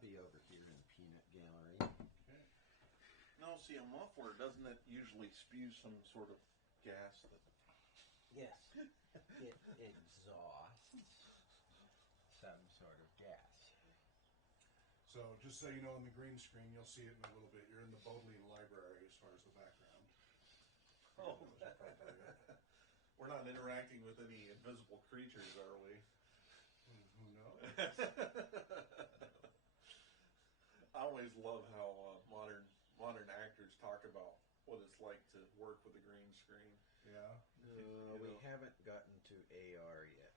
be over here in Peanut Gallery. Okay. No, see, a muffler, doesn't it usually spew some sort of gas? Yes, it exhausts some sort of gas. So just so you know, on the green screen, you'll see it in a little bit. You're in the Bodleian Library as far as the background. Oh, we're not interacting with any invisible creatures, are we? Who knows? I always love how modern actors talk about what it's like to work with a green screen. Yeah. We haven't gotten to AR yet.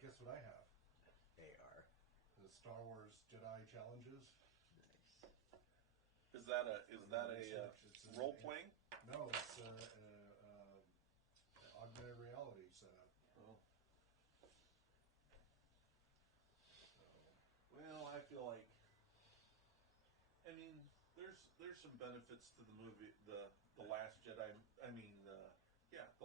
Guess what I have? AR. The Star Wars Jedi Challenges. Nice. Is that a role playing? No, it's augmented reality setup. Oh. Well, I feel like, I mean, there's some benefits to the movie, the Last Jedi. I mean, the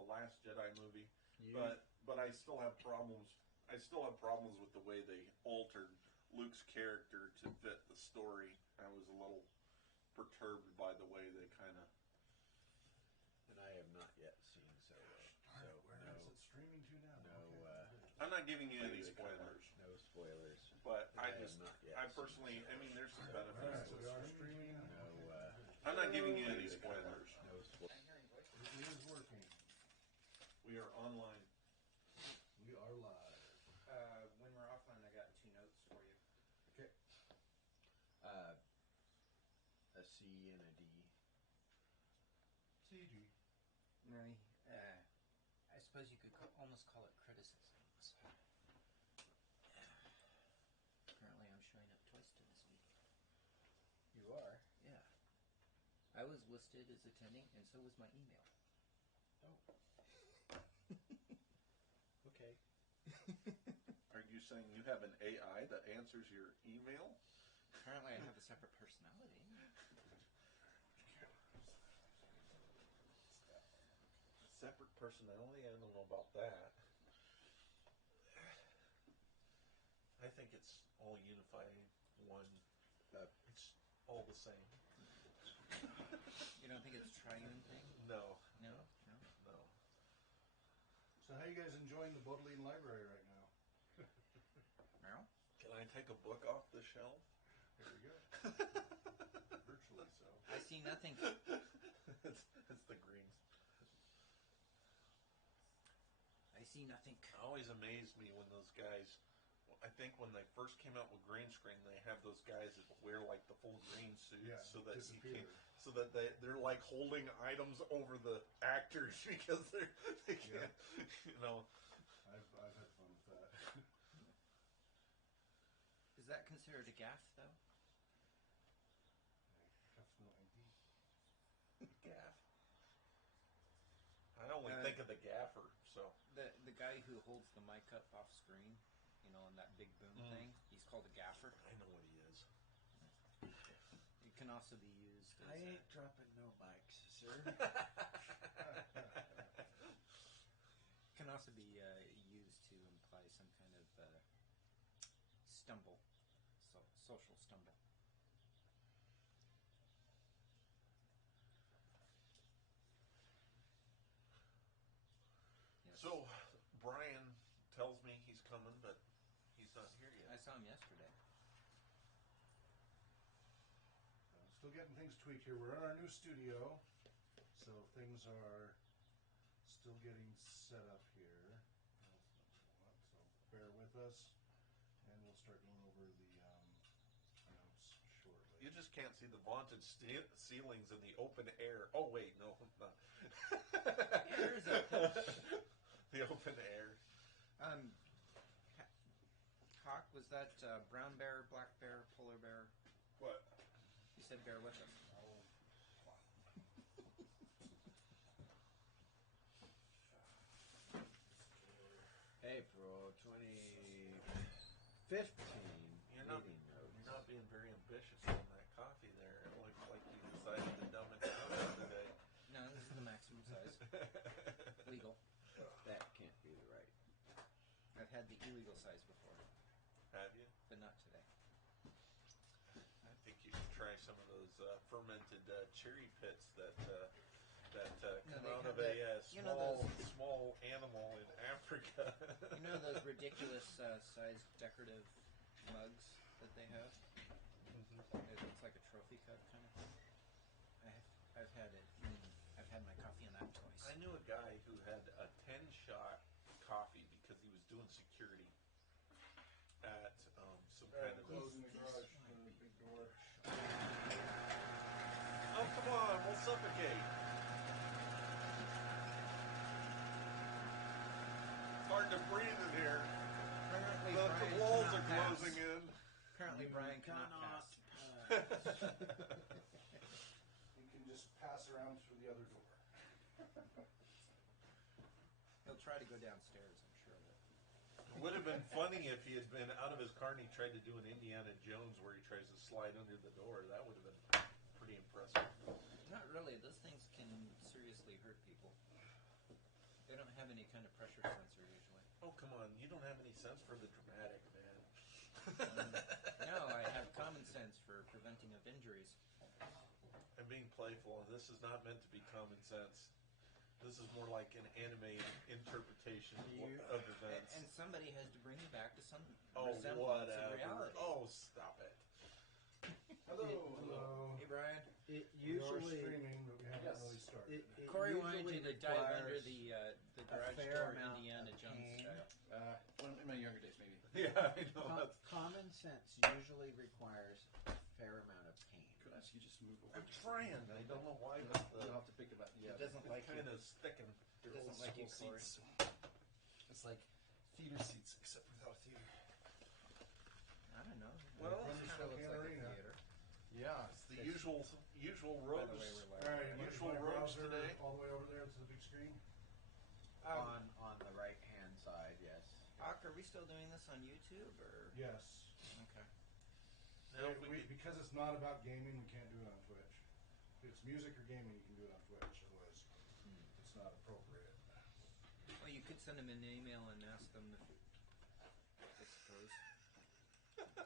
Last Jedi movie. But I still have problems. I still have problems with the way they altered Luke's character to fit the story. I was a little perturbed by the way they kind of. And I have not yet seen Solo. So where is it streaming to now? No, Okay. I'm not giving you any spoilers. No spoilers. But I have personally, I mean, there's some All benefits. right, we are streaming. No, I'm not giving you any spoilers. no spoilers. It is working. We are online. We are live. When we're offline, I got 2 notes for you. Okay. A C and a D. CG. Really? I suppose you could almost call it criticisms. Apparently I'm showing up twice to this week. You are? Yeah. I was listed as attending, and so was my email. Oh. Okay. Are you saying you have an AI that answers your email? Apparently I have a separate personality. Separate personality? I don't know about that. I think it's all unified one. It's all the same. You don't think it's a triune thing? No. No? So how you guys enjoying the Bodleian Library right now? Meryl? Can I take a book off the shelf? Here we go. Virtually so. I see nothing. it's the greens. I see nothing. It always amazed me when those guys, I think when they first came out with green screen, they have those guys that wear like the full green suits so that you disappear. can't, so that they're like holding items over the actors because they can't, you know. I've had fun with that. Is that considered a gaffe, though? I have no idea. Gaff. I only think of the gaffer, so. The guy who holds the mic up off screen, you know, on that big boom thing, he's called a gaffer. I know what he is. It can also be used as I ain't dropping no mics, sir. can also be used to imply some kind of stumble, social stumble. Yes. So, Brian tells me he's coming, but he's not here I yet. saw him yesterday. Still getting things tweaked here. We're in our new studio, so things are still getting set up here. So bear with us, and we'll start going over the notes shortly. You just can't see the vaunted ceilings in the open air. Oh, wait, no, not. Air's open. The open air. Hawk, was that brown bear, black bear, polar bear? What? You said bear with us. April 2015. You're not being very ambitious on that coffee there. It looks like you decided to dumb it down the other day. No, this is the maximum size. Legal. That can't be the right. I've had the illegal size before, Have you? but not today. some of those fermented cherry pits that No, come they out have of a you know small animal in Africa. You know those ridiculous sized decorative mugs that they have? It looks like a trophy cup kind of thing. I've had it. I've had my coffee in that twice. I knew a guy who had a 10-shot coffee because he was doing security at some kind of Closing the garage, the big door. Oh, come on, we'll suffocate. It's hard to breathe in here. Currently, The Brian walls cannot are pass. closing in. Currently, Brian cannot pass. You can just pass around through the other door. He'll try to go downstairs, I'm sure of it. It would have been funny if he had been out of his car and he tried to do an Indiana Jones where he tries to slide under the door. That would have been pretty impressive. Not really. Those things can seriously hurt people. They don't have any kind of pressure sensor usually. Oh, come on. You don't have any sense for the dramatic, man. No, I have common sense for preventing of injuries. I'm being playful, and this is not meant to be common sense. This is more like an anime interpretation of events. And somebody has to bring you back to some Oh, resemblance whatever. of reality. Oh, stop it. Hello. Hello. Hey, Brian. It We are usually streaming, but we haven't Yes. really started. it Corey usually wanted you to dive under requires the garage fair door amount Indiana of Jones pain. style. Well, in my younger days, maybe. Yeah, I know. common sense usually requires a fair amount of pain. Could I ask you just to move over? I'm trying. I don't know why, You'll but you'll have to think about it. Yeah, It doesn't like kind you. of sticking. It doesn't like you, school Corey. seats. It's like theater seats, except without a theater. I don't know. Well, it kind of looks like a Arena. theater. Yeah. It's the usual By ropes. the way, we're All live. right, Usual my ropes browser today. all the way over there to the big screen. On the right hand side, yes. Ak, are we still doing this on YouTube or? Yes. Okay. Now, if we could- Because it's not about gaming, we can't do it on Twitch. If it's music or gaming, you can do it on Twitch. Otherwise, it's not appropriate. Well, you could send them an email and ask them if, I suppose.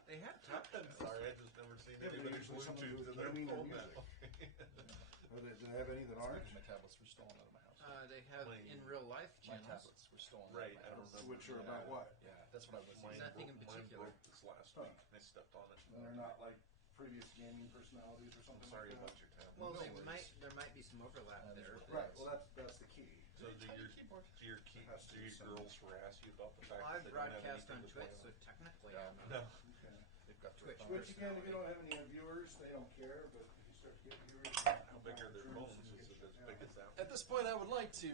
They have talked I'm sorry, I just never seen Yeah, but anybody usually something Bluetooth with in their gaming or phone music. that way. Do they have any that aren't? My tablets were stolen out of my house. They have Mine- in real life My channels. tablets were stolen Right, out I of my don't house. remember. Which are about what? Yeah, that's what I was. Mine Nothing in broke- particular. Mine broke this last Huh. week. I stepped on it. And they're not like previous gaming personalities or I'm something sorry like about that? your tablet. Well, No they worries. there might be some overlap That is there. what Right, well that's the key. So do Tiny your keyboard. do your Has to be some- girls harass you about the fact Well, that I they don't have broadcast anything on to Twitch, play so on? technically Yeah. I'm No. Okay. They've got Twitch. Which again, if you don't have any viewers, they don't care, but if you start to get viewers, How big are their phones? Is it as big as that? At this point, I would like to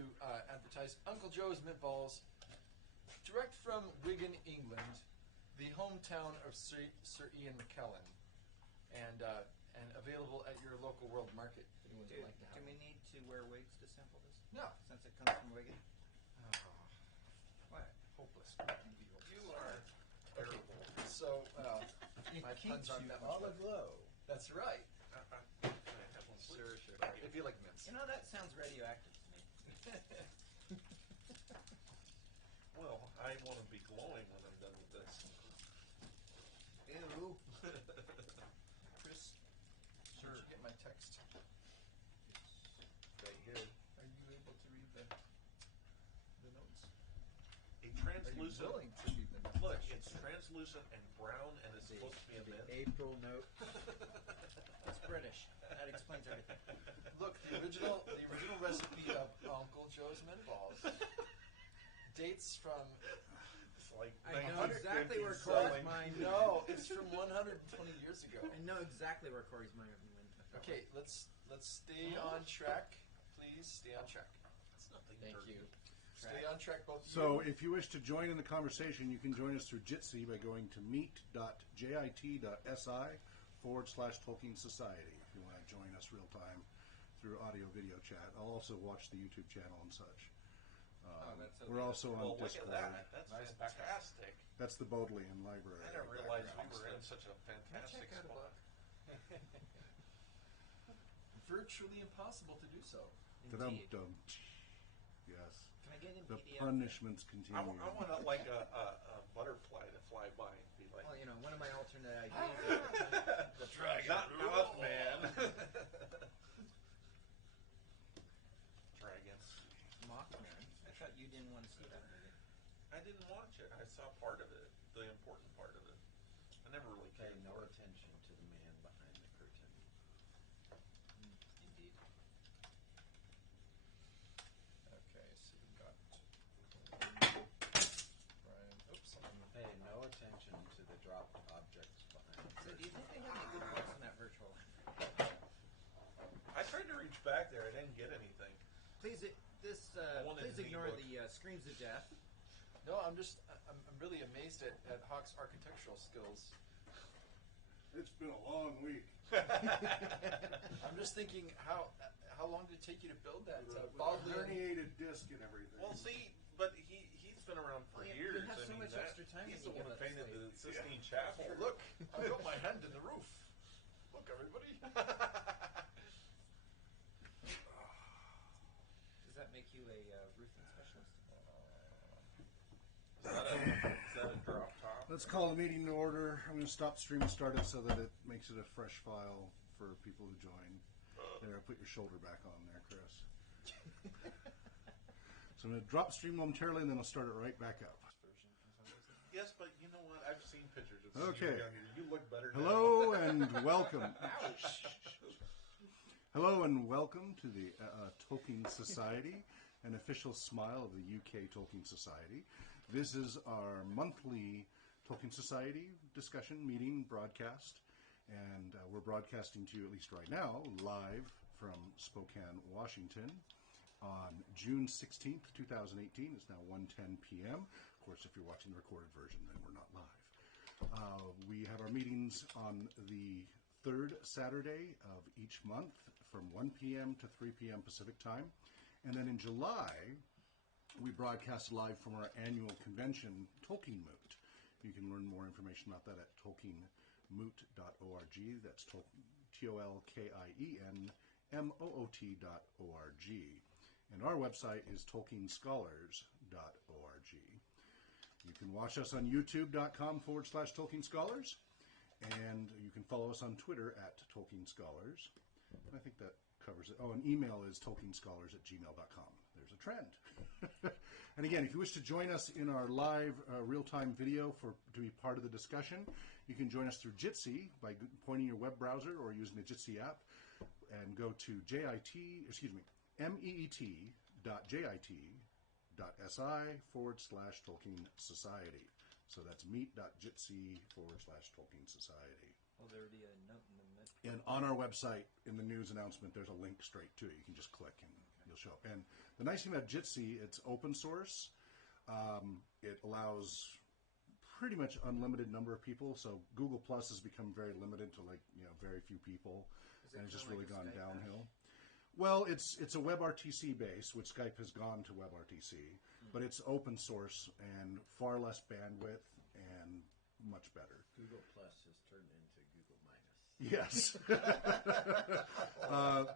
advertise Uncle Joe's Meatballs, direct from Wigan, England, the hometown of Sir Ian McKellen, and available at your local World Market. If anyone would like to have do we it. need to wear wigs to sample this? No. Since it comes from Wigan? What? Hopeless. You are terrible. So, my puns aren't that much All better. aglow. That's right. Can I have one, please? Sure. Thank you. If you like mints. You know, that sounds radioactive to me. Well, I want to be glowing when I'm done with this. Ew. Chris, Sure. did you get my text? Right here. Are you able to read the notes? A Are you translucent. willing to read the notes? Look, it's translucent and brown, and it's supposed to be a The mint. April note. It's British. That explains everything. Look, the original recipe of Uncle Joe's Meatballs dates from It's like I know 1950 exactly where selling. Corey's mind. no, it's from 120 years ago. I know exactly where Corey's mind went. Okay, let's stay on track, please. Stay on track. It's nothing Thank dirty. you. Stay on track, both of So, you. if you wish to join in the conversation, you can join us through Jitsi by going to meet.jit.si/Tolkien Society if you want to join us real time through audio video chat. I'll also watch the YouTube channel and such. that's We're also on Well, look Discord. at that. That's Nice fantastic. That's the Bodleian Library. I didn't realize we were in such a Can I fantastic check out a spot. book? Virtually impossible to do so. Indeed. Dum-dum. Yes. Can I get in The PDF? punishments I continue. want like a butterfly to fly by and be like, Well, one of my alternate ideas is not me. didn't watch it. I saw part of it, the important part of it. I never really Pay cared no for it. attention to the man behind the curtain. Indeed. Okay, so we got Brian. Oops, Pay no attention to the dropped objects behind the So, do you curtain. think they have any good books in that virtual? I tried to reach back there. I didn't get anything. Please, wanted please an ignore e-book. the screams of death. No, I'm really amazed at Hawk's architectural skills. It's been a long week. I'm just thinking, how long did it take you to build that? With a Baldwin? herniated disc and everything. Well, see, but he's been around for Well, years. you have so much extra time He's when the you one who give painted us, the like- Sistine Chapel. Oh, look, I got my hand in the roof. Look, everybody. Does that make you a roofing specialist? Is that a drop top? Let's call the meeting to order. I'm going to stop stream and start it so that it makes it a fresh file for people who join. There, put your shoulder back on there, Chris. So I'm going to drop stream momentarily, and then I'll start it right back up. Yes, but you know what? I've seen pictures of Okay. you younger. You look better now. Hello and welcome. Hello and welcome to the Tolkien Society, an official smile of the UK Tolkien Society. This is our monthly Tolkien Society discussion meeting broadcast, and we're broadcasting to you, at least right now, live from Spokane, Washington on June 16th, 2018. It's now 1:10 p.m. Of course, if you're watching the recorded version, then we're not live. We have our meetings on the third Saturday of each month from 1 p.m. to 3 p.m. Pacific time. And then in July, we broadcast live from our annual convention, Tolkien Moot. You can learn more information about that at tolkienmoot.org. That's TolkienMoot.org. And our website is tolkienscholars.org. You can watch us on youtube.com/Tolkien Scholars. And you can follow us on Twitter at Tolkien Scholars. And I think that covers it. Oh, and email is tolkienscholars@gmail.com. There's a trend. And again, if you wish to join us in our live real-time video to be part of the discussion, you can join us through Jitsi by pointing your web browser or using the Jitsi app and go to meet.jit.si/Tolkien Society. So that's meet.jitsi/Tolkien Society. Will there be a note in the mid? And on our website, in the news announcement, there's a link straight to it. You can just click and you'll show up. And the nice thing about Jitsi, it's open source. It allows pretty much unlimited number of people. So Google Plus has become very limited to very few people, and it's just really gone downhill. Well, it's a WebRTC base, which Skype has gone to WebRTC, but it's open source and far less bandwidth and much better. Google Plus has turned into Google Minus. Yes.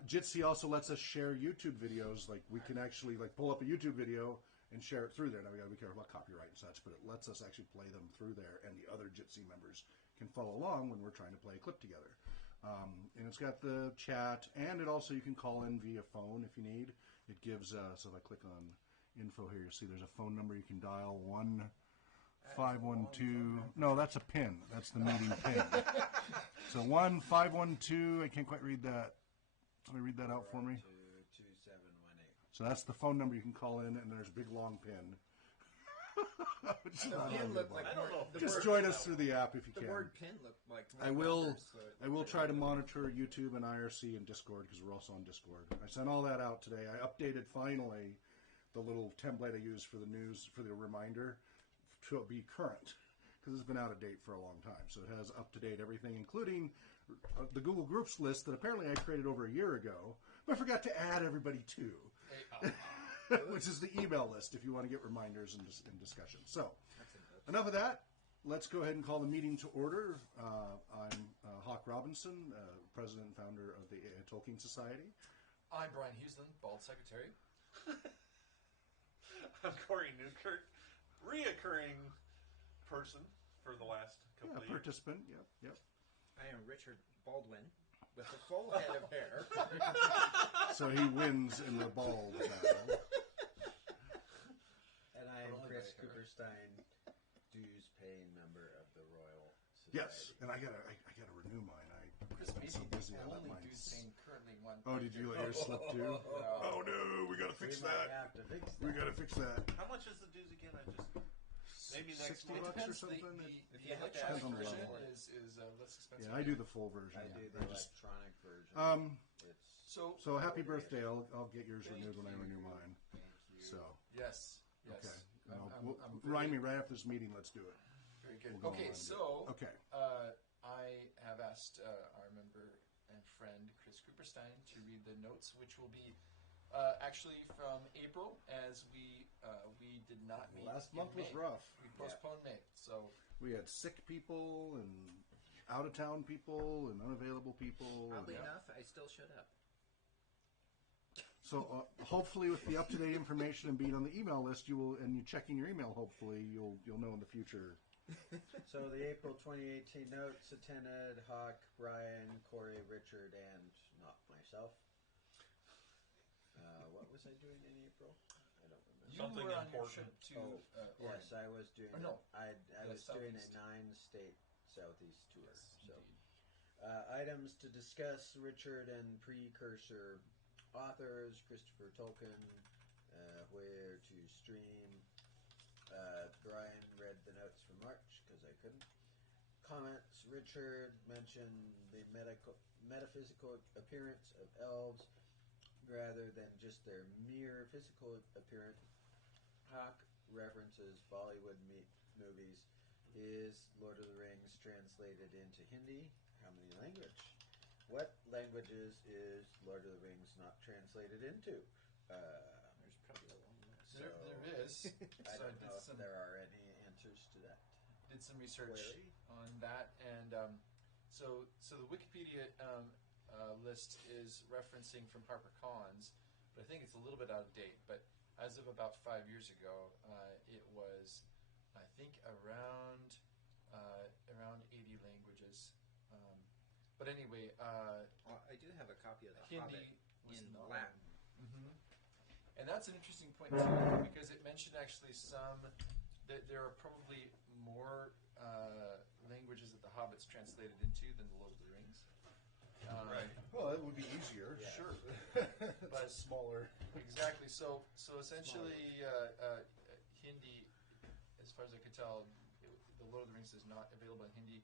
Jitsi also lets us share YouTube videos. Like we can actually pull up a YouTube video and share it through there. Now we got to be careful about copyright and such, but it lets us actually play them through there, and the other Jitsi members can follow along when we're trying to play a clip together. And it's got the chat, and it also you can call in via phone if you need. It gives so if I click on info here, you'll see there's a phone number you can dial 1-512. No, that's a pin. That's the meeting pin. So 1-512. I can't quite read that. Somebody read that out for me. 2718. So that's the phone number you can call in, and there's a big long pin. The pin looked like I don't know. Just join us through the app if you The can. word pin looked like. I will try to monitor YouTube and IRC and Discord because we're also on Discord. I sent all that out today. I updated finally the little template I used for the news for the reminder to be current because it's been out of date for a long time. So it has up to date everything, including the Google Groups list that apparently I created over a year ago, but I forgot to add everybody to. Which is the email list if you want to get reminders and discussions. So, enough of that. Let's go ahead and call the meeting to order. I'm Hawk Robinson, president and founder of the Tolkien Society. I'm Brian Hughesland, bald secretary. I'm Corey Newkirk, reoccurring person for the last couple of years. Participant. Yep. I am Richard Baldwin with a full head of hair. So he wins in the bald battle. And I am Chris Chris era. Cooperstein, dues paying member of the Royal Society. Yes, and I gotta renew mine. Chris I'm so Macy busy. is I let only mine. dues paying currently one. Oh, did you let yours slip too? Oh no, we gotta We fix might that. have to fix that. We gotta fix that. How much is the dues again? I just maybe next $60 month. or Depends. something. The you have to electronic ask the version level. is less expensive. Yeah, I do the full version. I yeah. do the I just- electronic version. It's So happy birthday! I'll get yours Thank renewed when I you. renew mine. thank you. So yes. okay, I'm Well, very, remind me right after this meeting. Let's do it. Very good. We'll go Okay, on. so Okay. I have asked our member and friend Chris Cooperstein to read the notes, which will be actually from April, as we did not meet. Last in month was May. rough. We postponed May, so We had sick people and out of town people and unavailable people. Oddly and- enough, I still showed up. So hopefully, with the up to date information and being on the email list, you will, and you checking your email, hopefully you'll know in the future. So the April 2018 notes attended Hawk, Brian, Corey, Richard, and not myself. What was I doing in April? I don't remember. you Something were on your important. trip to Oregon. Yes, I was doing. Or no, I the was doing a Southeast. 9-state Southeast tour. Yes, So indeed. items to discuss: Richard and precursor authors, Christopher Tolkien, where to stream. Brian read the notes from March because I couldn't. Comments: Richard mentioned the metaphysical appearance of elves rather than just their mere physical appearance. Hawk references Bollywood movies. Is Lord of the Rings translated into Hindi? How many languages? What languages is Lord of the Rings not translated into? There's probably a long list. There is. I So I don't did know if some there are any answers to that. did some research Query? on that, and so the Wikipedia list is referencing from HarperCollins, but I think it's a little bit out of date. But as of about 5 years ago, it was, I think, around 80 languages. But anyway, Well, I do have a copy of the Hindi Hobbit was in not- Latin. And that's an interesting point too, because it mentioned actually that there are probably more languages that the Hobbit's translated into than the Lord of the Rings. Right. Well, it would be easier. Yeah. Sure. It's But- a smaller. Exactly. So essentially, Hindi, as far as I could tell, the Lord of the Rings is not available in Hindi,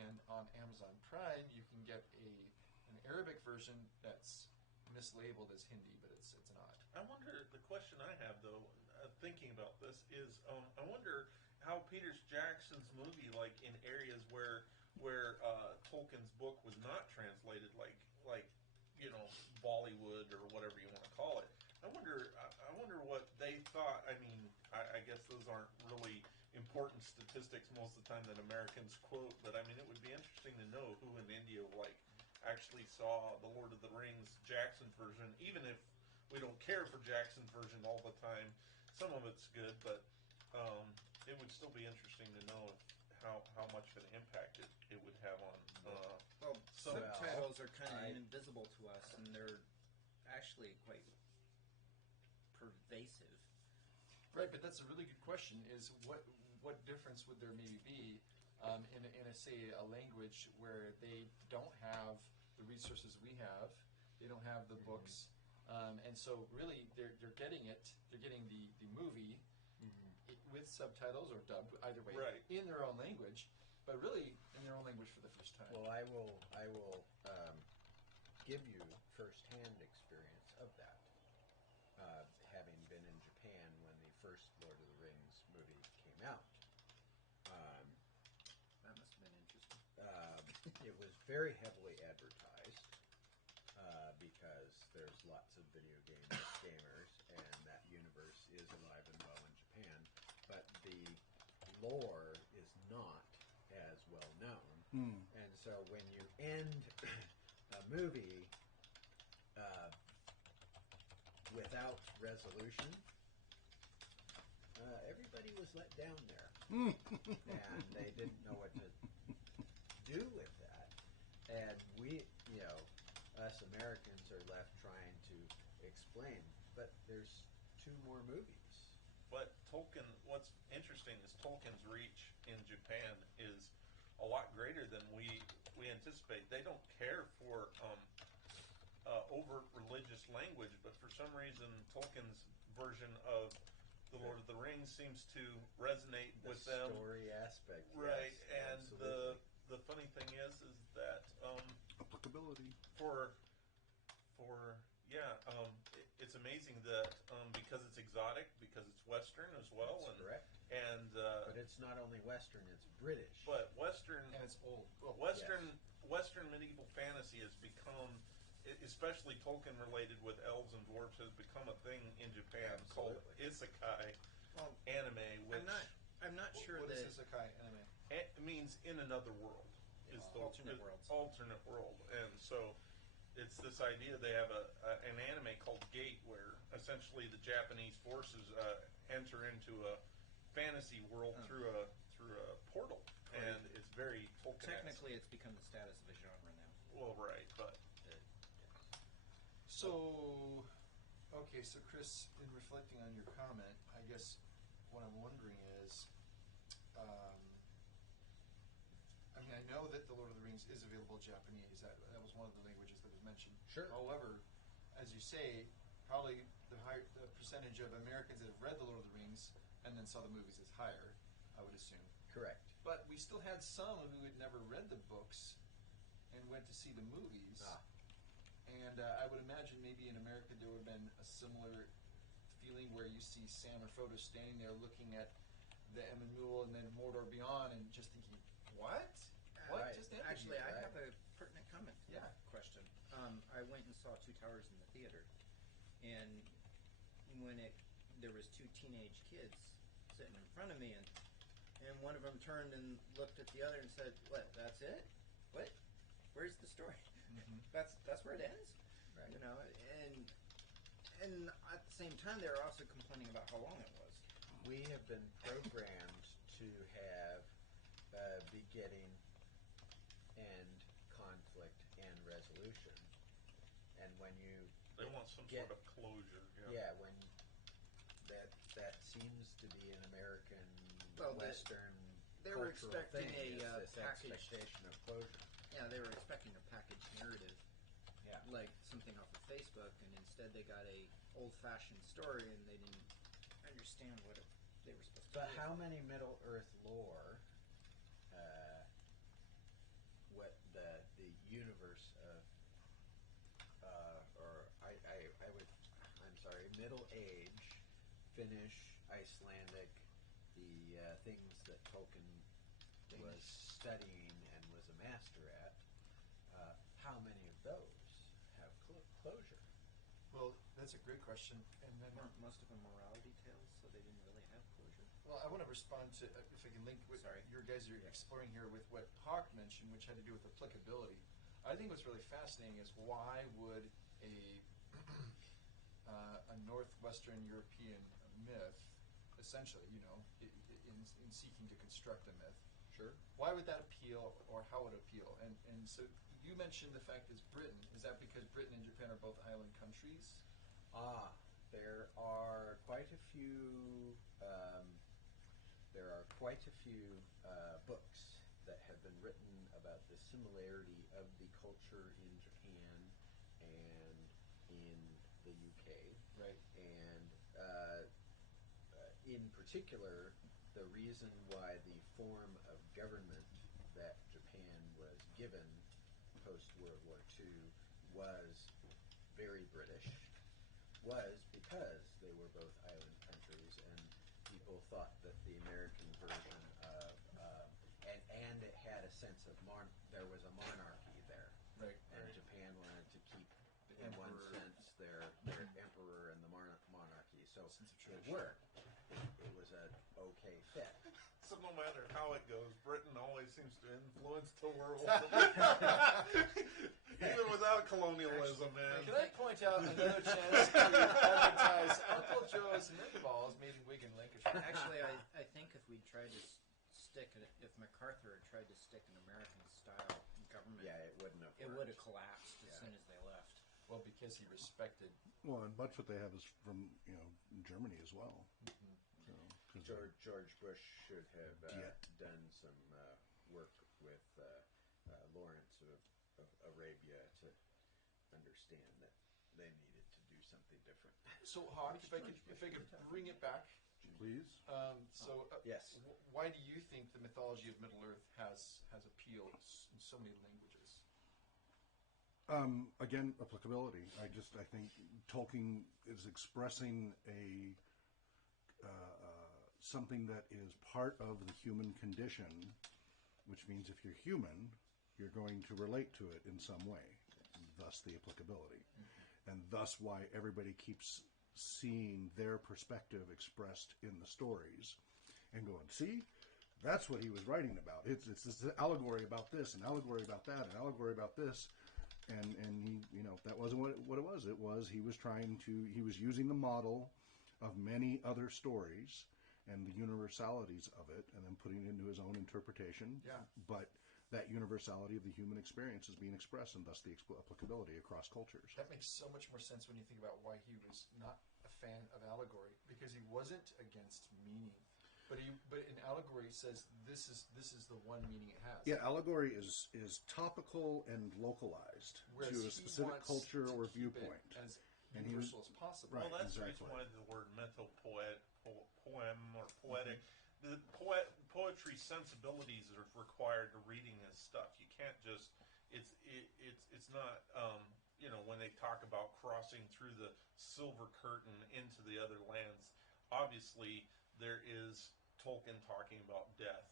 and on Amazon Prime you can get an Arabic version that's mislabeled as Hindi, but it's not. I wonder. The question I have, though, thinking about this, is I wonder how Peter Jackson's movie, like in areas where Tolkien's book was not translated, like Bollywood or whatever you want to call it. I wonder what they thought. I mean, I guess those aren't really important statistics most of the time that Americans quote, but I mean, it would be interesting to know who in India actually saw the Lord of the Rings Jackson version, even if we don't care for Jackson's version all the time. Some of it's good, but it would still be interesting to know how much of an impact it would have on. Well, So- subtitles are kind of I- invisible to us, and they're actually quite pervasive. Right, but that's a really good question. Is what difference would there maybe be in a language where they don't have the resources we have, they don't have the books, and so really they're getting it. They're getting the movie with subtitles or dubbed either way Right. in their own language, but really in their own language for the first time. Well, I will give you first-hand experience of that. Having been in Japan when the first Lord of the Rings movie came out, That must have been interesting. it was very heavily advertised because there's lots of video gamers, and that universe is alive and well in Japan. But the lore is not as well known, and so when you end a movie without resolution, everybody was let down there, and they didn't know what to do with that. And we, us Americans are left trying to explain. But there's 2 more movies. But Tolkien. What's interesting is Tolkien's reach in Japan is a lot greater than we anticipate. They don't care for overt religious language, but for some reason, Tolkien's version of The Lord of the Rings seems to resonate with them. Story aspect, Right? yes, And absolutely. the funny thing is that Applicability. it's amazing that because it's exotic, because it's Western as well, That's correct. And But it's not only Western; it's British. but Western And it's old. Western medieval fantasy has become, especially Tolkien related with elves and dwarves, has become a thing in Japan called Absolutely. isekai Well, anime, which I'm not sure What that is Isekai anime? it means in another world. Is the Alternate worlds. Alternate world, and so it's this idea. They have an anime called Gate, where essentially the Japanese forces enter into a fantasy world through a portal, and it's very Tolkien. technically it's become the status of a genre now. Well, right, but So, okay, so Chris, in reflecting on your comment, I guess what I'm wondering is, I mean, I know that The Lord of the Rings is available in Japanese. That was one of the languages that was mentioned. Sure. However, as you say, probably the percentage of Americans that have read The Lord of the Rings and then saw the movies is higher, I would assume. Correct. But we still had some who had never read the books and went to see the movies. And I would imagine maybe in America there would have been a similar feeling where you see Sam or Frodo standing there looking at the Emyn Muil and then Mordor Beyond and just thinking, what? What Right. just ended Actually, here? I have a pertinent comment to Yeah. that question. I went and saw Two Towers in the theater, and when there was two teenage kids sitting in front of me, and one of them turned and looked at the other and said, "What? That's it? What? Where's the story? Mhm. That's where it ends?" Right. You know, and at the same time, they were also complaining about how long it was. We have been programmed to have beginning, end, conflict, and resolution. And when you they want some get, sort of closure. yeah, when that seems to be an American Well, Western they were cultural expecting thing, a is this package. expectation of closure. Yeah, they were expecting a packaged narrative, Yeah. like something off of Facebook, and instead they got a old-fashioned story, and they didn't understand what they were supposed to But do. how many Middle Earth lore, what the universe of, I'm sorry, Middle Age, Finnish, Icelandic, the things that Tolkien was studying and was a master at, how many of those have closure? Well, that's a great question. And then, Weren't most of them morality tales, so they didn't really have closure? well, I want to respond to, if I can link what Sorry. your guys are exploring here with what Hawk mentioned, which had to do with applicability. I think what's really fascinating is why would a Northwestern European myth, essentially, in seeking to construct a myth, Sure. why would that appeal, or how would it appeal? And so you mentioned the fact is Britain. Is that because Britain and Japan are both island countries? There are quite a few. There are quite a few books that have been written about the similarity of the culture in Japan and in the UK. Right. And in particular, the reason why the form of government that Japan was given post World War II was very British was because they were both island countries, and people thought that the American version of and it had a sense of there was a monarchy there, Right. and Japan wanted to keep, The in one emperor. sense, their emperor and the monarchy. So Sense of it tradition. worked. It was an okay fit. So no matter how it goes, Britain always seems to influence the world. Even without colonialism, man. Can I point out another chance to advertise Uncle Joe's Meatballs made in Wigan, Lancashire? Actually, I think if we tried to if MacArthur had tried to stick an American-style government, Yeah, it wouldn't have. it worked. would have collapsed as Yeah. soon as they left. Well, because he respected. Well, and much what they have is from Germany as well. So George Bush should have Yeah. done some work with Lawrence of Arabia to understand that they needed to do something different. So, Hawk, if I could bring it back. Please. Yes. Why do you think the mythology of Middle Earth has appeal in so many languages? Again, applicability. I think Tolkien is expressing a something that is part of the human condition, which means if you're human, you're going to relate to it in some way. Thus, the applicability, and thus why everybody keeps seeing their perspective expressed in the stories, and going, "See, that's what he was writing about. It's this allegory about this, an allegory about that, an allegory about this." And he, that wasn't what it was. It was he was using the model of many other stories and the universalities of it, and then putting it into his own interpretation. Yeah. But that universality of the human experience is being expressed, and thus the applicability across cultures. That makes so much more sense when you think about why he was not a fan of allegory, because he wasn't against meaning. But in allegory he says this is the one meaning it has. Yeah, allegory is topical and localized Whereas to a he specific wants culture to or keep viewpoint. it as And he universal was- as possible. Right. Well, that's exactly. the reason why the word poem or poetic. The poetry sensibilities are required to reading this stuff. You can't just. It's not. When they talk about crossing through the silver curtain into the other lands, obviously there is Tolkien talking about death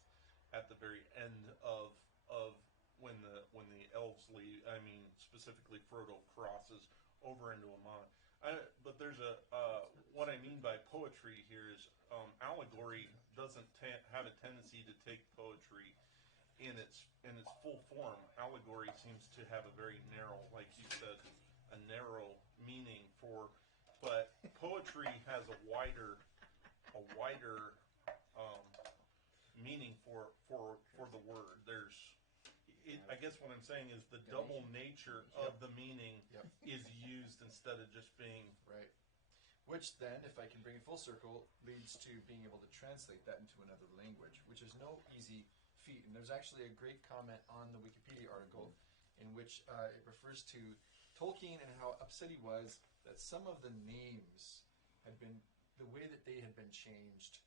at the very end of when the elves leave. I mean, specifically Frodo crosses over into Amon. But there's what I mean by poetry here is allegory doesn't have a tendency to take poetry in its full form. Allegory seems to have a very narrow, like you said, a narrow meaning but poetry has a wider meaning for the word. I guess what I'm saying is the double nature of the meaning is used instead of just being Right. Which then, if I can bring it full circle, leads to being able to translate that into another language, which is no easy feat. And there's actually a great comment on the Wikipedia article in which it refers to Tolkien and how upset he was that some of the names had been, the way that they had been changed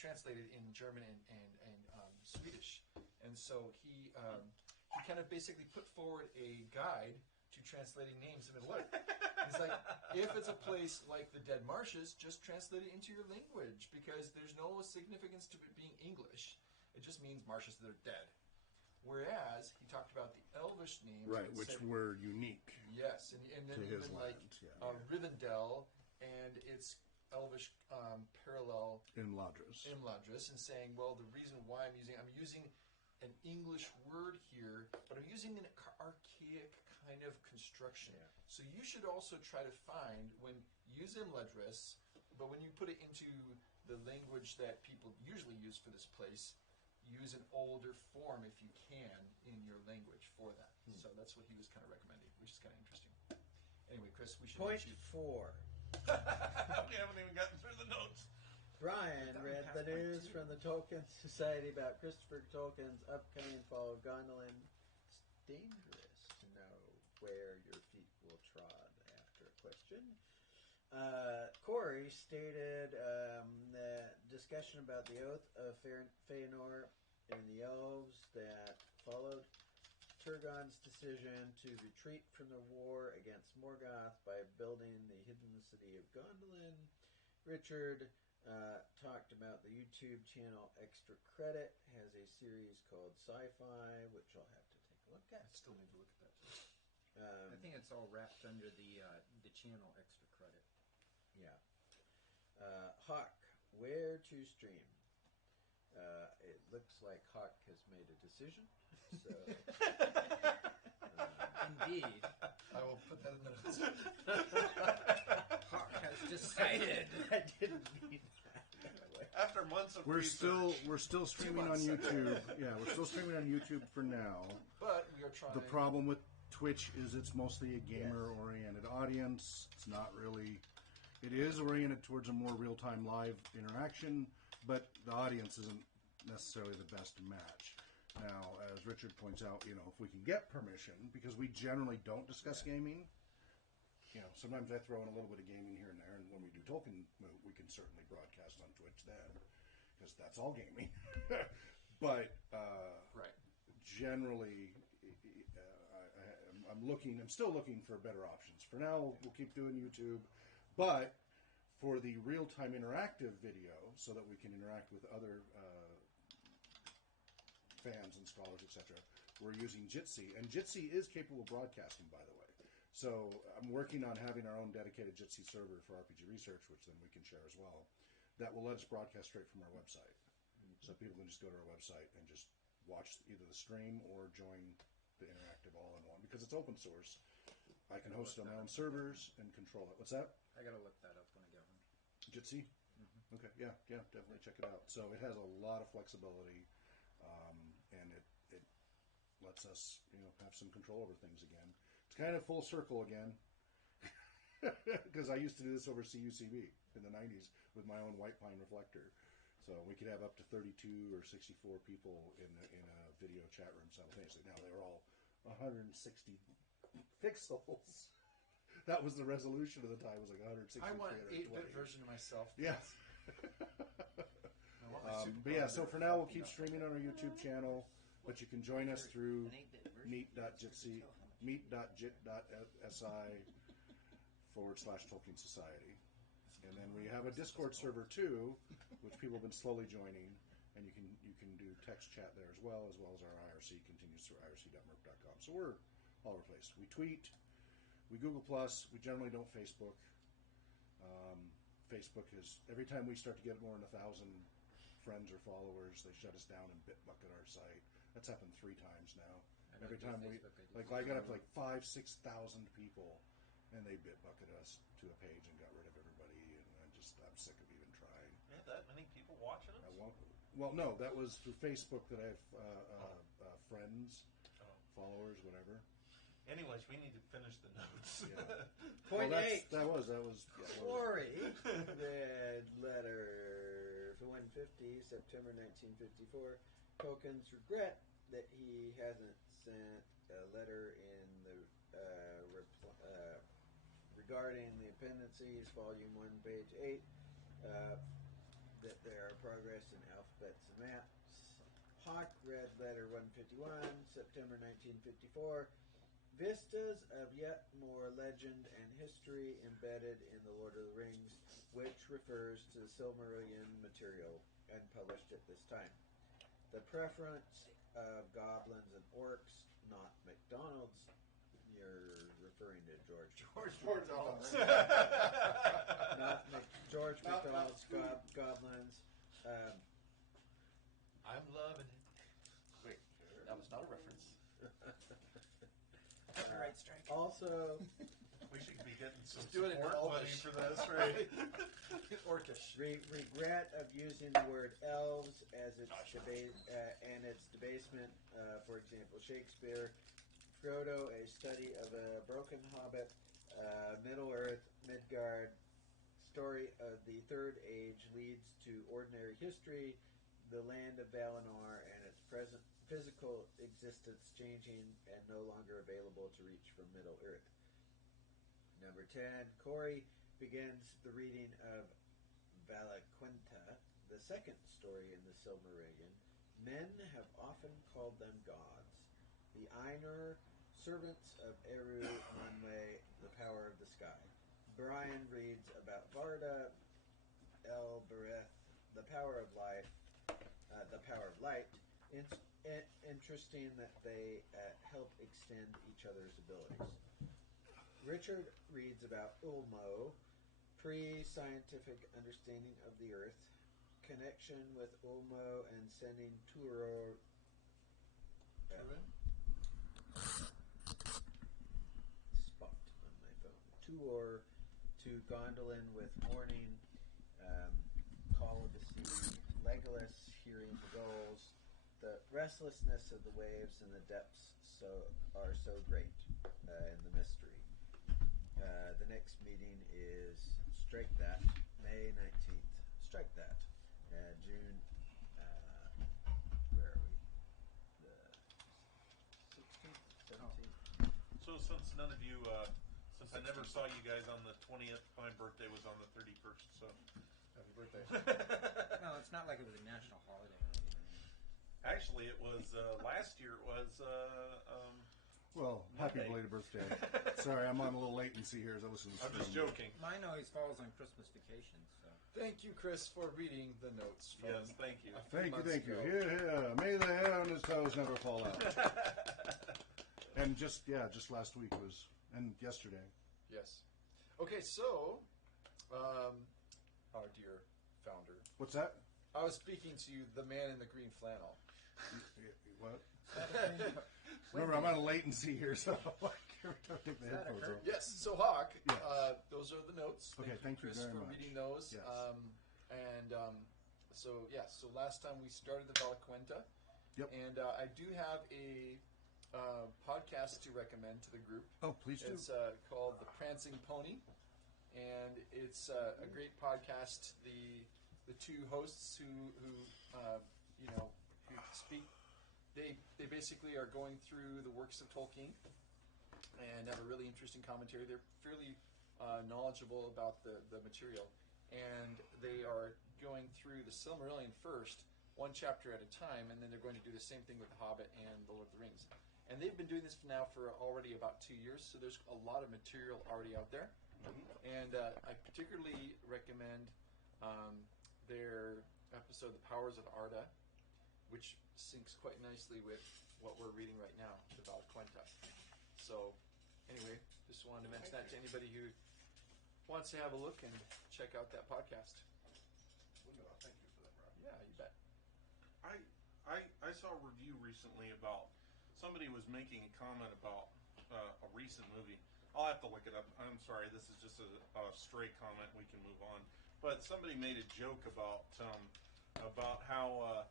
translated in German and Swedish. And so he kind of basically put forward a guide to translating names in Middle Earth. He's like, if it's a place like the Dead Marshes, just translate it into your language, because there's no significance to it being English. It just means marshes that are dead. Whereas he talked about the Elvish names, Right, which were unique. yes, and then to his even like land, yeah. Rivendell and its Elvish parallel Imladris. and saying, well, the reason why I'm using an English word here, but I'm using an archaic kind of construction. Yeah. So you should also try to find, use Imladris, but when you put it into the language that people usually use for this place, use an older form if you can in your language for that. So that's what he was kind of recommending, which is kind of interesting. Anyway, Chris, we should Point let you. 4. we haven't even gotten through the notes. Brian That read one the passed by news too. from the Tolkien Society about Christopher Tolkien's upcoming Fall of Gondolin. It's dangerous to know where your feet will trod after a question. Corey stated that discussion about the oath of Feanor and the elves that followed Turgon's decision to retreat from the war against Morgoth by building the hidden city of Gondolin. Richard talked about the YouTube channel Extra Credit, has a series called Sci-Fi, which I'll have to take a look I at. still need to look at that. I think it's all wrapped under the channel Extra Credit. Yeah. Hawk, where to stream? It looks like Hawk has made a decision. So, Indeed, I will put that in the notes. Hawk has decided. I didn't mean that way. After months of We're research, still streaming on YouTube. Yeah, we're still streaming on YouTube for now. But we are trying. The problem with Twitch is it's mostly a gamer-oriented audience. It's not really It is oriented towards a more real-time live interaction, but the audience isn't necessarily the best match. Now, as Richard points out, if we can get permission, because we generally don't discuss gaming, sometimes I throw in a little bit of gaming here and there, and when we do Tolkien, we can certainly broadcast on Twitch then, because that's all gaming. But Right. generally, I'm still looking for better options. For now, we'll keep doing YouTube, but for the real-time interactive video, so that we can interact with other fans and scholars, etc., we're using Jitsi, and Jitsi is capable of broadcasting, by the way. So I'm working on having our own dedicated Jitsi server for RPG research, which then we can share as well. That will let us broadcast straight from our website, so people can just go to our website and just watch either the stream or join the interactive all in one, because it's open source. I can host it on my own servers and control it. What's that? I gotta look that up when I get home. Jitsi? Okay, yeah, definitely check it out. So it has a lot of flexibility, and it lets us, have some control over things again. It's kind of full circle again, because I used to do this over CUCB in the 90s with my own white pine reflector. So we could have up to 32 or 64 people in a video chat room simultaneously. Now they were all 160 pixels. That was the resolution of the time. It was like 160. I want an 8-bit version of myself. Yes. But yeah, so for now we'll keep streaming on our YouTube channel, but you can join us through meet.jitsi, meet.jit.si/Tolkien Society. And then we have a Discord server too, which people have been slowly joining, and you can do text chat there as well as our IRC continues through irc.merc.com. So we're all over the place. We tweet, we Google+, we generally don't Facebook. Facebook is, every time we start to get more than 1,000 friends or followers, they shut us down and bitbucket our site. That's happened 3 times now. Every time I got up to like 5,000-6,000 people, and they bitbucket us to a page and got rid of everybody, and I'm sick of even trying. Yeah, that many people watching us? Well, no, that was through Facebook that I have friends, followers, whatever. Anyways, we need to finish the notes. Yeah. Point 8. That was. Corey read letter for 150, September 1954. Tolkien's regret that he hasn't sent a letter in the regarding the appendices, volume 1, page 8, that there are progress in alphabets and maps. Hawk read letter 151, September 1954. Vistas of yet more legend and history embedded in the Lord of the Rings, which refers to the Silmarillion material and published at this time. The preference of goblins and orcs, not McDonald's. You're referring to George McDonald's. Not George McDonald's goblins. I'm loving it. Wait, that was not a reference. Copyright strike. Also, We should be getting some Do it in support money Elvish. for this, right? Orcish. regret of using the word elves as its and its debasement. For example, Shakespeare, Frodo, a study of a broken hobbit, Middle Earth, Midgard, story of the Third Age leads to ordinary history, the land of Valinor and its present physical existence changing and no longer available to reach from Middle Earth. Number 10, Corey begins the reading of Valaquenta, the second story in the Silmarillion. Men have often called them gods. The Ainur, servants of Eru Manwe, the power of the sky. Brian reads about Varda, El Bereth, the power of life, the power of light. Interesting that they help extend each other's abilities. Richard reads about Ulmo, pre-scientific understanding of the Earth, connection with Ulmo and sending Tuor spot on my phone. Tuor to Gondolin with warning, call of the sea, Legolas hearing the gulls. The restlessness of the waves and the depths are so great in the mystery. The next meeting is strike that. May 19th. Strike that. June. Where are we? The 16th, 17th. So since none of you, since I never saw you guys on the 20th, my birthday was on the 31st. So Happy birthday. No, it's not like it was a national holiday or anything. actually, it was last year. It was Well, happy Monday. belated birthday. Sorry, I'm on a little latency here as I listen to I'm just stream. joking. Mine always falls on Christmas vacation, so. Thank you, Chris, for reading the notes. From Yes, thank you. a few Thank you, months thank you. ago. Here, here. May the hair on his toes never fall out. And just last week was, and yesterday. Yes. Okay, so, our dear founder. What's that? I was speaking to you, the man in the green flannel. What? Wait Remember, a I'm on minute. a latency here, so every time I take the Is that a headphones curtain? off. Yes, so Hawk, Yes. those are the notes. Okay, thank you Chris, very for much. reading those. Yes. So last time we started the Valaquenta. Yep. And I do have a podcast to recommend to the group. Oh, please do. It's called The Prancing Pony, and it's a great podcast. The two hosts who speak, they basically are going through the works of Tolkien and have a really interesting commentary. They're fairly knowledgeable about the material, and they are going through the Silmarillion first, one chapter at a time, and then they're going to do the same thing with The Hobbit and The Lord of the Rings. And they've been doing this now for already about 2 years, so there's a lot of material already out there. And I particularly recommend their episode, The Powers of Arda, which syncs quite nicely with what we're reading right now, the Valaquenta. So, anyway, just wanted to mention that to anybody who wants to have a look and check out that podcast. Thank you for that, Rob. Yeah, you bet. I saw a review recently about somebody was making a comment about a recent movie. I'll have to look it up. I'm sorry, this is just a stray comment. We can move on. But somebody made a joke about how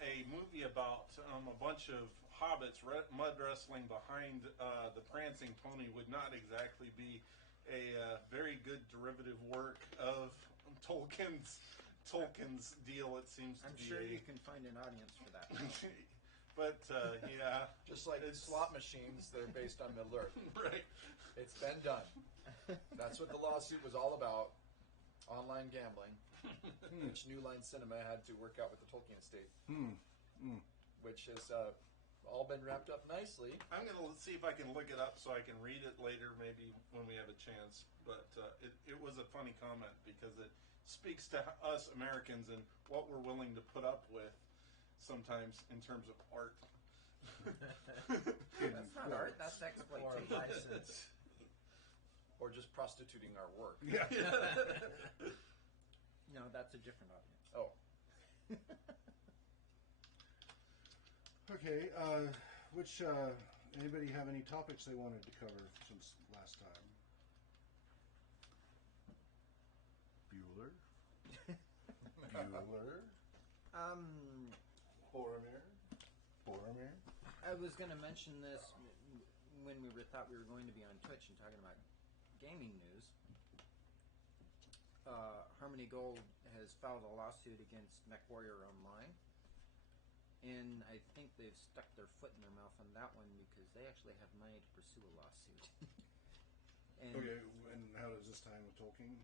a movie about a bunch of hobbits mud wrestling behind the prancing pony would not exactly be a very good derivative work of Tolkien's deal. It seems to I'm be. sure you can find an audience for that. But yeah, Just like It's- slot machines, they're based on Middle Earth. right. It's been done. That's what the lawsuit was all about. Online gambling, which New Line Cinema had to work out with the Tolkien estate, which has all been wrapped up nicely. I'm gonna see if I can look it up so I can read it later, maybe when we have a chance. But it was a funny comment because it speaks to us Americans and what we're willing to put up with sometimes in terms of art. That's not art, that's Or exploitation. license. Or just prostituting our work. Yeah. No, that's a different audience. Oh, Okay, anybody have any topics they wanted to cover since last time? Bueller? Bueller? Boromir? Boromir? I was going to mention this when we thought we were going to be on Twitch and talking about gaming news. Harmony Gold has filed a lawsuit against MechWarrior Online, and I think they've stuck their foot in their mouth on that one because they actually have money to pursue a lawsuit. And Okay, and how does this tie in with Tolkien?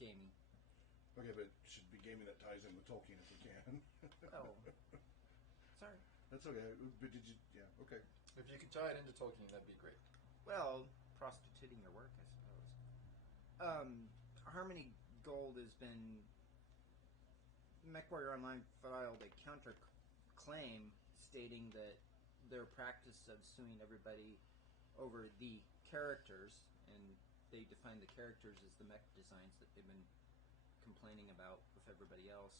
gaming. Okay, but it should be gaming that ties in with Tolkien if we can. Oh, sorry. That's okay. But did you? Yeah. Okay. if you could tie it into Tolkien, that'd be great. Well, prostituting your work, I suppose. Harmony Gold has been. MechWarrior Online filed a counterclaim stating that their practice of suing everybody over the characters, and they define the characters as the mech designs that they've been complaining about with everybody else.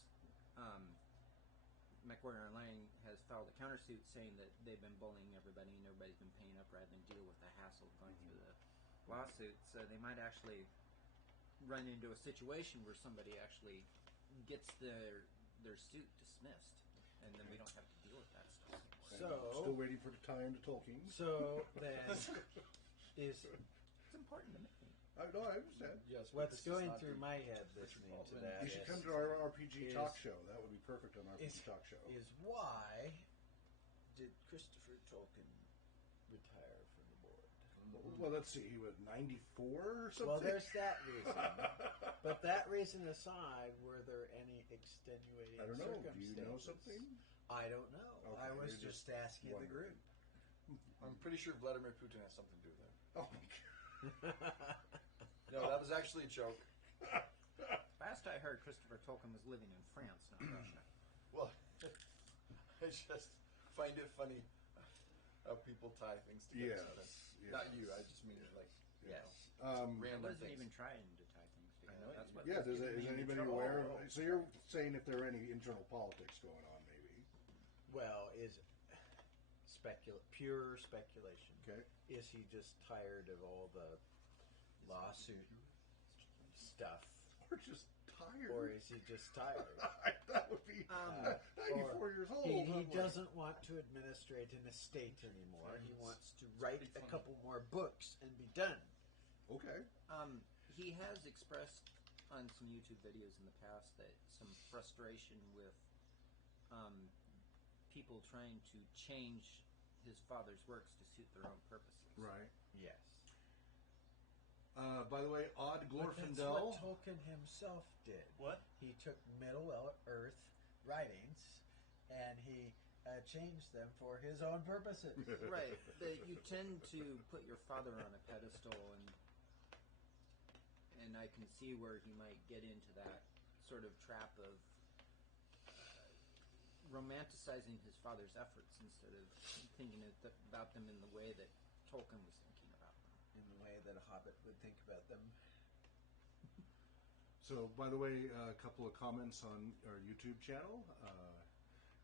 MechWarrior Online has filed a countersuit saying that they've been bullying everybody and everybody's been paying up rather than deal with the hassle of going through the lawsuit. So they might actually run into a situation where somebody actually gets their suit dismissed, and then we don't have to deal with that stuff anymore. And So- I'm still waiting for it to tie into Tolkien. So then, is It's important to me. No, I understand. Yes. but What's this is going not through the- my head listening to Baldwin. that You should is, come to our RPG is- talk show. That would be perfect on our is, RPG talk show. is why did Christopher Tolkien retire from the board? Well, let's see. He was 94 or something. Well, there's that reason. But that reason aside, were there any extenuating I don't know. Do circumstances? you know something? I don't know. Okay, I was you're just just asking the wondering. group. I'm pretty sure Vladimir Putin has something to do with it. Oh my god. No, that was actually a joke. Last I heard, Christopher Tolkien was living in France, not Russia. Well, I just find it funny how people tie things together. Yes, Not yes. you. I just mean like Yes. I random wasn't things. even trying to tie things together. know, That's what Yeah, was is getting me into anybody trouble. aware of... So you're saying if there are any internal politics going on, maybe. Well, is pure speculation. Okay. Is he just tired of all the lawsuit stuff, Or just tired. or is he just tired? That would be 94 years old. He I'm like- doesn't want to administrate an estate anymore. He wants to write a couple more books and be done. Okay. He has expressed on some YouTube videos in the past that some frustration with people trying to change his father's works to suit their own purposes. Right. Yes. By the way, Odd But that's Glorfindel. what Tolkien himself did. What? He took Middle Earth writings and he changed them for his own purposes. Right. That you tend to put your father on a pedestal, and I can see where he might get into that sort of trap of romanticizing his father's efforts instead of thinking about them in the way that Tolkien was thinking about them. In the way that a hobbit would think about them. So, by the way, a couple of comments on our YouTube channel.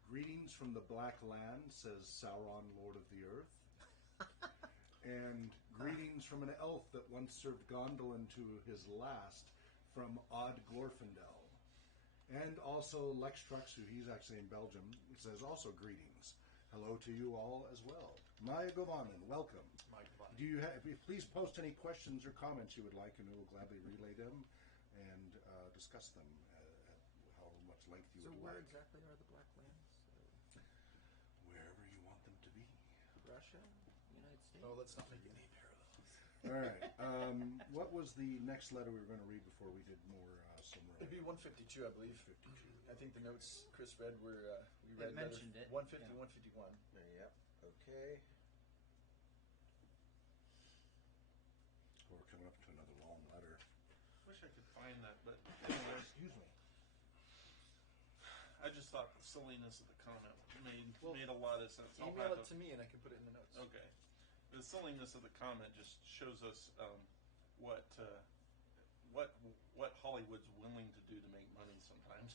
Greetings from the Black Land, says Sauron, Lord of the Earth. And greetings from an elf that once served Gondolin to his last, from Odd Glorfindel. And also Lex Trux, who he's actually in Belgium, says also greetings. Hello to you all as well. Maya Govanen, welcome. Mike Vaughn. Do you have? Please post any questions or comments you would like, and we will gladly relay them and discuss them at however much length you So would where like. exactly are the Black Lands? Wherever you want them to be. Russia? United States? Oh, let's not make any parallels. All right. What was the next letter we were going to read before we did more summary? It'd be 152, I believe. 52. I think the notes Chris read were we read mentioned letter it. 150, Yeah. 151. Yep. Okay. Oh, we're coming up to another long letter. Wish I could find that, but anyways, Excuse me. I just thought the silliness of the comment made a lot of sense. I'll Email have it to me and I can put it in the notes. Okay. The silliness of the comment just shows us what Hollywood's willing to do to make money sometimes.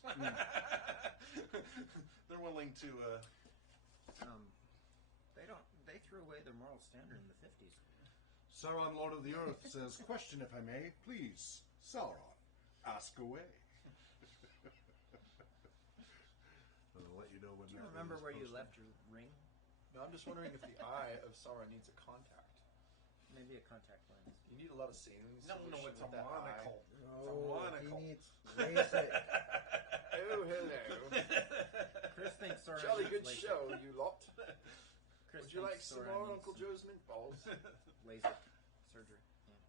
They're willing to. They threw away their moral standard in the 50s. Sauron, Lord of the Earth, says, question if I may. Please, Sauron, ask away. I'll let you know when Do you that remember is where you posted. left your ring? No, I'm just wondering if the eye of Sauron needs a contact. Maybe a contact lens. You need a lot of savings. No, solution it's a with that monocle. Oh, monocle. he needs LASIK. eye. Oh, hello. Chris thinks Sauron Jolly needs good LASIK. show, you lot. Chris Would you like thinks some Sauron more needs Uncle some Joe's meatballs? LASIK surgery. Yeah.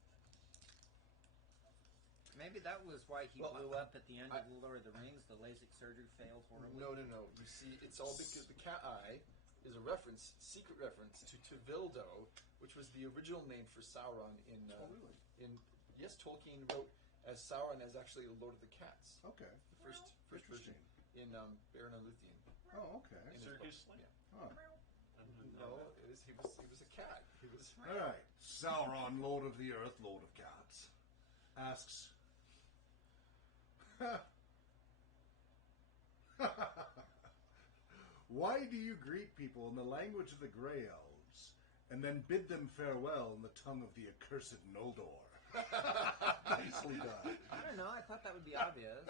Maybe that was why he Well, blew up at the end of The Lord of the Rings. The LASIK surgery failed horribly. No. You see, it's all because the cat eye is a reference, secret reference to Tevildo, which was the original name for Sauron in. Oh, really? Yes, Tolkien wrote as Sauron as actually the Lord of the Cats. Okay. The first version in Baron and Luthien. Oh, okay. In his book. Seriously? Yeah. Huh. No, he was a cat. He was. All right. Sauron, Lord of the Earth, Lord of Cats, asks, why do you greet people in the language of the Grey Elves and then bid them farewell in the tongue of the accursed Noldor? Nicely done. I don't know. I thought that would be obvious.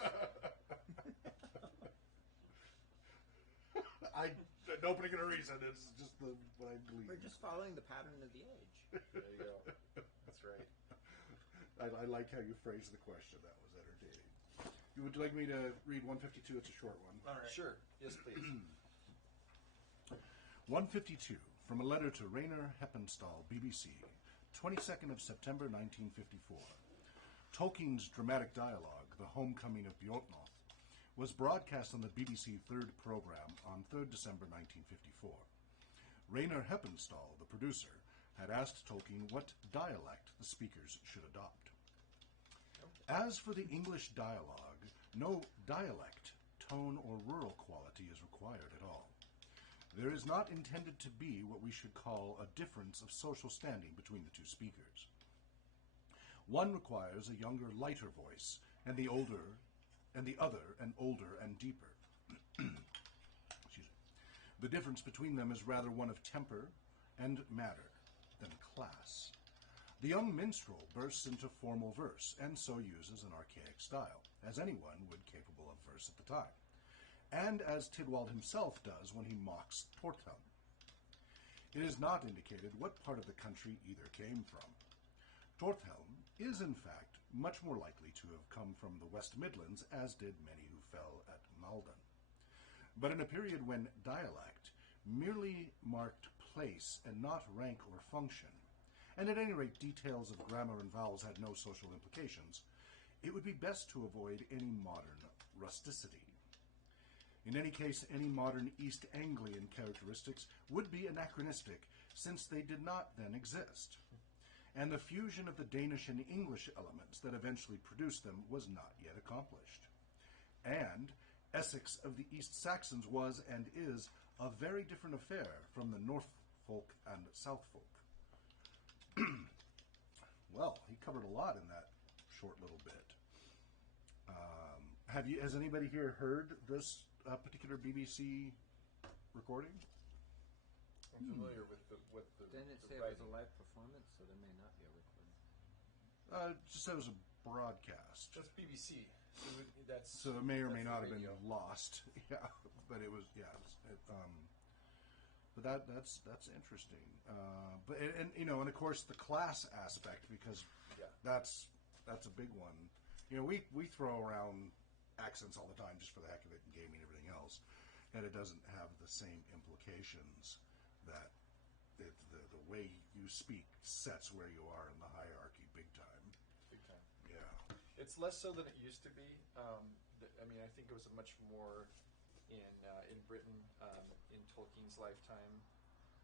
No particular reason. It's just what I believe. We're just following the pattern of the age. There you go. That's right. I like how you phrased the question. That was entertaining. You would like me to read 152? It's a short one. All right. Sure. Yes, please. 152, from a letter to Rainer Heppenstall, BBC, 22nd of September 1954. Tolkien's dramatic dialogue, The Homecoming of Beorhtnoth, was broadcast on the BBC Third programme on 3rd December 1954. Rainer Heppenstall, the producer, had asked Tolkien what dialect the speakers should adopt. As for the English dialogue, no dialect, tone, or rural quality is required at all. There is not intended to be what we should call a difference of social standing between the two speakers. One requires a younger, lighter voice, and the other an older and deeper. Excuse me. The difference between them is rather one of temper and matter than class. The young minstrel bursts into formal verse, and so uses an archaic style, as anyone would capable of verse at the time, and as Tidwald himself does when he mocks Torthelm. It is not indicated what part of the country either came from. Torthelm is, in fact, much more likely to have come from the West Midlands, as did many who fell at Malden. But in a period when dialect merely marked place and not rank or function, and at any rate details of grammar and vowels had no social implications, it would be best to avoid any modern rusticity. In any case, any modern East Anglian characteristics would be anachronistic, since they did not then exist, and the fusion of the Danish and English elements that eventually produced them was not yet accomplished. And Essex of the East Saxons was and is a very different affair from the North folk and South folk. Well, he covered a lot in that short little bit. Has anybody here heard this particular BBC recording? I'm familiar with the Didn't it the say it was a live performance, so there may not be a recording? Just said it was a broadcast. That's BBC. That's So it may or may that's not the have been radio. lost. Yeah, but it was. Yeah, but that's interesting. But and of course the class aspect, because Yeah. that's a big one. We throw around accents all the time just for the heck of it in gaming and everything else, and it doesn't have the same implications that the way you speak sets where you are in the hierarchy big time. Big time. Yeah. It's less so than it used to be. I mean, I think it was a much more in Britain in Tolkien's lifetime,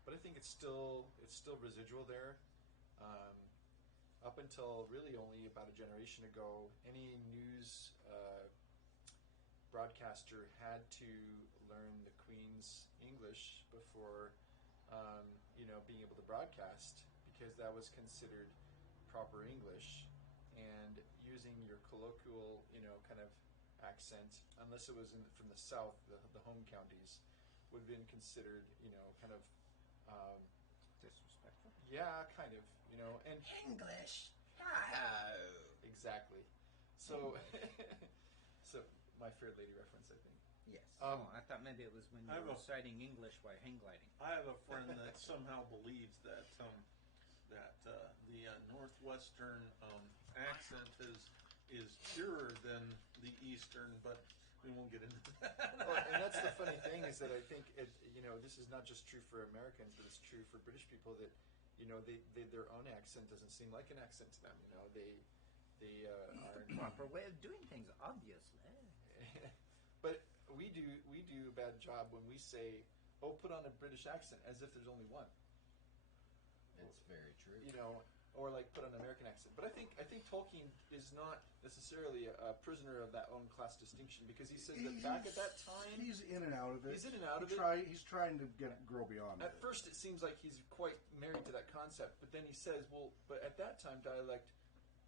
but I think it's still residual there. Up until really only about a generation ago, any news broadcaster had to learn the Queen's English before being able to broadcast, because that was considered proper English, and using your colloquial kind of accent, unless it was from the south, the home counties, would have been considered kind of Disrespectful. yeah, kind of, and English. exactly. So, so my Fair Lady reference, I think. Yes. I thought maybe it was when I you have were reciting English while hang gliding. I have a friend that somehow believes that the northwestern accent is purer than the eastern, but we won't get into that. Well, and that's the funny thing, is that I think this is not just true for Americans, but it's true for British people, that their own accent doesn't seem like an accent to them. They are Proper way of doing things, obviously. but we do a bad job when we say, "Oh, put on a British accent," as if there's only one. It's very true. Or like put on an American accent. But I think Tolkien is not necessarily a prisoner of that own class distinction, because he says that back at that time, He's in and out of it. He's in and out of it. He's trying to grow beyond at it. first it seems like he's quite married to that concept, but then he says, well, but at that time dialect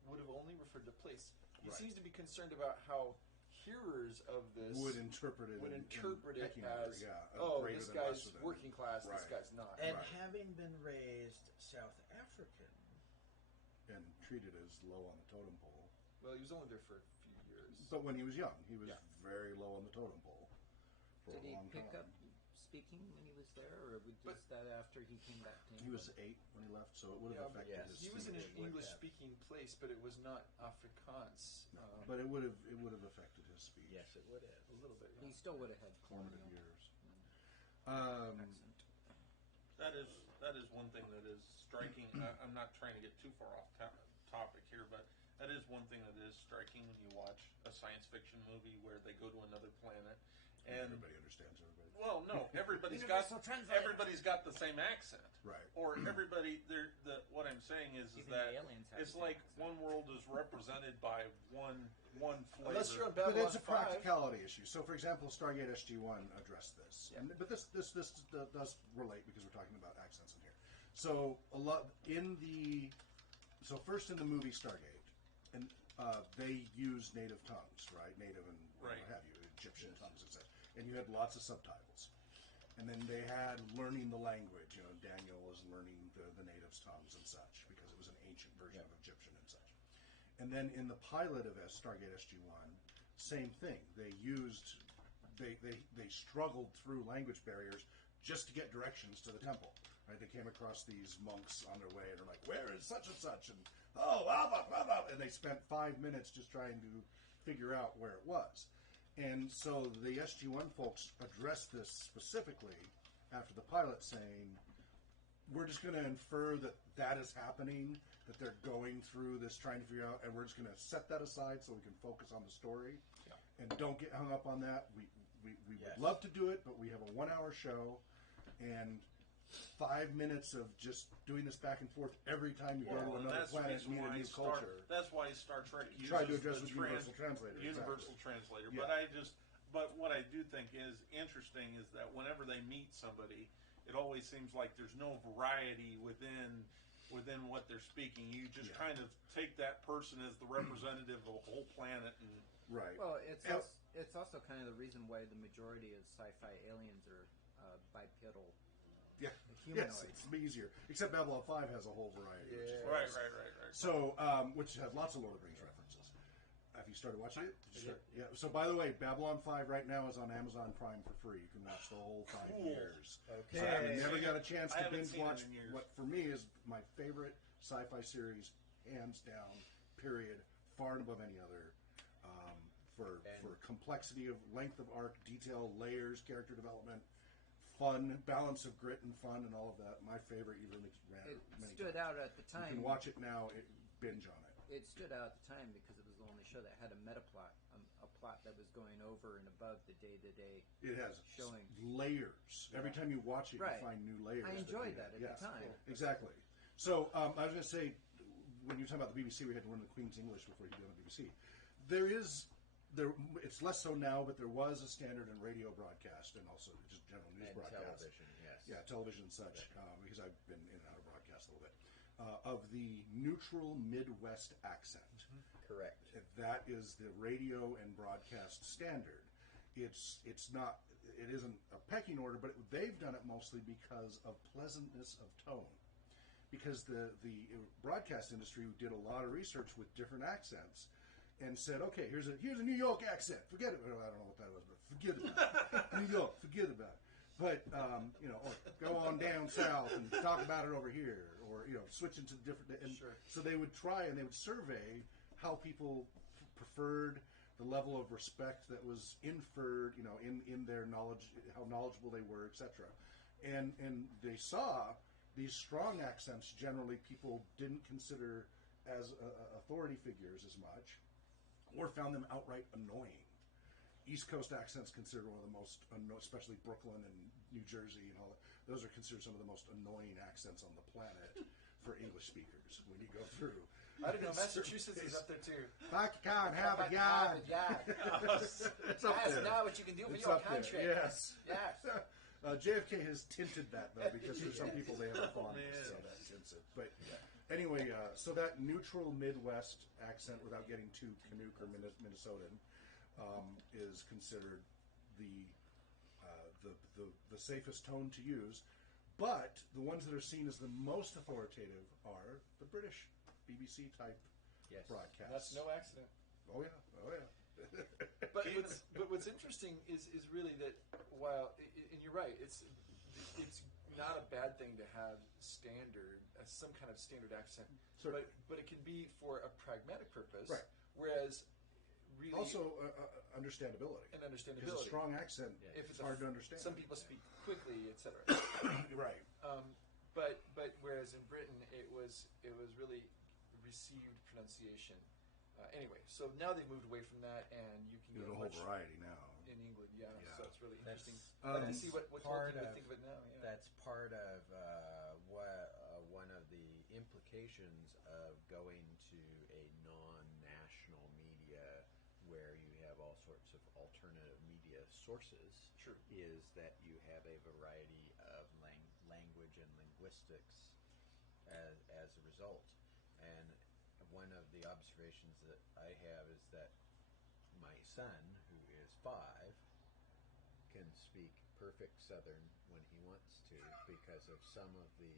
would have only referred to place. He Right. seems to be concerned about how hearers of this would interpret it it pecking order, as, yeah, oh, greater this than, guy's lesser than. working class, this Right. guy's not. And Right. having been raised South African, and treated as low on the totem pole. Well, he was only there for a few years. But when he was young, he was Yeah. very low on the totem pole for Did a he long pick time. up speaking when he was there, or was that after he came back to He England? was 8 when he left, so it would have affected yes. his He was in an speech. English-speaking place, but it was not Afrikaans. But it would have affected his speech. Yes, it would have. A little bit. He still would have had Formative colonial years. accent. That is one thing that is striking. I'm not trying to get too far off topic here, but that is one thing that is striking when you watch a science fiction movie where they go to another planet. And everybody understands everybody. well, no, everybody's Universal translator. got the same accent, Right. or everybody. What I'm saying is Even that the aliens have it's the same like accent. one world is represented by one flavor. Unless you're on But Babylon it's a 5. practicality issue. So, for example, Stargate SG-1 addressed this. Yeah. But this does relate because we're talking about accents in here. So, so first in the movie Stargate, and they use native tongues, right? Native and Right. what have you, Egyptian tongues, etc. And you had lots of subtitles. And then they had learning the language. You know, Daniel was learning the natives' tongues and such because it was an ancient version of Egyptian and such. And then in the pilot of Stargate SG-1, same thing. They struggled through language barriers just to get directions to the temple. Right? They came across these monks on their way and are like, "Where is such and such?" And and they spent 5 minutes just trying to figure out where it was. And so the SG-1 folks addressed this specifically after the pilot, saying, we're just going to infer that is happening, that they're going through this trying to figure out, and we're just going to set that aside so we can focus on the story. Yeah. And don't get hung up on that. We Yes. would love to do it, but we have a 1-hour show, and 5 minutes of just doing this back and forth every time you go to and another that's the planet, reason need a why new culture. That's why Star Trek uses Try to address the with Universal Translator. Universal exactly. Translator. Yeah. But what I do think is interesting is that whenever they meet somebody, it always seems like there's no variety within what they're speaking. You just Yeah. kind of take that person as the representative of a whole planet, and Right. Well, it's also kind of the reason why the majority of sci-fi aliens are bipedal Yeah. humanoids. Yes, it's easier. Except Babylon 5 has a whole variety. Which is right. So, which has lots of Lord of the Rings references. Have you started watching it? Did you start? Yeah. So, by the way, Babylon 5 right now is on Amazon Prime for free. You can watch the whole 5 Cool. years. Okay. So if you never got a chance I to haven't binge seen it watch in years. what for me is my favorite sci-fi series, hands down, period, far and above any other. For complexity of length of arc, detail, layers, character development, fun, balance of grit and fun, and all of that. My favorite, even ran It many stood times. out at the time. You can watch it now. Binge on it. It stood out at the time because it was the only show that had a meta plot, a plot that was going over and above the day-to-day. It has showing layers. Every time you watch it, Right. you find new layers. I enjoyed that at Yes, the time. Exactly. So I was going to say, when you're talking about the BBC, we had to learn the Queen's English before you go on the BBC. It's less so now, but there was a standard in radio broadcast and also just general news And broadcast. television, yes. Yeah, television and such, because I've been in and out of broadcast a little bit, of the neutral Midwest accent. Correct. That is the radio and broadcast standard. It isn't a pecking order, but they've done it mostly because of pleasantness of tone. Because the broadcast industry did a lot of research with different accents and said, okay, here's a New York accent. Forget it. Well, I don't know what that was, but forget about it. New York, forget about it. But or go on down south and talk about it over here, or switch into different. And Sure. So they would try and they would survey how people preferred, the level of respect that was inferred, in their knowledge, how knowledgeable they were, etc. And they saw these strong accents. Generally, people didn't consider as authority figures as much, or found them outright annoying. East Coast accents considered one of the most, especially Brooklyn and New Jersey and all that. Those are considered some of the most annoying accents on the planet for English speakers when you go through. I don't know. Massachusetts is up there too. Back can have a yard. It's up That's there. not what you can do for It's your up there, country. yes. Yes. JFK has tinted that though, because for some people they have a fondness, so that tints it. But anyway, so that neutral Midwest accent, without getting too Canuck or Minnesotan, is considered the safest tone to use. But the ones that are seen as the most authoritative are the British BBC type Yes. broadcasts. That's no accident. Oh yeah. But what's interesting is really that while and you're right, it's not a bad thing to have some kind of standard accent, Certainly. but it can be for a pragmatic purpose, Right. Whereas really Also, understandability. and Because a understandability. strong accent, If it's hard to understand. Some people speak quickly, etc. Right. But whereas in Britain it was really received pronunciation. Anyway, so now they've moved away from that, and you can There's get a whole much variety now. in England. Yeah, Yeah. so it's really That's- interesting. Um, to see what part Tolkien would of- think of it now. Yeah. That's part of one of the implications of going to a non-national media where you have all sorts of alternative media sources. True. Is that you have a variety of language and linguistics as a result. And one of the observations that I have is that my son, who is 5, can speak perfect Southern when he wants to because of some of the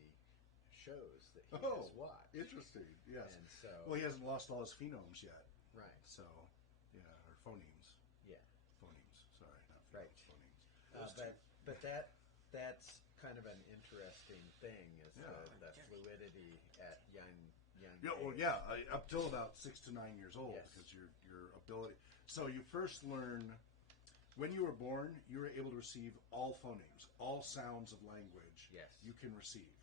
shows that he has watched. Interesting. Yes. And so, Well, he hasn't lost all his phonemes yet. right, So, yeah, or phonemes. yeah, Phonemes. Sorry, not phonemes. Right. Phonemes. but that's kind of an interesting thing is the fluidity at young Yeah, well, age. yeah, up till about 6 to 9 years old, Yes. because your ability. So you first learn when you were born. You were able to receive all phonemes, all sounds of language. Yes. You can receive.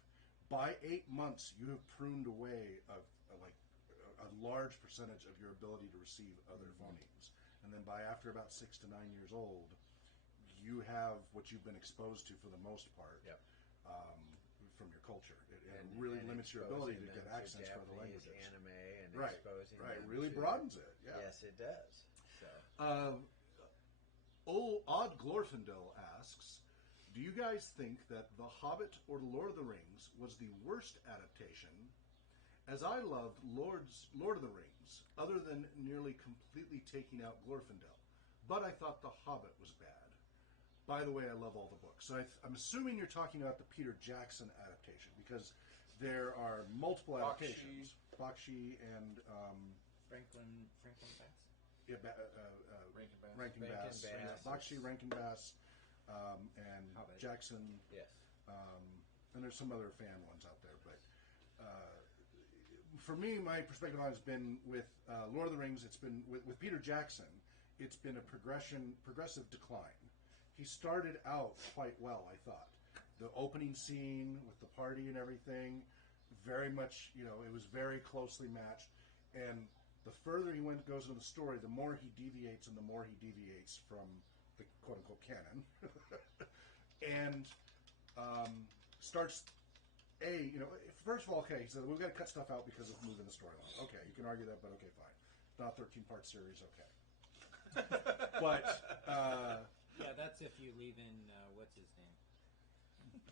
By 8 months, you have pruned away a large percentage of your ability to receive other phonemes, and then by after about 6 to 9 years old, you have what you've been exposed to for the most part. Yep. From your culture, it And- really and limits your ability to exposing get them accents for other Japanese languages. anime and Right, exposing right. It them really to- broadens it. Yeah. Yes, it does. So Odd Glorfindel asks, do you guys think that The Hobbit or The Lord of the Rings was the worst adaptation? As I loved Lord of the Rings, other than nearly completely taking out Glorfindel. But I thought The Hobbit was bad. By the way, I love all the books. So I'm assuming you're talking about the Peter Jackson adaptation, because there are multiple adaptations. Bakshi and Franklin Bass. yeah, Rankin Bass. Rankin Rankin Bass. Bass Yeah, is- Bakshi, Rankin Bass, and Hobbit. Jackson. yes, And there's some other fan ones out there. But for me, my perspective on it has been with Lord of the Rings. It's been with Peter Jackson. It's been a progressive decline. He started out quite well, I thought. The opening scene with the party and everything, very much, it was very closely matched. And the further he goes into the story, the more he deviates and the more he deviates from the quote-unquote canon. And starts, first of all, okay, he said, we've got to cut stuff out because of moving the story along. Okay, you can argue that, but okay, fine. Not a 13-part series, okay. But... Yeah, that's if you leave in what's his name?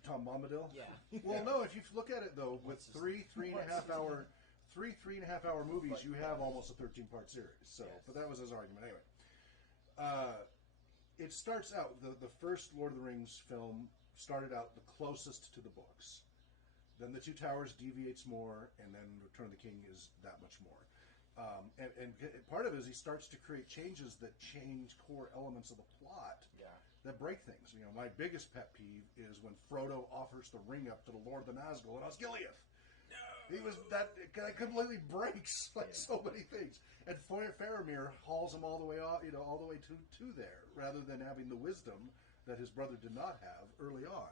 Tom Bombadil? Yeah. Well, no, if you look at it, though, with three and a half hour movies, you have almost a 13-part series. So, Yes. But that was his argument. Anyway, it starts out, the first Lord of the Rings film started out the closest to the books. Then The Two Towers deviates more, and then Return of the King is that much more. And part of it is he starts to create changes that change core elements of the plot Yeah. that break things. My biggest pet peeve is when Frodo offers the ring up to the Lord of the Nazgul and Osgiliath. No! He was that completely breaks so many things. And Faramir hauls him all the way off, all the way to there, rather than having the wisdom that his brother did not have early on,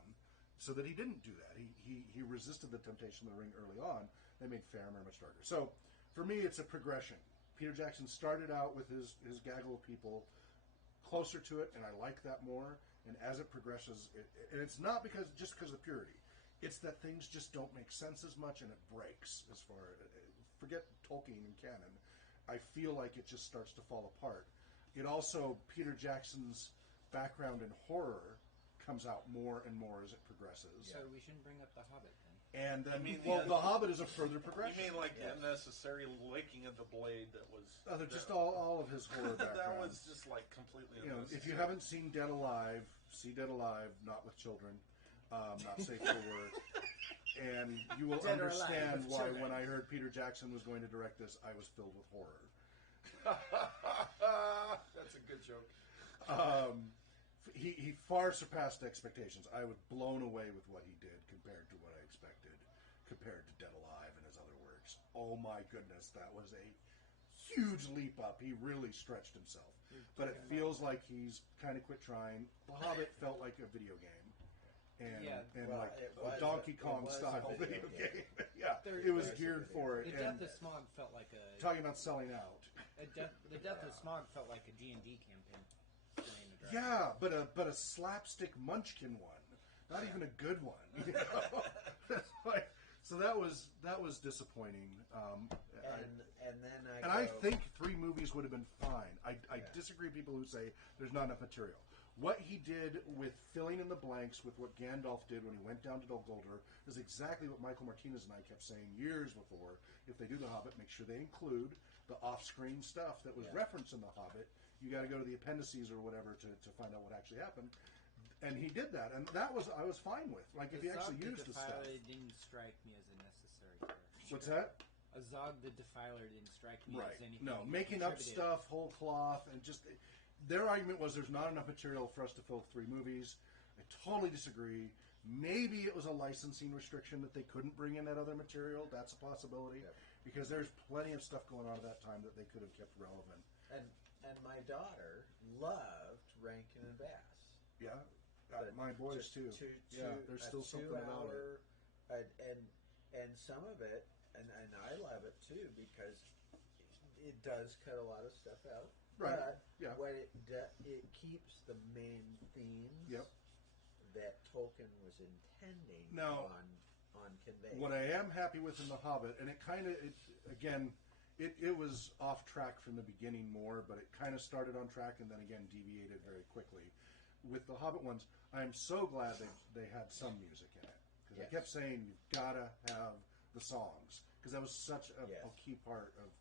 so that he didn't do that. He resisted the temptation of the ring early on. They made Faramir much darker. So, for me, it's a progression. Peter Jackson started out with his gaggle of people closer to it, and I like that more. And as it progresses, and it's not just because of purity. It's that things just don't make sense as much, and it breaks. Forget Tolkien and canon. I feel like it just starts to fall apart. It also, Peter Jackson's background in horror comes out more and more as it progresses. So we shouldn't bring up The Hobbit then. And then, the The Hobbit is a further You progression. mean like the unnecessary licking of the blade that was... They're just all of his horror background. that was just like completely unnecessary. If you haven't seen Dead Alive, see Dead Alive, not with children, not safe for work. And you will Dead or Alive understand with why children. when I heard Peter Jackson was going to direct this, I was filled with horror. That's a good joke. He far surpassed expectations. I was blown away with what he did compared to what I expected, compared to Dead Alive and his other works. Oh my goodness, that was a huge leap up. He really stretched himself. But it feels like he's kind of quit trying. The Hobbit felt like a video game. And like a Donkey Kong style video game. Yeah, it was geared for it. The Death of Smog felt like a... Talking about selling out. The Death of Smog felt like a D&D campaign. Yeah, but a slapstick munchkin one. Not even a good one. You know? So that was disappointing. And then I think 3 movies would have been fine. I disagree with people who say there's not enough material. What he did with filling in the blanks with what Gandalf did when he went down to Dol Guldur is exactly what Michael Martinez and I kept saying years before. If they do The Hobbit, make sure they include the off-screen stuff that was referenced in The Hobbit. You got to go to the appendices or whatever to find out what actually happened. And he did that, and I was fine with. Like, if he actually used the stuff. Didn't strike me as a necessary character. What's that? Azog the Defiler didn't strike me as anything. No, making up stuff, whole cloth, and just... Their argument was there's not enough material for us to fill 3 movies. I totally disagree. Maybe it was a licensing restriction that they couldn't bring in that other material. That's a possibility. Yep. Because there's plenty of stuff going on at that time that they could have kept relevant. And my daughter loved Rankin and Bass. Yeah. My boys, too. There's still something about it. And some of it, and I love it, too, because it does cut a lot of stuff out. Right. But what it keeps the main themes that Tolkien was intending on conveying. What I am happy with in The Hobbit, and it was off track from the beginning more, but it kind of started on track and then again deviated very quickly. With the Hobbit ones, I am so glad they had some music in it. Because I kept saying, you've got to have the songs. Because that was such a key part of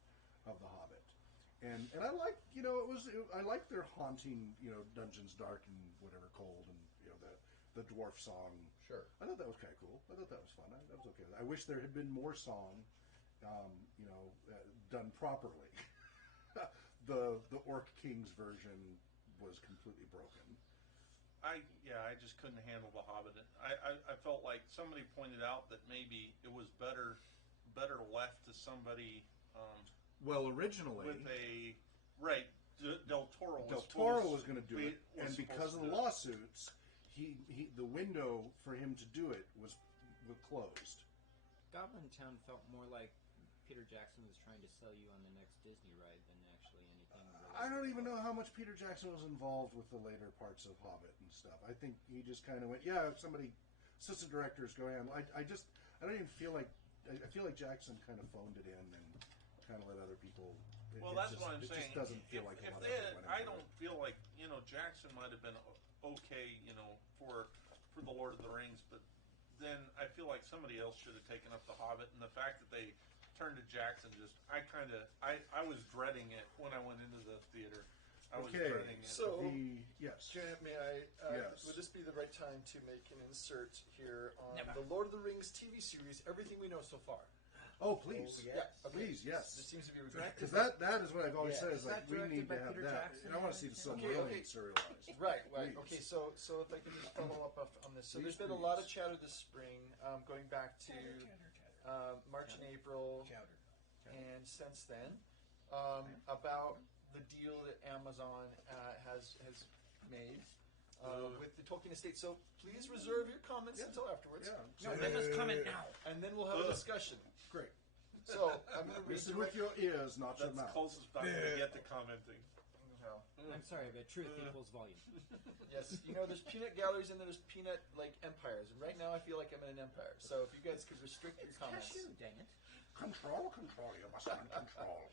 The Hobbit. And I like, I like their haunting, dungeons dark and whatever cold, and the dwarf song. Sure. I thought that was kind of cool. I thought that was fun. That was okay. I wish there had been more song, done properly. The Orc King's version was completely broken. I just couldn't handle The Hobbit. I felt like somebody pointed out that maybe it was better left to somebody. Well, originally, with Del Toro was going to do it, and because of the lawsuits, the window for him to do it was closed. Goblin Town felt more like Peter Jackson was trying to sell you on the next Disney ride than actually anything. I don't even know how much Peter Jackson was involved with the later parts of Hobbit and stuff. I think he just kind of went, assistant directors going on. I don't even feel like, I feel like Jackson kind of phoned it in and kind of let other people. That's what I'm saying. It just doesn't feel like a lot of effort went into I don't feel like Jackson might have been okay, for the Lord of the Rings, but then I feel like somebody else should have taken up the Hobbit, and the fact that they turned to Jackson, I was dreading it when I went into the theater. I was dreading it. So, yes, Janet, may I? Would this be the right time to make an insert here on the Lord of the Rings TV series? Everything we know so far. Oh, please. Yes. Please, yes. This seems to be regretted. Because that is what I've always said, is like, we need to have Peter that. Jackson And I want to see the Silmarillion serialized. Right. Please. Okay, so if I can just follow up on this. So there's been a lot of chatter this spring, going back to March and April, and since then, about the deal that Amazon has made with the Tolkien estate. So please reserve your comments until afterwards. No, let us comment now. And then we'll have a discussion. Great. So I'm going to read Listen with your ears, not your That's the mouth. closest I'm going to get to commenting. I'm sorry, but truth equals volume. Yes, there's peanut galleries and there's peanut empires, and right now I feel like I'm in an empire. So if you guys could restrict your comments. Cashew, dang it. Control, you must have control.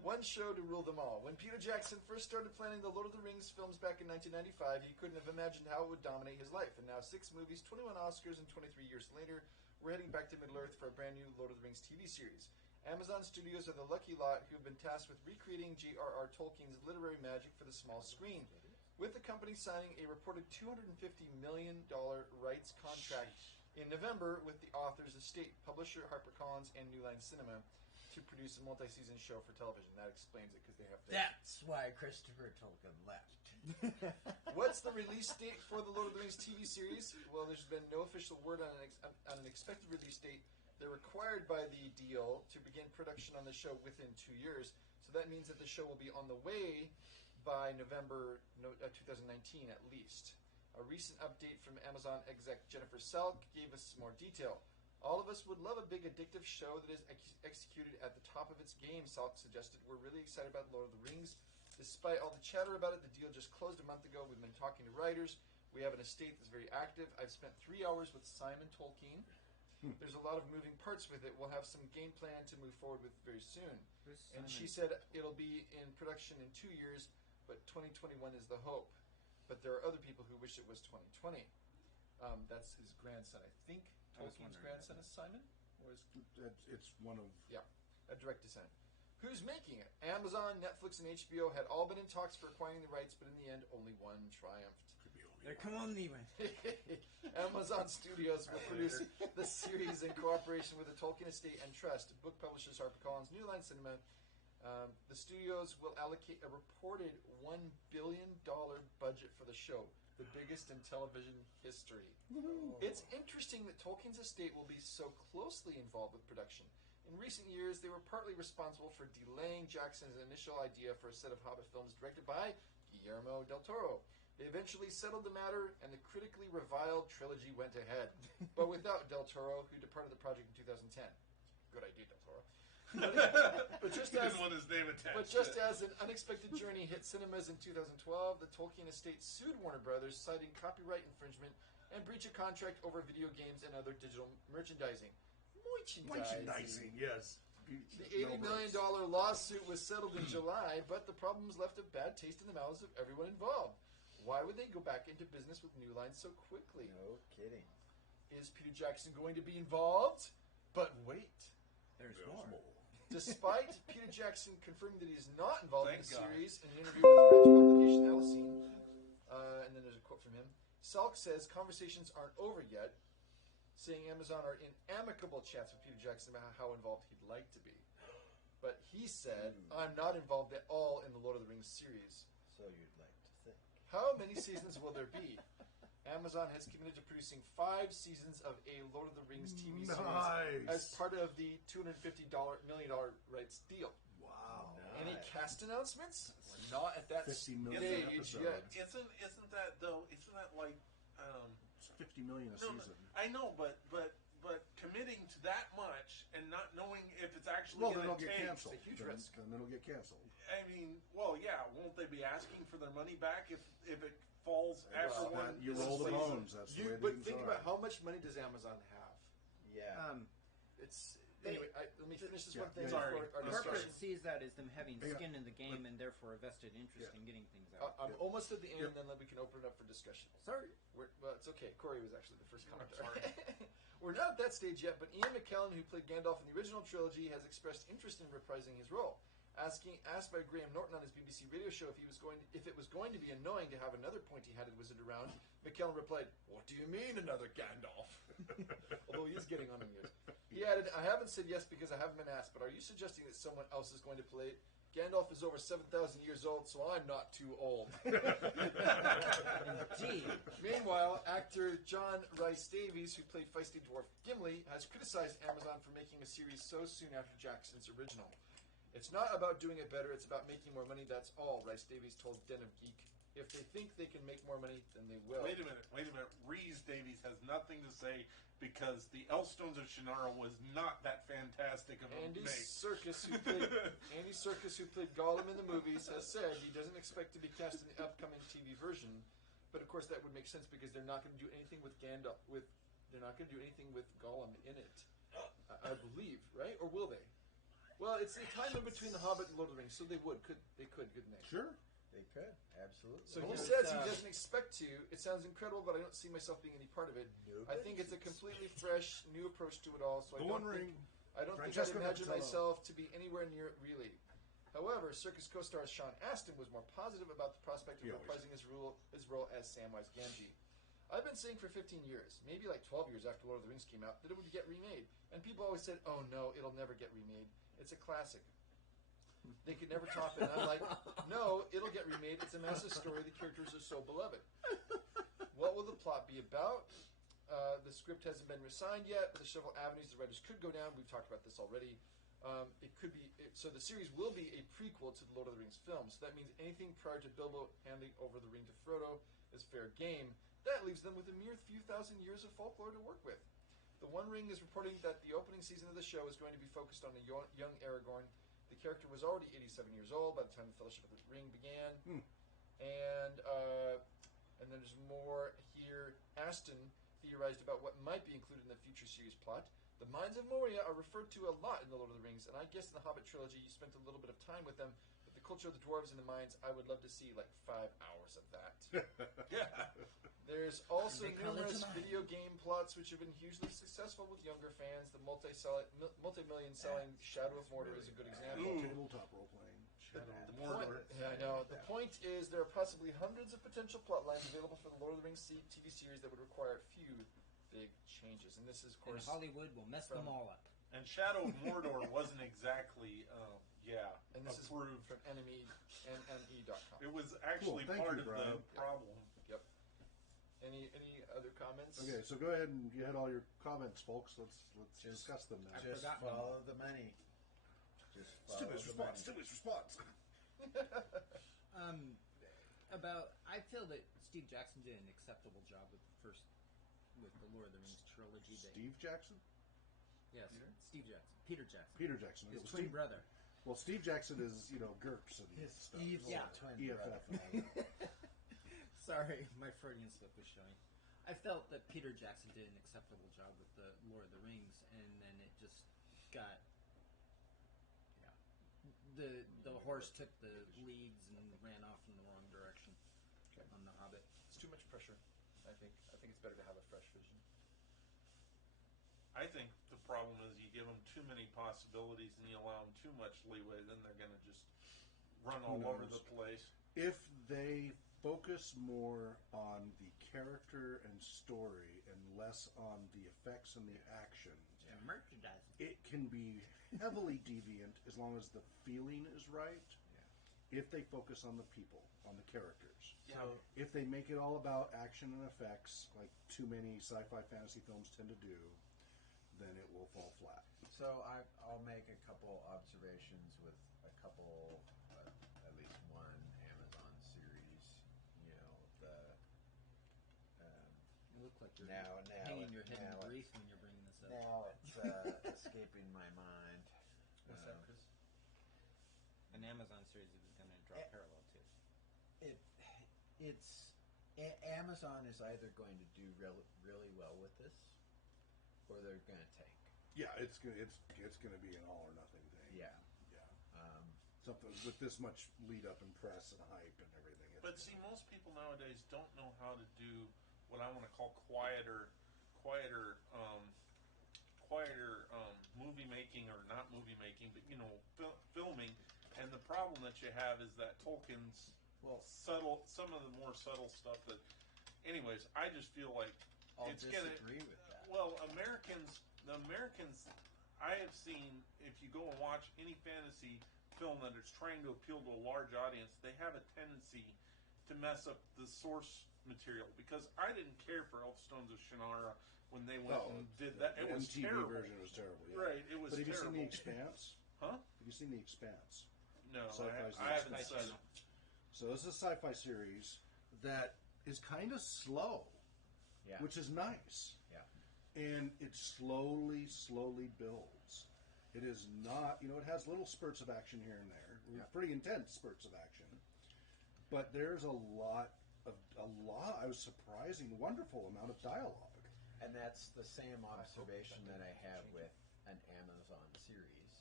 One show to rule them all. When Peter Jackson first started planning the Lord of the Rings films back in 1995, he couldn't have imagined how it would dominate his life. And now 6 movies, 21 Oscars, and 23 years later, we're heading back to Middle-earth for a brand new Lord of the Rings TV series. Amazon Studios are the lucky lot who have been tasked with recreating J.R.R. Tolkien's literary magic for the small screen, with the company signing a reported $250 million rights contract in November with the author's estate, publisher HarperCollins, and New Line Cinema, to to produce a multi-season show for television. That explains it because they have to. That's why Christopher Tolkien left. What's the release date for the Lord of the Rings TV series? Well, there's been no official word on an expected release date. They're required by the deal to begin production on the show within 2 years. So that means that the show will be on the way by November 2019 at least. A recent update from Amazon exec Jennifer Selk gave us more detail. All of us would love a big addictive show that is executed at the top of its game, Selk suggested. We're really excited about Lord of the Rings. Despite all the chatter about it, the deal just closed a month ago. We've been talking to writers. We have an estate that's very active. I've spent 3 hours with Simon Tolkien. There's a lot of moving parts with it. We'll have some game plan to move forward with very soon. And she said it'll be in production in 2 years, but 2021 is the hope. But there are other people who wish it was 2020. That's his grandson, I think. Tolkien's grandson is Simon? Or is It's one of... Yeah, a direct descendant. Who's making it? Amazon, Netflix, and HBO had all been in talks for acquiring the rights, but in the end, only one triumphed. Come on, Leeway. Amazon Studios will produce the series in cooperation with the Tolkien Estate and Trust, book publishers HarperCollins, New Line Cinema. The studios will allocate a reported $1 billion budget for the show, the biggest in television history. It's interesting that Tolkien's estate will be so closely involved with production. In recent years, they were partly responsible for delaying Jackson's initial idea for a set of Hobbit films directed by Guillermo del Toro. They eventually settled the matter, and the critically reviled trilogy went ahead. But without del Toro, who departed the project in 2010. Good idea, del Toro. But just as want his name attached. But just as an unexpected journey hit cinemas in 2012, the Tolkien estate sued Warner Brothers, citing copyright infringement and breach of contract over video games and other digital merchandising. Merchandising, yes. The $80 million lawsuit was settled in July, but the problems left a bad taste in the mouths of everyone involved. Why would they go back into business with New Line so quickly? No kidding. Is Peter Jackson going to be involved? But wait. There's more. Despite Peter Jackson confirming that he is not involved in Thank the God. series in an interview with French publication Allocine, and then there's a quote from him. Salk says conversations aren't over yet, saying Amazon are in amicable chats with Peter Jackson about how involved he'd like to be. But he said, I'm not involved at all in the Lord of the Rings series. So you'd like to think. How many seasons will there be? Amazon has committed to producing 5 seasons of a Lord of the Rings TV series as part of the $250 million rights deal. Wow. Any cast announcements? We're not at that 50 million stage episodes. yet. Isn't that though? Isn't that like? It's 50 million a season. I know, but committing to that much and not knowing if it's actually Well, going then to it'll get take. canceled. It's a huge Then- risk. Then it'll get canceled. I mean, well, yeah. Won't they be asking for their money back if it falls after Well, one? You this roll is the season. bones. That's the way But things think are. about how much money does Amazon have? Yeah. It's anyway. Let me finish this Yeah, one thing yeah, sorry. before our Corporate discussion. sees that as them having Yeah. skin in the game and therefore a vested interest Yeah. in getting things out. I'm almost at the end, Yep. and then we can open it up for discussion. Sorry. Well, it's okay. Corey was actually the first commenter. sorry. We're not at that stage yet, but Ian McKellen, who played Gandalf in the original trilogy, has expressed interest in reprising his role. Asked by Graham Norton on his BBC radio show if it was going to be annoying to have another pointy-headed wizard around, McKellen replied, "What do you mean another Gandalf?" Although he is getting on in years. He added, "I haven't said yes because I haven't been asked, but are you suggesting that someone else is going to play it? Gandalf is over 7,000 years old, so I'm not too old." Indeed. Meanwhile, actor John Rhys Davies, who played feisty dwarf Gimli, has criticized Amazon for making a series so soon after Jackson's original. "It's not about doing it better, it's about making more money, that's all," Rhys Davies told Den of Geek. "If they think they can make more money, then they will." Wait a minute. Rhys Davies has nothing to say because the Elfstones of Shannara was not that fantastic of a Andy make. Serkis, who played Gollum in the movies, has said he doesn't expect to be cast in the upcoming TV version. But of course, that would make sense because they're not going to do anything with Gandalf. They're not going to do anything with Gollum in it, I believe, right? Or will they? Well, it's the time in between The Hobbit and Lord of the Rings, so they couldn't they? Sure. They could. Absolutely. So he Well, says he it's, doesn't expect to. It sounds incredible, but I don't see myself being any part of it. Nobody I think it's a completely fresh, new approach to it all. So The I don't One think Ring. I don't Francesca think I'd imagine Capitello. myself to be anywhere near it, really. However, Circus co-star Sean Astin was more positive about the prospect of He always reprising his role as Samwise Gamgee. "I've been saying for 15 years, maybe like 12 years after Lord of the Rings came out, that it would get remade. And people always said, oh no, it'll never get remade. It's a classic. They could never top it. And I'm like, no, it'll get remade. It's a massive story. The characters are so beloved. What will the plot be about? The script hasn't been resigned yet, but there's several avenues the writers could go down. We've talked about this already. It could be so. The series will be a prequel to the Lord of the Rings film. So that means anything prior to Bilbo handing over the ring to Frodo is fair game. That leaves them with a mere few thousand years of folklore to work with. The One Ring is reporting that the opening season of the show is going to be focused on a young Aragorn. The character was already 87 years old by the time the Fellowship of the Ring began. And then there's more here. Aston theorized about what might be included in the future series plot. The Mines of Moria are referred to a lot in The Lord of the Rings, and I guess in the Hobbit trilogy you spent a little bit of time with them. But the culture of the dwarves in the mines, I would love to see like 5 hours of that. Yeah. There's also They call it numerous the mine. video game plots which have been hugely successful with younger fans. The multi-million selling Shadow of Mordor is a good example. Tabletop role playing. Yeah, I know. The point is there are possibly hundreds of potential plot lines available for the Lord of the Rings TV series that would require a few big changes. And this is, of And course, Hollywood will mess them all up. And Shadow of Mordor wasn't exactly, and this approved. is from NME.com. It was actually Cool. Thank part you, of Brian. the problem. Yep. Any other comments? Okay, so go ahead and you had all your comments, folks. Let's discuss them now. Just forgotten follow the money. Just follow the money. Stimulus response. I feel that Steve Jackson did an acceptable job with the Lord of the Rings trilogy. Steve Jackson? Yes, Steve Jackson. Peter Jackson. Peter Jackson. His Well, twin Steve, brother. well, Steve Jackson is, GURPS and His stuff. evil Yeah. twin EFF. brother. Sorry, my Freudian slip was showing. I felt that Peter Jackson did an acceptable job with the Lord of the Rings, and then it just got the horse took the leads and ran off in the wrong direction on The Hobbit. It's too much pressure, I think. I think it's better to have a fresh vision. I think the problem is you give them too many possibilities and you allow them too much leeway, then they're going to just run all over the place. If they focus more on the character and story and less on the effects and the action, And merchandising. it can be heavily deviant as long as the feeling is right. If they focus on the people, on the characters. So If they make it all about action and effects, like too many sci-fi fantasy films tend to do, then it will fall flat. I'll make a couple observations with a couple, at least one Amazon series. You look like you're Now hanging your head in now grief when you're bringing this up. Now it's escaping my mind. What's that, Chris? An Amazon series that is going to draw parallel to. Amazon is either going to do really well with this, or they're going to tank. Yeah, it's gonna be an all or nothing thing. Yeah. Something with this much lead up and press and hype and everything. But see, most people nowadays don't know how to do what I want to call quieter movie making, or not movie making, but filming. And the problem that you have is that Tolkien's some of the more subtle stuff that. Anyways, I just feel like I'll it's gonna. disagree with that. Well, the Americans, I have seen, if you go and watch any fantasy film that is trying to appeal to a large audience, they have a tendency to mess up the source material. Because I didn't care for Elfstones of Shannara when they went and did that. It The was MTV terrible. version was terrible. Yeah. Right, it was But have you terrible. seen The Expanse? Huh? Have you seen The Expanse? No, Sci-fi's I haven't Sci-Fi seen channel. it. So this is a sci-fi series that is kind of slow, Yeah. which is nice. Yeah. And it slowly builds. It is not, it has little spurts of action here and there, pretty intense spurts of action. But there's a lot, I was surprising, wonderful amount of dialogue. And that's the same observation that I have with an Amazon series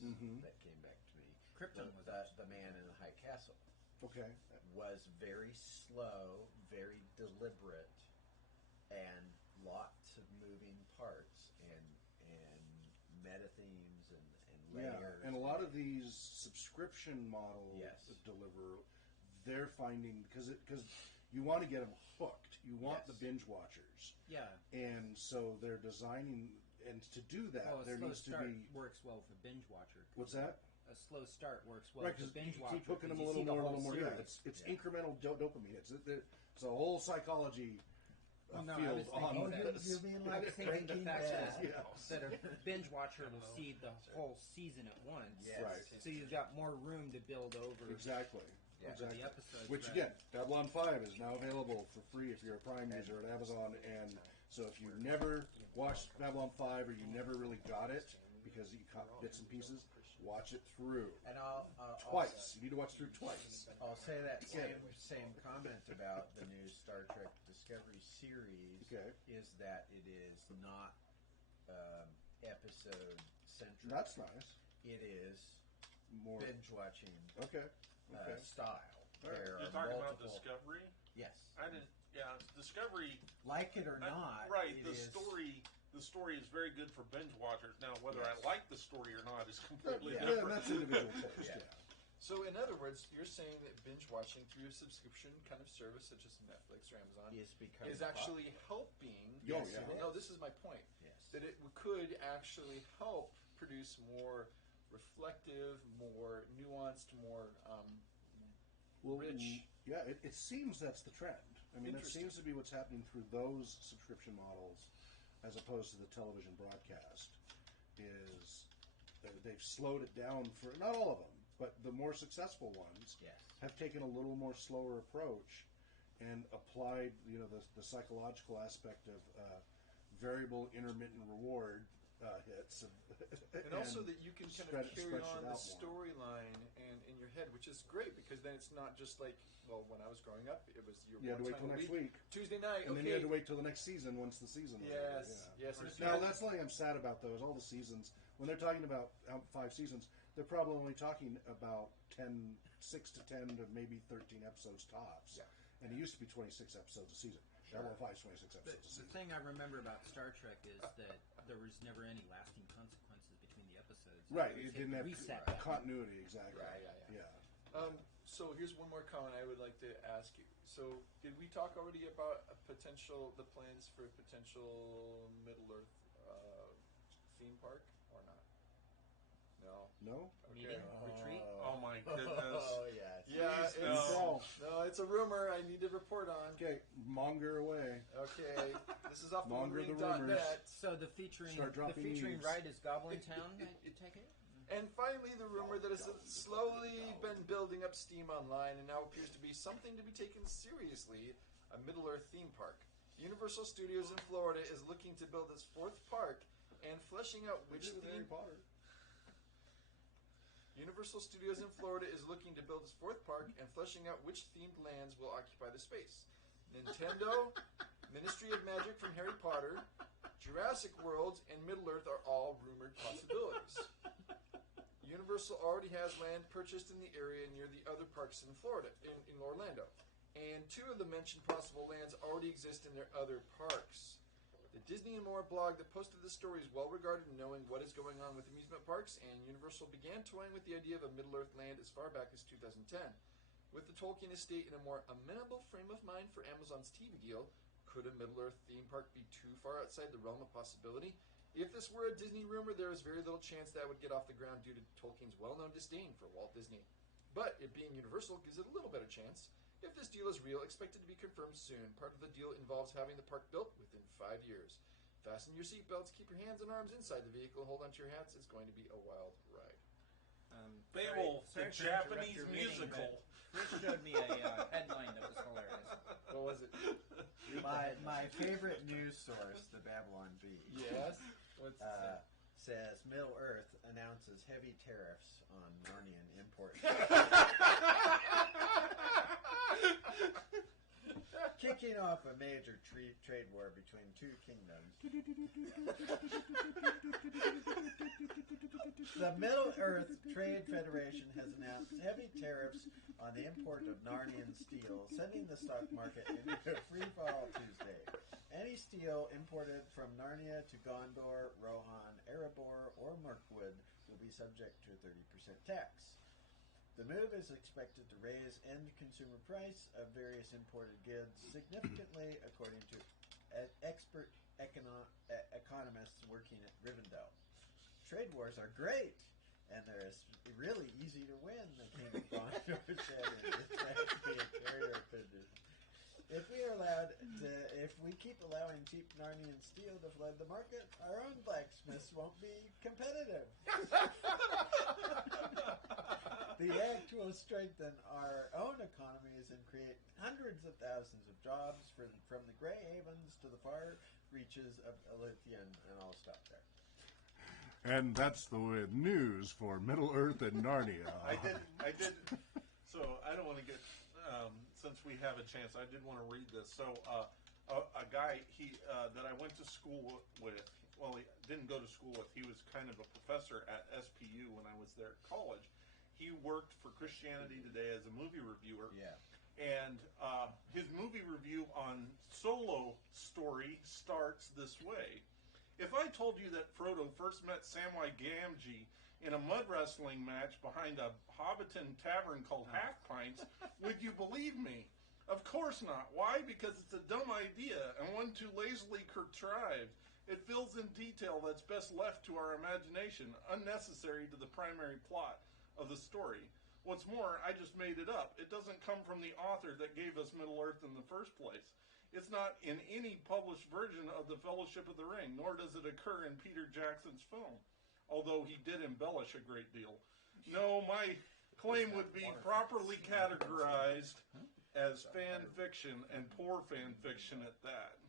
that came back to me. Krypton was the Man in the High Castle. Okay. Was very slow, very deliberate, and lots of moving parts and meta themes and layers. And a lot of these subscription model Yes. that deliver, they're finding, because you want to get them hooked. You want Yes. the binge watchers. Yeah. And so they're designing, and to do that, Well, a there slow needs to start be. works well with a binge watcher. What's that? A slow start works well Right, with a because binge you watcher. keep hooking them a 'cause you little see the more, a whole little more. Yeah, series. it's incremental dopamine. It's a whole psychology Well, no, I field was on thinking this. You mean like the Breaking fact Bad? that a binge watcher will see the whole season at once. Yes. Right. So you've got more room to build over. Exactly. Yeah. Exactly. The episodes, Which right. again, Babylon 5 is now available for free if you're a Prime user at Amazon. And so if you never watched Babylon 5 or you never really got it because you caught bits and pieces, watch it through. And I'll Twice. You need to watch through twice. I'll say that same comment about the new Star Trek Discovery series Okay. is that it is not episode centric. That's nice. It is More. binge watching Okay. Okay. style. All right. There You're are talking about multiple. Discovery? Yes. I didn't. Yeah, Discovery. Like it or not, right. it The is- story is very good for binge watchers. Now, whether Yes. I like the story or not is completely Yeah, different. that's individual taste. Yeah. Yeah. So, in other words, you're saying that binge watching through a subscription kind of service, such as Netflix or Amazon, Is becoming is actually helping. Yes, yeah. No, this is my point. Yes. That it could actually help produce more reflective, more nuanced, more Well, rich. Yeah, it seems that's the trend. I mean, that Interesting. seems to be what's happening through those subscription models as opposed to the television broadcast. Is they've slowed it down for, not all of them, but the more successful ones Yes. have taken a little more slower approach and applied, the psychological aspect of variable intermittent reward hits. And also that you can kind spread- of carry stretch it on the out more. storyline and in your head, which is great because then it's not just like, well, when I was growing up, it was your You had to one wait time till a next week. Tuesday night, And okay. then you had to wait till the next season once the season was Yes, over. Yeah. yes. and if you Now, had- that's something I'm sad about, though, is all the seasons. When they're talking about 5 seasons, they're probably only talking about 6 to 10 to maybe 13 episodes tops. Yeah. And it used to be 26 episodes a season. Babylon 5 is 26 The, episodes a the season. thing I remember about Star Trek is that there was never any lasting consequences between the episodes. Right, You it hit didn't the have reset button. continuity, exactly. Yeah. So here's one more comment I would like to ask you. So did we talk already about the plans for a potential Middle Earth theme park or not? No. No? Meeting? Retreat? Oh my goodness. Oh yes. Yeah, Please, no, it's a rumor I need to report on. Okay, monger away. Okay, this is off Monger the themoonring.net. rumors. So the featuring Start dropping leaves. ride is Goblin Town, I take it? And finally, the rumor that has slowly been building up steam online and now appears to be something to be taken seriously, a Middle-earth theme park. Universal Studios in Florida is looking to build its 4th park and fleshing out which Harry theme... Potter. Universal Studios in Florida is looking to build its 4th park and fleshing out which themed lands will occupy the space. Nintendo, Ministry of Magic from Harry Potter, Jurassic World, and Middle-earth are all rumored possibilities. Universal already has land purchased in the area near the other parks in Florida, in Orlando. And 2 of the mentioned possible lands already exist in their other parks. The Disney and More blog that posted this story is well regarded in knowing what is going on with amusement parks, and Universal began toying with the idea of a Middle-earth land as far back as 2010. With the Tolkien estate in a more amenable frame of mind for Amazon's TV deal, could a Middle-earth theme park be too far outside the realm of possibility? If this were a Disney rumor, there is very little chance that would get off the ground due to Tolkien's well-known disdain for Walt Disney. But it being Universal gives it a little better chance. If this deal is real, expected to be confirmed soon. Part of the deal involves having the park built within 5 years. Fasten your seatbelts, keep your hands and arms inside the vehicle, hold onto your hats. It's going to be a wild ride. Beowulf, sorry the to interrupt Japanese your reading, musical. but Chris showed me a headline that was hilarious. What was it? My favorite news source, the Babylon Bee. Yes? What's it say? Says Middle Earth announces heavy tariffs on Narnian imports. Kicking off a major trade war between 2 kingdoms. The Middle Earth Trade Federation has announced heavy tariffs on the import of Narnian steel, sending the stock market into a free fall Tuesday. Any steel imported from Narnia to Gondor, Rohan, Erebor, or Mirkwood will be subject to a 30% tax. The move is expected to raise end consumer price of various imported goods significantly, according to expert economists working at Rivendell. Trade wars are great, and they're really easy to win, the King of Gondor said in his Tragedy of Carrier opinion. If we keep allowing cheap Narnian steel to flood the market, our own blacksmiths won't be competitive. The act will strengthen our own economies and create hundreds of thousands of jobs from the Grey Havens to the far reaches of Elysian, and I'll stop there. And that's the news for Middle Earth and Narnia. I did. So I don't want to get. Since we have a chance, I did want to read this. So a guy that I went to school with. Well, he didn't go to school with. He was kind of a professor at SPU when I was there at college. He worked for Christianity Today as a movie reviewer. Yeah. And his movie review on Solo Story starts this way. If I told you that Frodo first met Samwise Gamgee in a mud wrestling match behind a Hobbiton tavern called Half Pints, would you believe me? Of course not. Why? Because it's a dumb idea and one too lazily contrived. It fills in detail that's best left to our imagination, unnecessary to the primary plot of the story. What's more, I just made it up. It doesn't come from the author that gave us Middle-earth in the first place. It's not in any published version of The Fellowship of the Ring, nor does it occur in Peter Jackson's film, although he did embellish a great deal. No, my claim would be properly categorized as fan fiction, and poor fan fiction at that.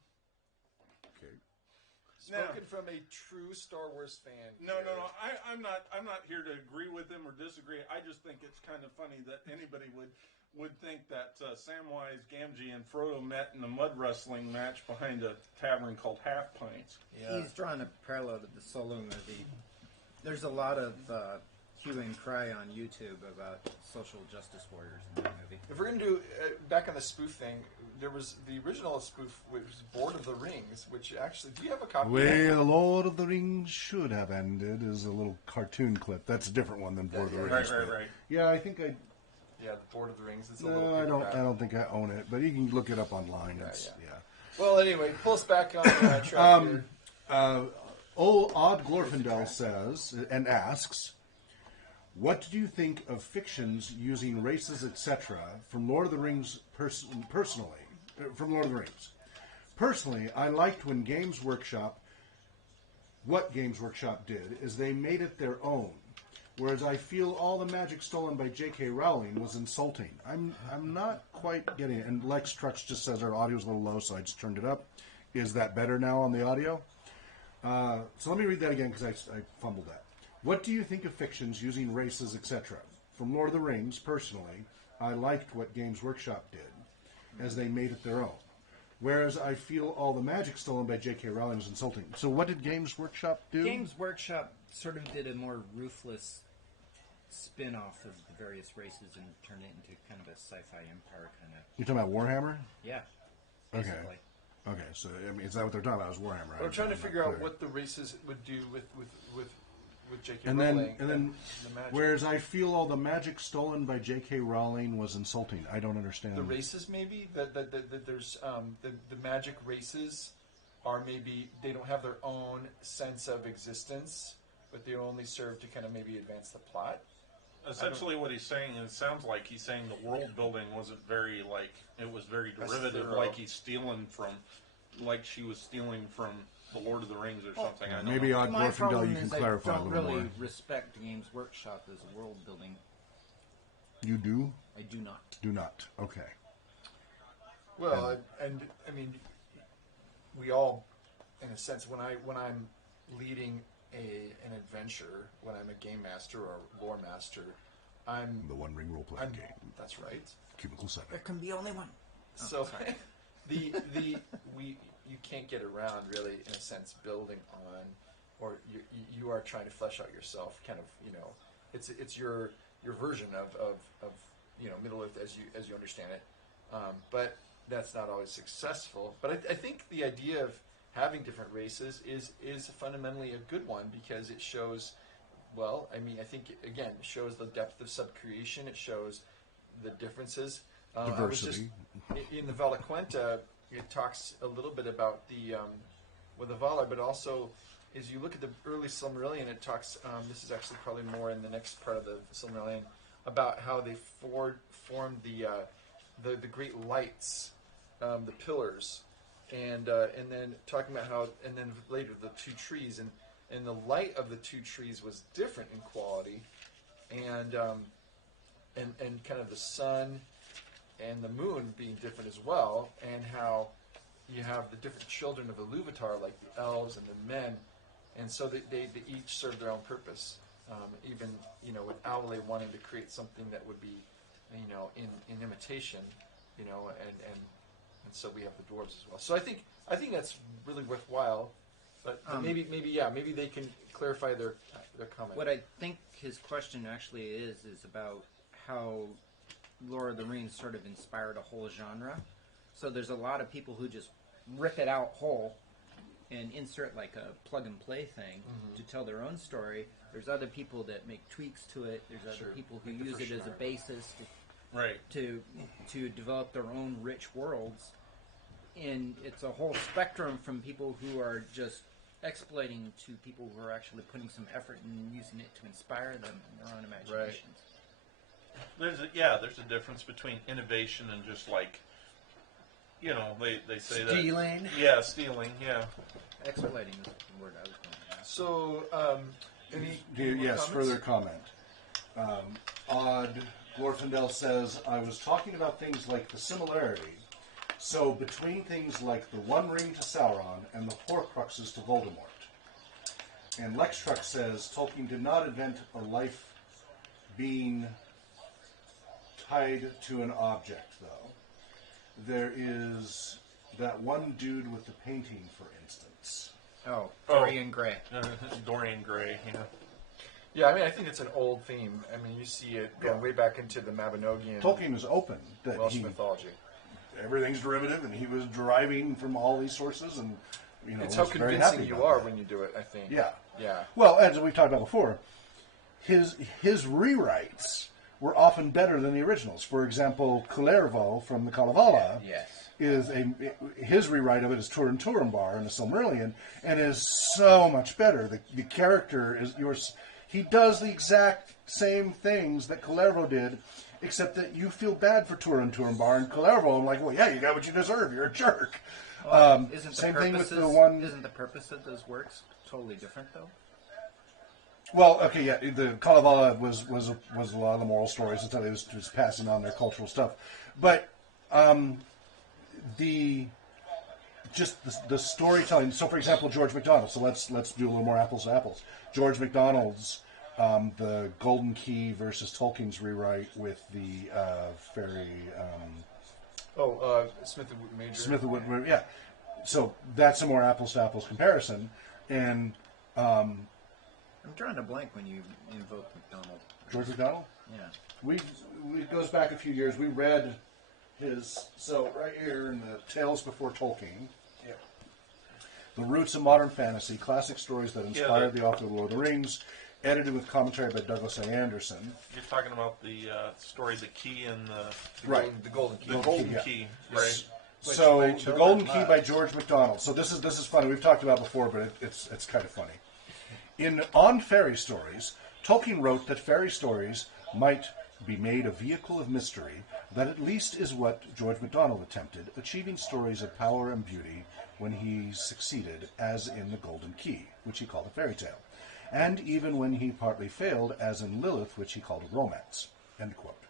Okay. Spoken from a true Star Wars fan. No. I'm not here to agree with him or disagree. I just think it's kind of funny that anybody would think that Samwise Gamgee and Frodo met in a mud wrestling match behind a tavern called Half Pints. Yeah. He's drawn a parallel to the Solo movie. There's a lot of hue and cry on YouTube about social justice warriors in that movie. If we're going to do, back on the spoof thing, there was the original spoof, which was Lord of the Rings, which actually, do you have a copy of that? Well, Lord of the Rings should have ended is a little cartoon clip. That's a different one than Lord of the Rings. Right. Yeah, I think I... Yeah, the Lord of the Rings. It's a No, little I don't think I own it, but you can look it up online. Yeah. Well, anyway, pull us back on track here. Old Odd Glorfindel says and asks, what do you think of fictions using races, etc., from Lord of the Rings personally? From Lord of the Rings. Personally, I liked when what Games Workshop did is they made it their own. Whereas I feel all the magic stolen by J.K. Rowling was insulting. I'm not quite getting it. And Lex Trutch just says our audio's a little low, so I just turned it up. Is that better now on the audio? So let me read that again because I fumbled that. What do you think of fictions using races, etc.? From Lord of the Rings, personally, I liked what Games Workshop did, as they made it their own. Whereas I feel all the magic stolen by J.K. Rowling was insulting. So what did Games Workshop do? Games Workshop sort of did a more ruthless spin-off of the various races and turned it into kind of a sci-fi empire kind of... You're talking about Warhammer? Yeah, basically. Okay, so I mean, is that what they're talking about? Is Warhammer? We're trying to figure out what the races would do with J.K. And Rowling. then the magic. whereas I feel all the magic stolen by J.K. Rowling was insulting. I don't understand. The races, maybe? That there's the magic races are maybe, they don't have their own sense of existence, but they only serve to kind of maybe advance the plot. Essentially what he's saying, it sounds like he's saying the world building wasn't very, it was very derivative, like he's stealing from, like she was stealing from the Lord of the Rings or something. I don't Maybe know. Odd My Glorfindel, problem you can is clarify I a don't little really more. respect Games Workshop as a world building. You do? I do not. Do not. Okay. Well, and I mean, we all, in a sense, when I'm leading an adventure, when I'm a game master or lore master, I'm The One Ring role-playing game. That's right. Cubicle 7. There can be only one. So you can't get around really, in a sense, building on, or you are trying to flesh out yourself. Kind of, it's your version of Middle Earth as you understand it, but that's not always successful. But I think the idea of having different races is fundamentally a good one because it shows. Well, I mean, I think again it shows the depth of subcreation. It shows the differences. Diversity. In the Valaquenta, it talks a little bit about the with the Valar, but also as you look at the early Silmarillion, it talks. This is actually probably more in the next part of the Silmarillion about how they formed the great lights, the pillars, and then talking about how, and then later the two trees, and the light of the two trees was different in quality, and kind of the sun and the moon being different as well, and how you have the different children of Iluvatar, like the elves and the men, and so they each serve their own purpose. Even with Aule wanting to create something that would be, in imitation, and so we have the dwarves as well. So I think that's really worthwhile. But maybe they can clarify their comment. What I think his question actually is about how Lord of the Rings sort of inspired a whole genre. So there's a lot of people who just rip it out whole and insert like a plug and play thing to tell their own story. There's other people that make tweaks to it. There's other people who use it as a basis to develop their own rich worlds. And it's a whole spectrum from people who are just exploiting to people who are actually putting some effort and using it to inspire them in their own imaginations. There's a difference between innovation and just like, they say Stealing. that. Yeah, stealing. Yeah. Exploiting is the word I was going to use. So, any Yes, comments? further comment. Odd Glorfindel says, I was talking about things like the similarity. So between things like the One Ring to Sauron and the Horcruxes to Voldemort. And Lextruck says, Tolkien did not invent a life being tied to an object, though. There is that one dude with the painting, for instance. Oh, Dorian Gray. Dorian Gray, yeah. Yeah, I think it's an old theme. You see it going way back into the Mabinogian Tolkien was open that Welsh mythology. everything's derivative, and he was deriving from all these sources, and It's was how very convincing happy you about are that. when you do it, I think. Yeah. Yeah. Well, as we've talked about before, his rewrites were often better than the originals. For example, Kullervo from the Kalevala Yes. is his rewrite of it is Turin Turambar in the Silmarillion, and is so much better. The character is yours. He does the exact same things that Kullervo did, except that you feel bad for Turin Turambar, and Kullervo, I'm like, well, yeah, you got what you deserve. You're a jerk. Same thing with the one. Isn't the purpose of those works totally different, though? Well, okay, yeah, the Kalevala was a lot of the moral stories until they was passing on their cultural stuff, but the storytelling. So, for example, George MacDonald. So let's do a little more apples to apples. George MacDonald's the Golden Key versus Tolkien's rewrite with the fairy. Smith and Major. Smith and Woodward, yeah. So that's a more apples to apples comparison, and. I'm drawing a blank when you invoke McDonald. George MacDonald? Yeah. It goes back a few years. We read his, so right here in the Tales Before Tolkien, The Roots of Modern Fantasy, classic stories that inspired the author of Lord of the Rings, edited with commentary by Douglas A. Anderson. You're talking about the story, The Key and The Golden Key. The Golden Key, right? So, by The Children Golden Key Lodge. by George MacDonald. So this is funny. We've talked about it before, but it's kind of funny. On fairy stories, Tolkien wrote that fairy stories might be made a vehicle of mystery. That at least is what George MacDonald attempted, achieving stories of power and beauty when he succeeded, as in The Golden Key, which he called a fairy tale, and even when he partly failed, as in Lilith, which he called a romance. End quote.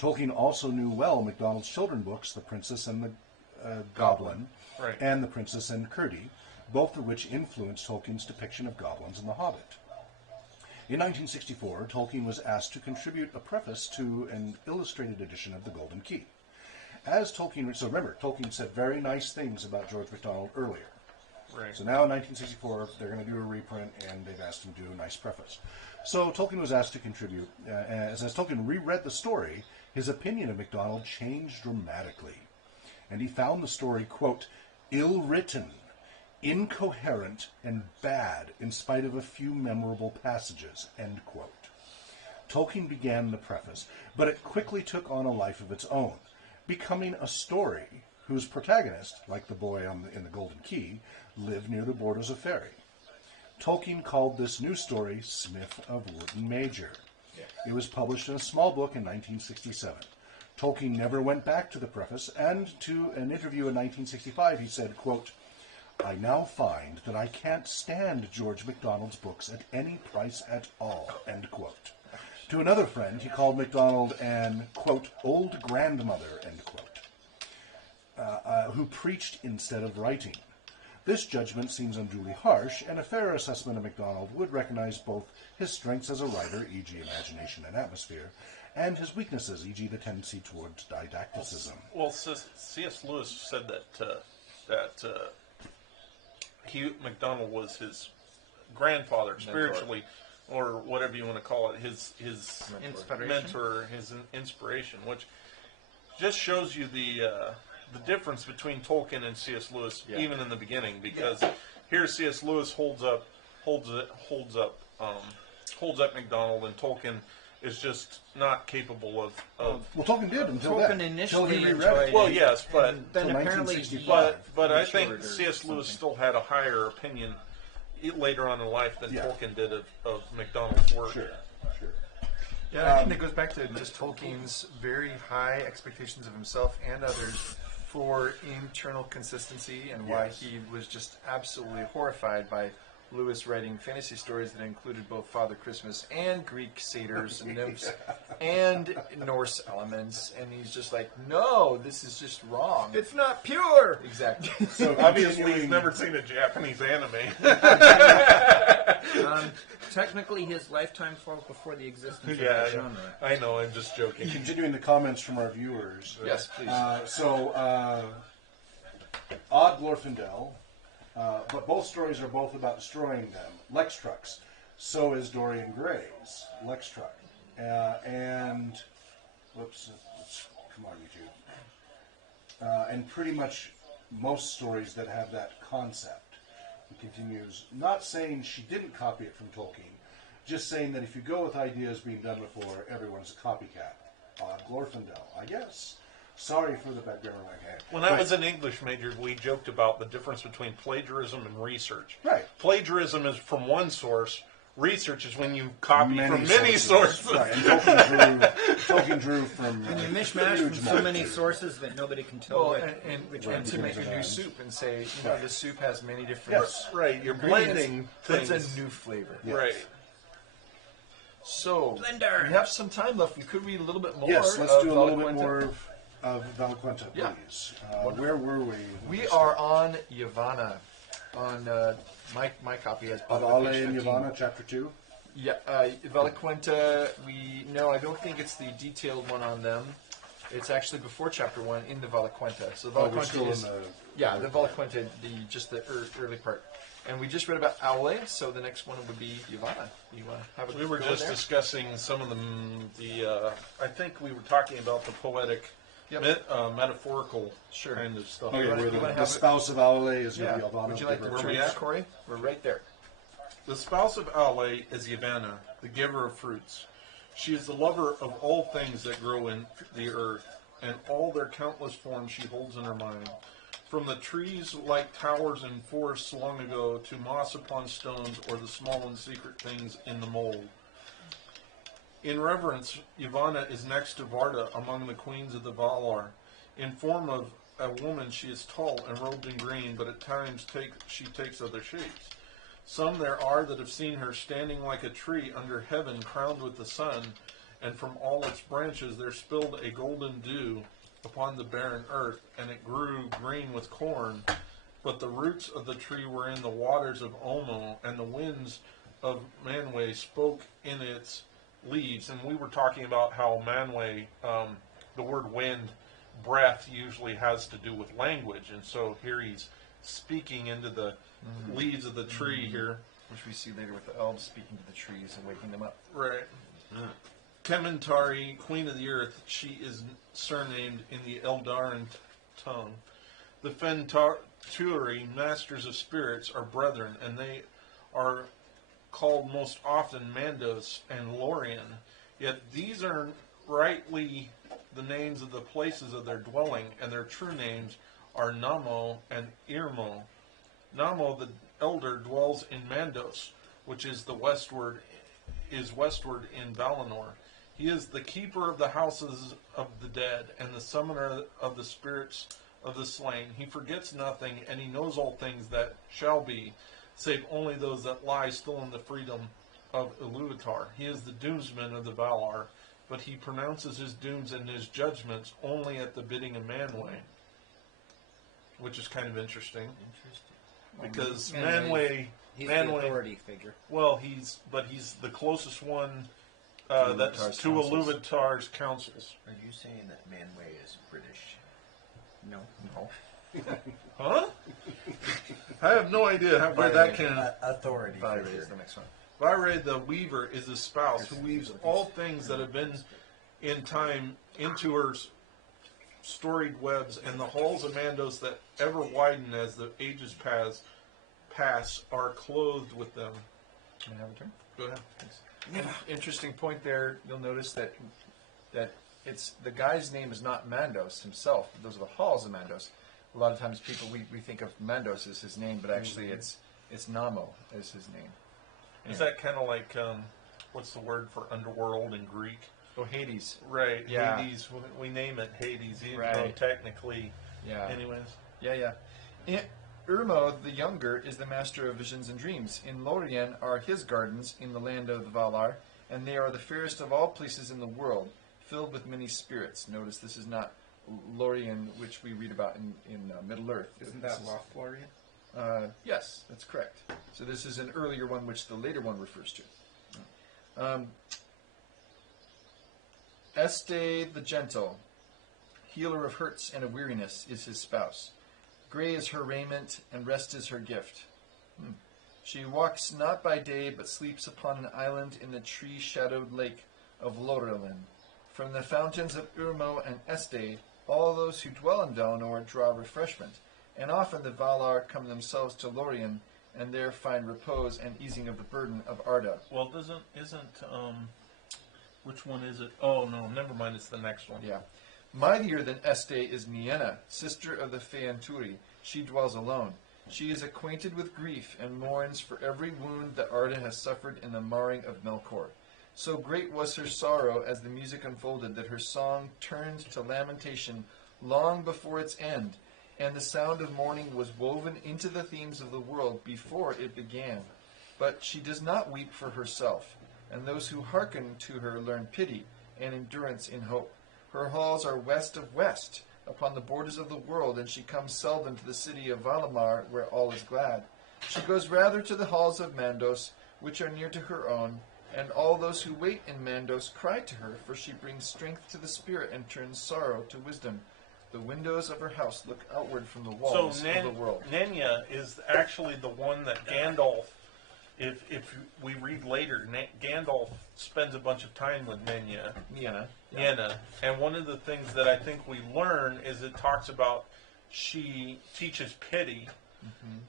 Tolkien also knew well MacDonald's children's books, The Princess and the Goblin, and The Princess and Curdie, both of which influenced Tolkien's depiction of goblins in The Hobbit. In 1964, Tolkien was asked to contribute a preface to an illustrated edition of The Golden Key. So remember, Tolkien said very nice things about George MacDonald earlier. Right. So now in 1964, they're going to do a reprint, and they've asked him to do a nice preface. So Tolkien was asked to contribute. As Tolkien reread the story, his opinion of MacDonald changed dramatically. And he found the story, quote, ill-written, incoherent, and bad in spite of a few memorable passages, end quote. Tolkien began the preface, but it quickly took on a life of its own, becoming a story whose protagonist, like the boy in the Golden Key, lived near the borders of Faerie. Tolkien called this new story Smith of Wootton Major. It was published in a small book in 1967. Tolkien never went back to the preface, and to an interview in 1965 he said, quote, "I now find that I can't stand George MacDonald's books at any price at all," end quote. To another friend, he called MacDonald an, quote, "old grandmother," end quote, who preached instead of writing. This judgment seems unduly harsh, and a fairer assessment of MacDonald would recognize both his strengths as a writer, e.g. imagination and atmosphere, and his weaknesses, e.g. the tendency towards didacticism. Well, C.S. Lewis said that MacDonald was his grandfather, spiritually, or whatever you want to call it, his mentor, his inspiration, which just shows you the difference between Tolkien and C.S. Lewis, even in the beginning, because here C.S. Lewis holds up MacDonald, and Tolkien is just not capable of. Well, Tolkien did until Tolkien then. initially Until he reread enjoyed it. Well, yes, but then Till apparently 1965. but I matured think or C.S. Lewis something. still had a higher opinion later on in life than Yeah. Tolkien did of MacDonald's work. Sure. Yeah, I think that goes back to just Tolkien's very high expectations of himself and others for internal consistency, and why Yes. he was just absolutely horrified by Lewis writing fantasy stories that included both Father Christmas and Greek satyrs and nymphs and Norse elements, and he's just like, no, this is just wrong. It's not pure. Exactly. So Obviously, he's never seen a Japanese anime. Technically, his lifetime falls before the existence of Yeah, that genre. I know. I'm just joking. Continuing the comments from our viewers. Yes, please. Odd Glorfindel, but both stories are both about destroying them. Lex trucks. So is Dorian Gray's Lex truck. And whoops, come on, YouTube. And pretty much most stories that have that concept. He continues, not saying she didn't copy it from Tolkien, just saying that if you go with ideas being done before, everyone's a copycat. Odd Glorfindel, I guess. Sorry for the bad grammar. When I was an English major, we joked about the difference between plagiarism and research. Right. Plagiarism is from one source. Research is when you copy from many sources. Right, and Tolkien drew from And you mishmash from so many sources that nobody can tell Well, which and one to to make a new Right. soup and say, you know, the soup has many different Yes. Right, you're ingredients, blending but it's things. a new flavor. Right. So, Blender. we have some time left. We could read a little bit more. Yes, let's of do a little bit Valaquenta. more of Valaquenta, Yeah. please. Where were we? We are on Yavanna. On my copy has Avale page and 15. Yavanna, chapter 2. Yeah, Valaquenta. I don't think it's the detailed one on them. It's actually before chapter 1 in the Valaquenta. So Oh, we're Valaquenta still is in the... the Valaquenta, just the early part. And we just read about Aule, so the next one would be Yavanna. You want to have a We were go just there? discussing some of I think we were talking about the poetic, metaphorical Sure. kind of stuff. Okay, You where wanna the have it? spouse of Aule is Yeah. Yavanna. Would you like to giver of Where we read at? it, Corey? We're right there. The spouse of Aule is Yavanna, the giver of fruits. She is the lover of all things that grow in the earth, and all their countless forms she holds in her mind. From the trees like towers in forests long ago, to moss upon stones, or the small and secret things in the mold. In reverence, Yavanna is next to Varda among the queens of the Valar. In form of a woman, she is tall and robed in green, but at times she takes other shapes. Some there are that have seen her standing like a tree under heaven, crowned with the sun, and from all its branches there spilled a golden dew upon the barren earth, and it grew green with corn. But the roots of the tree were in the waters of Omo, and the winds of Manwë spoke in its leaves. And we were talking about how Manwë, the word wind, breath, usually has to do with language, and so here he's speaking into the leaves of the tree here. Which we see later with the elves speaking to the trees and waking them up. Right. Kementari, queen of the earth, she is surnamed in the Eldarin tongue. The Fenturi, masters of spirits, are brethren, and they are called most often Mandos and Lorien. Yet these are rightly the names of the places of their dwelling, and their true names are Namo and Irmo. Namo the elder dwells in Mandos, which is westward in Valinor. He is the keeper of the houses of the dead and the summoner of the spirits of the slain. He forgets nothing, and he knows all things that shall be, save only those that lie still in the freedom of Iluvatar. He is the doomsman of the Valar, but he pronounces his dooms and his judgments only at the bidding of Manwë, which is kind of interesting. Because Manwë, he's the authority figure. well, he's the closest one that's to Iluvatar's councils. Are you saying that Manwë is British? No. Huh? I have no idea where that came. Authority Vire figure. is the next one. Vire the Weaver is his spouse, who weaves all things that have been in time into her storied webs, and the halls of Mandos that ever widen as the ages pass are clothed with them. Can I have a turn? Go ahead. Interesting point there. You'll notice that it's the guy's name is not Mandos himself. Those are the halls of Mandos. A lot of times we think of Mandos as his name, but actually it's Namo as his name. Is that kind of like what's the word for underworld in Greek? Oh, Hades. Right. Yeah. Hades. We name it Hades, even Right. though technically. Yeah. Anyways. Yeah. Urmo the Younger is the master of visions and dreams. In Lorien are his gardens in the land of the Valar, and they are the fairest of all places in the world, filled with many spirits. Notice this is not Lorien, which we read about in Middle Earth. Isn't This that is- Lothlorien? Yes, that's correct. So this is an earlier one, which the later one refers to. Este the Gentle, healer of hurts and of weariness, is his spouse. Gray is her raiment, and rest is her gift. She walks not by day, but sleeps upon an island in the tree-shadowed lake of Lorelin. From the fountains of Urmo and Este, all those who dwell in Valinor draw refreshment, and often the Valar come themselves to Lorien, and there find repose and easing of the burden of Arda. Well, isn't which one is it? Oh no, never mind. It's the next one. Yeah. Mightier than Este is Nienna, sister of the Feanturi. She dwells alone. She is acquainted with grief and mourns for every wound that Arda has suffered in the marring of Melkor. So great was her sorrow as the music unfolded that her song turned to lamentation long before its end, and the sound of mourning was woven into the themes of the world before it began. But she does not weep for herself, and those who hearken to her learn pity and endurance in hope. Her halls are west of west, upon the borders of the world, and she comes seldom to the city of Valimar, where all is glad. She goes rather to the halls of Mandos, which are near to her own, and all those who wait in Mandos cry to her, for she brings strength to the spirit and turns sorrow to wisdom. The windows of her house look outward from the walls of the world. Nenya is actually the one that Gandalf, if we read later, Gandalf spends a bunch of time with Nienna. Nienna, and one of the things that I think we learn is it talks about she teaches pity,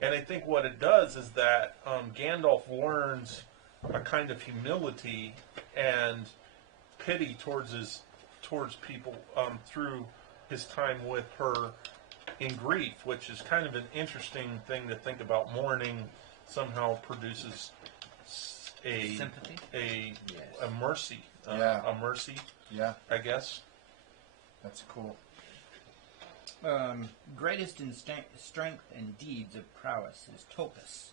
and I think what it does is that Gandalf learns a kind of humility and pity towards people through his time with her in grief, which is kind of an interesting thing to think about. Mourning somehow produces a Sympathy? a mercy, Yeah. a mercy, Yeah, I guess. that's cool. Greatest in strength and deeds of prowess is Topus,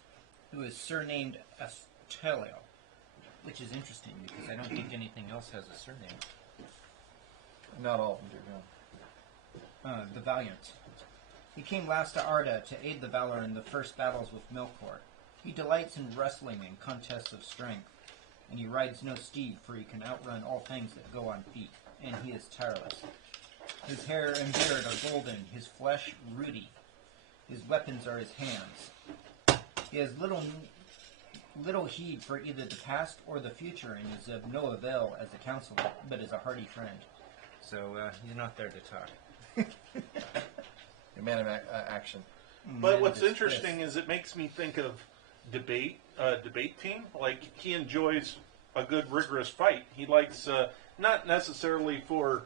who is surnamed Astelio, which is interesting because I don't think anything else has a surname. Not all of them do, no. The Valiant. He came last to Arda to aid the Valar in the first battles with Melkor. He delights in wrestling and contests of strength, and he rides no steed, for he can outrun all things that go on feet, and he is tireless. His hair and beard are golden, his flesh ruddy. His weapons are his hands. He has little heed for either the past or the future, and is of no avail as a counselor, but is a hearty friend. So he's not there to talk. A man of action. But Man what's of his interesting is it makes me think of debate team. Like, he enjoys a good rigorous fight. He likes not necessarily for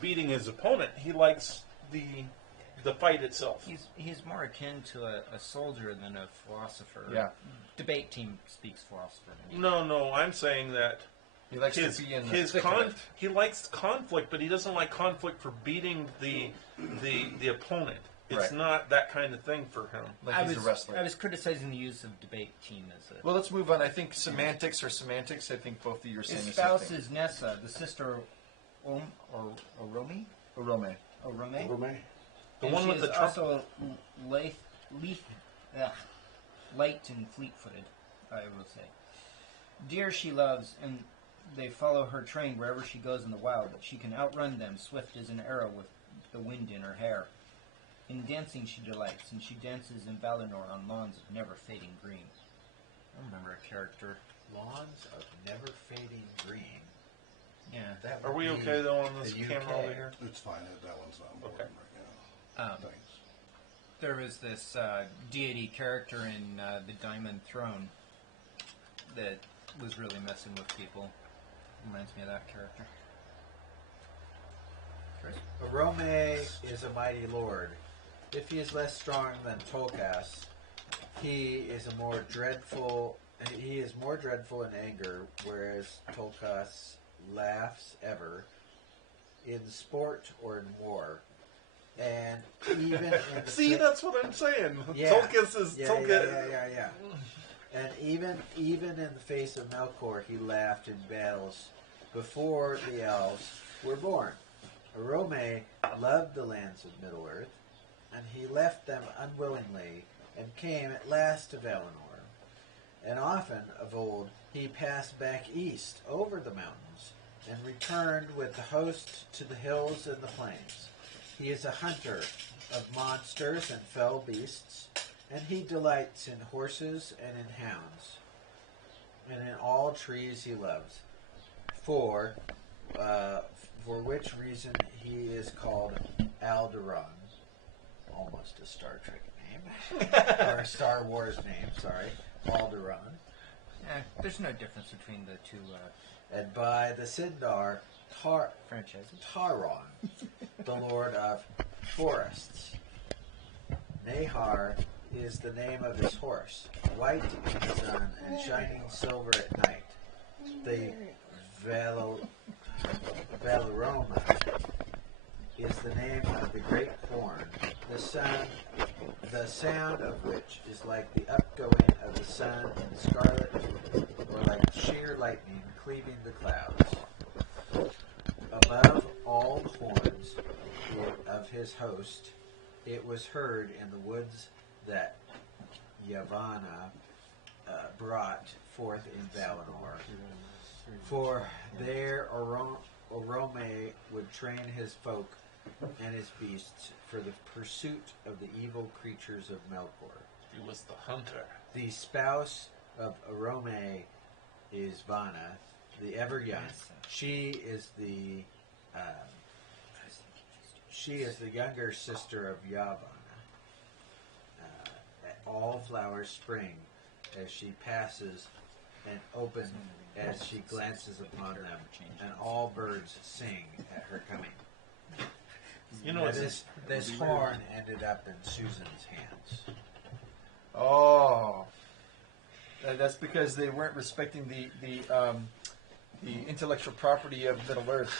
beating his opponent. He likes the the fight itself. He's more akin to a soldier than a philosopher. Yeah. Debate team speaks philosopher. No, I'm saying that He likes his to be in the his thick of it. he likes conflict, but he doesn't like conflict for beating the opponent. It's Right. not that kind of thing for him. Like he's a wrestler. I was criticizing the use of debate team as a. Well, let's move on. I think semantics are semantics. I think both of you are saying His the same spouse thing. is Nessa, the sister or Oromi? Orome. Orome? Roommate? The And one she with is the Trump. also light and fleet-footed, I will say. Deer she loves, and they follow her train wherever she goes in the wild, but she can outrun them, swift as an arrow with the wind in her hair. In dancing she delights, and she dances in Valinor on lawns of never-fading green. I remember a character. Lawns of never fading green. Yeah. That Are would we be okay though on this the camera UK. over here? It's fine. That one's not important Okay. right now. Thanks. There was this deity character in the Diamond Throne that was really messing with people. Reminds me of that character. Chris? Arome is a mighty lord. If he is less strong than Tolkas, he is more dreadful in anger, whereas Tolkas laughs ever in sport or in war. And even in the See, that's what I'm saying. Yeah. Tolkien is yeah, Tolkien. yeah. And even in the face of Melkor, he laughed in battles before the elves were born. Arome loved the lands of Middle-earth, and he left them unwillingly and came at last to Valinor. And often of old he passed back east over the mountains and returned with the host to the hills and the plains. He is a hunter of monsters and fell beasts, and he delights in horses and in hounds, and in all trees he loves. For which reason he is called Alderaan, almost a Star Trek name, or a Star Wars name. Sorry, Alderaan. There's no difference between the two And by the Sindar, franchises. Taron, the Lord of Forests. Nahar is the name of his horse, white in the sun and shining silver at night. The Valaroma is the name of the great horn, the sound of which is like the upgoing of the sun in scarlet, or like sheer lightning cleaving the clouds. Above all the horns of his host, it was heard in the woods that Yavanna brought forth in Valinor. For there Orome would train his folk and his beasts for the pursuit of the evil creatures of Melkor. He was the hunter. The spouse of Orome is Vanna, the ever young. She is the younger sister of Yavanna. All flowers spring as she passes and open as she glances upon them, and all birds sing at her coming. You know, This horn ended up in Susan's hands. Oh, that's because they weren't respecting the intellectual property of Middle Earth.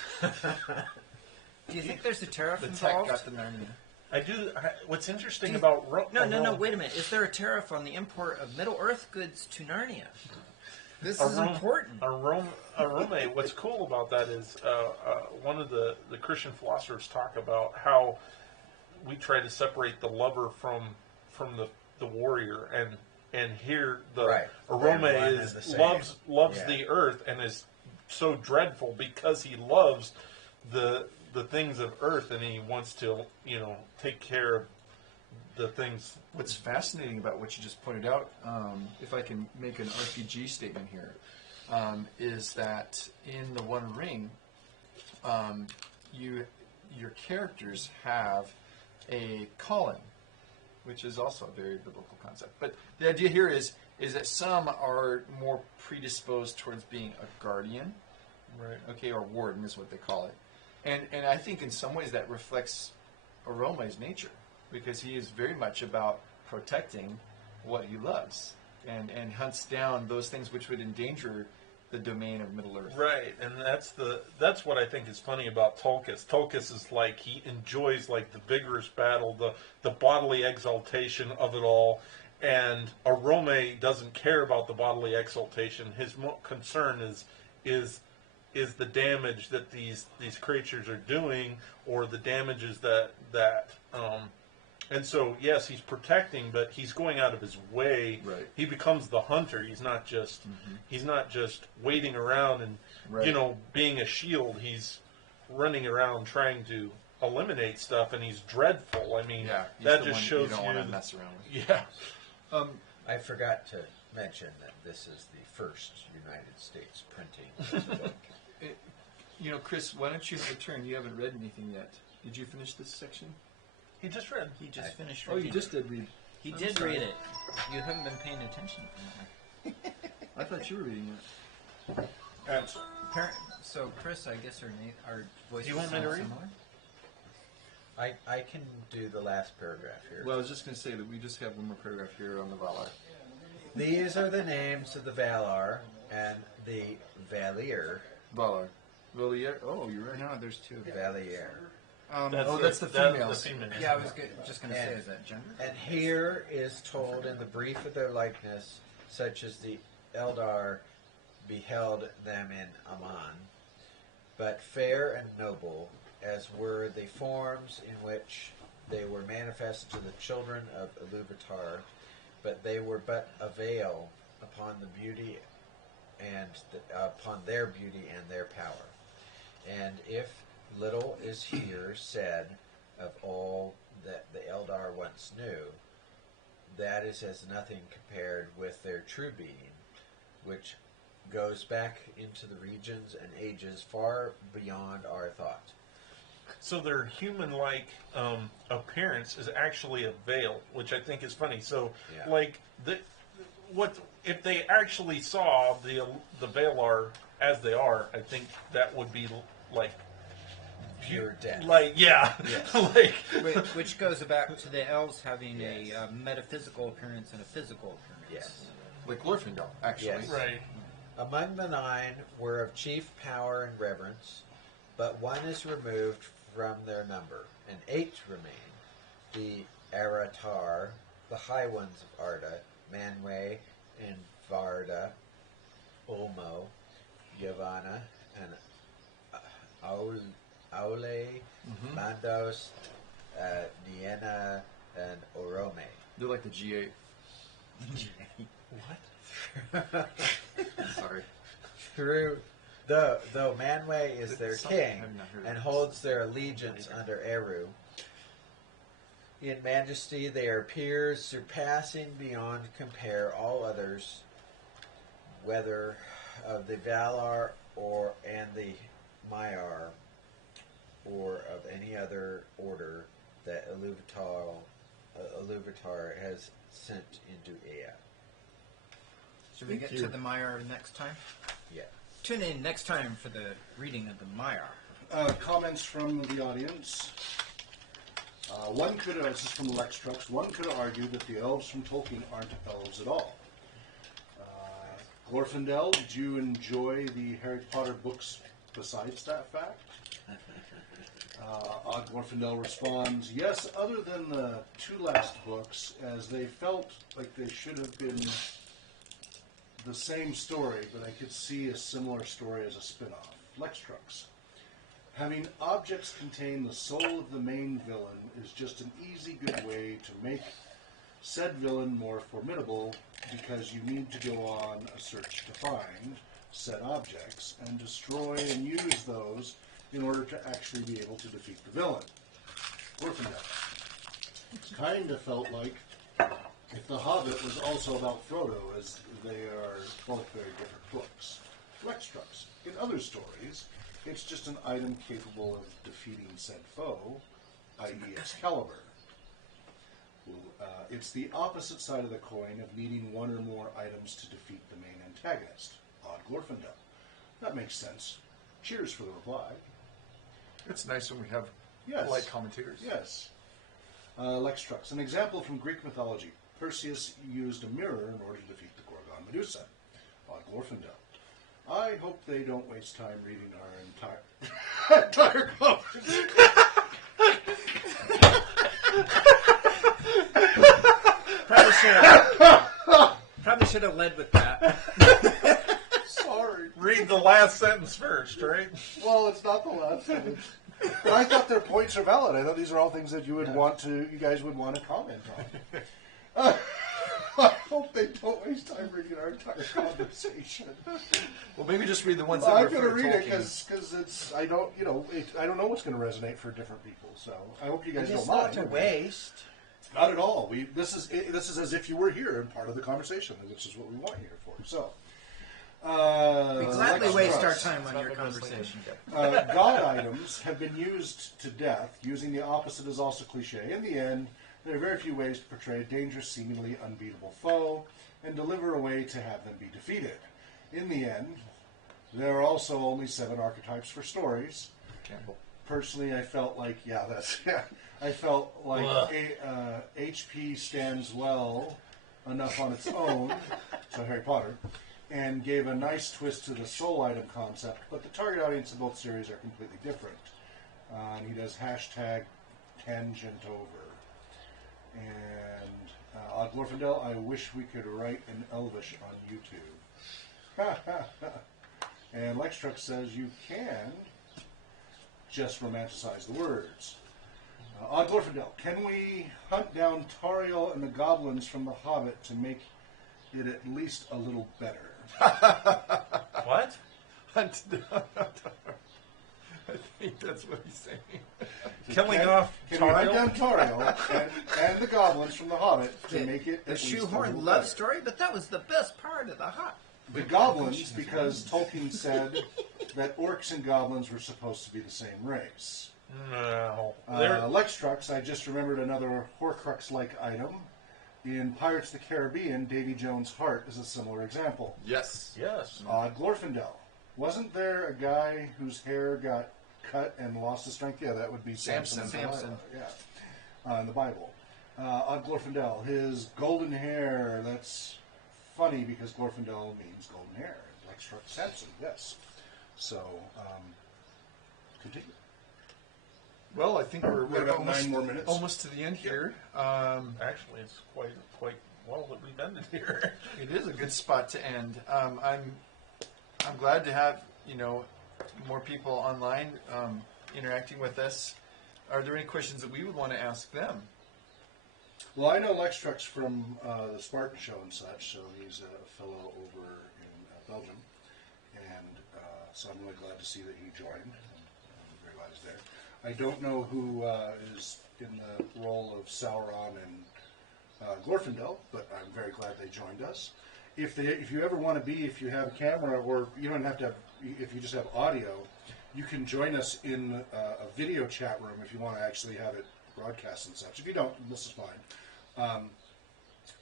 Do you think there's a tariff The tech involved? got the Narnia. I do. What's interesting about No, wait a minute. Is there a tariff on the import of Middle-earth goods to Narnia? This is important. Arome, what's cool about that is one of the Christian philosophers talk about how we try to separate the lover from the warrior, and here the Right. Arome They're one and the is same. loves Yeah. the earth and is so dreadful because he loves the things of earth, and he wants to take care of the things. What's fascinating about what you just pointed out, if I can make an RPG statement here, is that in the One Ring, your characters have a calling, which is also a very biblical concept. But the idea here is that some are more predisposed towards being a guardian, Right. okay, or warden is what they call it, and I think in some ways that reflects Arome's nature. because he is very much about protecting what he loves and hunts down those things which would endanger the domain of Middle Earth. Right, and that's what I think is funny about Tulkas. Tulkas is like he enjoys like the vigorous battle, the bodily exaltation of it all, and Arome doesn't care about the bodily exaltation. His concern is the damage that these creatures are doing, or the damages that and so yes, he's protecting, but he's going out of his way. Right. He becomes the hunter. He's not just waiting around and being a shield. He's running around trying to eliminate stuff, and he's dreadful. I mean, that just shows you don't want to mess around with. Yeah. I forgot to mention that this is the first United States printing of the book. Chris, why don't you have a turn? You haven't read anything yet. Did you finish this section? He just read. He just finished Oh, reading. you just did read. He I'm did sorry. read it. You haven't been paying attention. I thought you were reading it. So, Chris, I guess our voices You want me to sound read? similar? I can do the last paragraph here. Well, I was just going to say that we just have one more paragraph here on the Valar. These are the names of the Valar and the Valir. Valar. Valier. Oh, you're right. No, there's two. Valir. That's the females. Yeah, I was just going to say, is that gender? And here is told in the brief of their likeness, such as the Eldar beheld them in Aman, but fair and noble, as were the forms in which they were manifest to the children of Iluvatar, but they were but a veil upon the beauty and upon their beauty and their power. And if little is here said of all that the Eldar once knew, that is as nothing compared with their true being, which goes back into the regions and ages far beyond our thought. So their human-like appearance is actually a veil, which I think is funny. So, like, what if they actually saw the Valar as they are? I think that would be like Pure death. Like, yeah, Yes. like Which goes back to the elves having a metaphysical appearance and a physical appearance. Yes. Like Glorfindel, actually. Yes. right. Among the nine were of chief power and reverence, but one is removed from their number, and 8 remain: the Aratar, the high ones of Arda, Manwë, and Varda, Ulmo, Yavanna, and Aule, Mandos, Niena, and Orome. They're like the G8. What? Sorry. Though Manwë is their Something king I've not heard and of. holds their allegiance under Eru, in majesty they are peers, surpassing beyond compare all others, whether of the Valar and the Maiar, or of any other order that Iluvatar has sent into Ea. Should we get to the Maiar next time? Yeah. Tune in next time for the reading of the Maiar. Comments from the audience. One could, this is from Lex Trucks, one could argue that the elves from Tolkien aren't elves at all. Glorfindel, did you enjoy the Harry Potter books besides that fact? Odd Glorfindel responds, yes, other than the 2 last books, as they felt like they should have been the same story, but I could see a similar story as a spin-off. Lex Trucks. Having objects contain the soul of the main villain is just an easy, good way to make said villain more formidable, because you need to go on a search to find said objects and destroy and use those in order to actually be able to defeat the villain. Glorfindel. Kind of felt like if The Hobbit was also about Frodo, as they are both very different books. Lex Trucks. In other stories, it's just an item capable of defeating said foe, i.e. Excalibur. It's the opposite side of the coin of needing one or more items to defeat the main antagonist. Odd Glorfindel. That makes sense. Cheers for the reply. It's nice when we have Yes. polite commentators. Yes. Lex Trucks. An example from Greek mythology. Perseus used a mirror in order to defeat the Gorgon Medusa. Glorfindel. I hope they don't waste time reading our entire conversation. Probably should have led with that. Sorry. Read the last sentence first, right? Well, it's not the last sentence. But I thought their points are valid. I thought these are all things that you guys would want to comment on. I hope they don't waste time reading our entire conversation. Well, maybe just read the ones that I'm refer going to read Tolkien. it because it's I don't know what's going to resonate for different people. So I hope you guys It's don't not mind. to waste. Not at all. This is as if you were here and part of the conversation, which is what we want you here for. So. We gladly Lex waste our Trucks. time on Not your the best conversation. God items have been used to death. Using the opposite is also cliche. In the end, there are very few ways to portray a dangerous, seemingly unbeatable foe and deliver a way to have them be defeated. In the end, there are also only 7 archetypes for stories. Campbell. Personally, I felt like, I felt like HP stands well enough on its own, so Harry Potter, and gave a nice twist to the soul item concept, but the target audience of both series are completely different. And he does hashtag tangent over. And Glorfindel, I wish we could write in Elvish on YouTube. And Lex Truck says you can just romanticize the words. Glorfindel, can we hunt down Tauriel and the goblins from The Hobbit to make it at least a little better? What? Hunt down. I think that's what he's saying. Killing off Can we hunt Tauriel? down Tauriel and the goblins from The Hobbit to make it The at least a shoehorn little love better? story, but that was the best part of the hot. The goblins, because Tolkien said that orcs and goblins were supposed to be the same race. No. Lex Trucks, I just remembered another Horcrux-like item. In Pirates of the Caribbean, Davy Jones' heart is a similar example. Yes. Yes. Glorfindel. Wasn't there a guy whose hair got cut and lost his strength? Yeah, that would be Samson. Samson. Yeah, in the Bible. Glorfindel. His golden hair, that's funny because Glorfindel means golden hair. Lex Trucks Samson, yes. So, continue. Well, I think we're We've got about almost, 9 more minutes. almost to the end here. Actually, it's quite well that we've ended here. It is a good spot to end. I'm glad to have more people online interacting with us. Are there any questions that we would want to ask them? Well, I know Lex Trucks from the Spartan Show and such, so he's a fellow over in Belgium, and so I'm really glad to see that he joined. I'm very glad he's there. I don't know who is in the role of Sauron and Glorfindel, but I'm very glad they joined us. If you ever want to be, if you have a camera, or you don't have to have, if you just have audio, you can join us in a video chat room if you want to actually have it broadcast and such. If you don't, this is fine.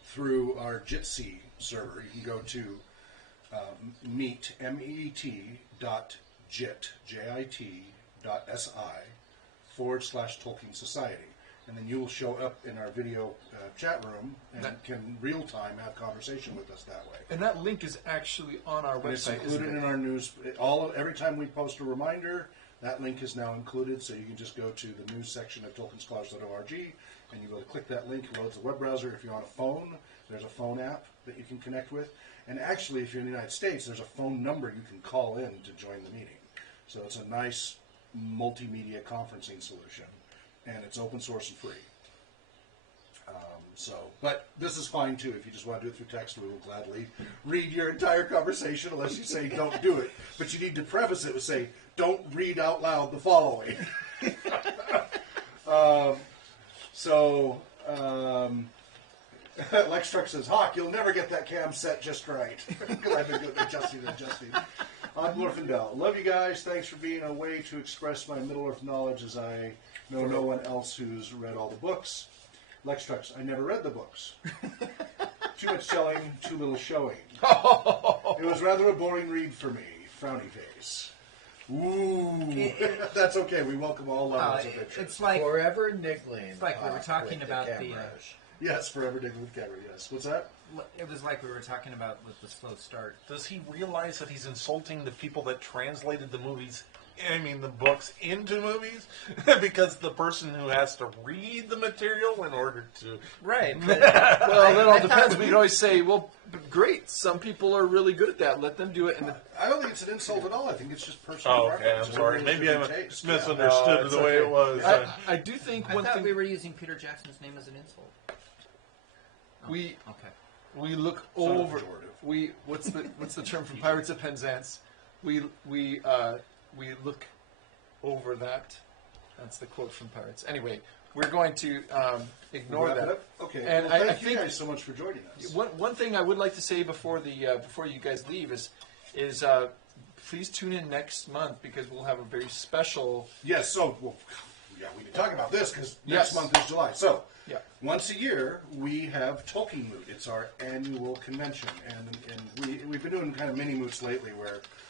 Through our Jitsi server, you can go to meet, MEET .jit, JIT.SI /Tolkien Society. And then you'll show up in our video chat room and can real time have conversation with us that way. And that link is actually on our And it's website. included in our news. Every time we post a reminder, that link is now included. So you can just go to the news section of TolkienScholars.org and you go to click that link. It loads the web browser. If you're on a phone, there's a phone app that you can connect with. And actually, if you're in the United States, there's a phone number you can call in to join the meeting. So it's a nice multimedia conferencing solution, and it's open source and free. But this is fine too. If you just want to do it through text, we will gladly read your entire conversation, unless you say don't do it. But you need to preface it with say, don't read out loud the following. Lex Truck says, Hawk, you'll never get that cam set just right. Because I've been doing adjusting. On Glorfindel. Love you guys. Thanks for being a way to express my Middle-earth knowledge, as I know no one else who's read all the books. Lex Trucks, I never read the books. Too much telling, too little showing. It was rather a boring read for me. Frowny face. Ooh, that's okay. We welcome all levels of interest. it's like Forever niggling. it's like we were talking with about the the. cameras. Yes, forever digging with camera. Yes. What's that? It was like we were talking about with the slow start. Does he realize that he's insulting the people that translated the movies? I mean, the books into movies, because the person who has to read the material in order to Right. Well, that all I depends. thought- We can always say, well, great. Some people are really good at that. Let them do it. And I don't think it's an insult at all. I think it's just personal Oh, okay. preference. I'm sorry. Everyone's Maybe I different taste. misunderstood No, it's the way okay. it was. I do think I one thought thing we were using Peter Jackson's name as an insult. we Okay. we look Sort of over. pejorative. What's the term from Pirates of Penzance? We look over that. That's the quote from Pirates. Anyway, we're going to ignore Wrap it that. up? Okay. And Well, I thank you think guys so much for joining us. one thing I would like to say before you guys leave is please tune in next month because we'll have a very special. Yes. So, we can talk about this because Yes. next month is July. So, Yeah. once a year we have Tolkien Moot. It's our annual convention, and we've been doing kind of mini moots lately.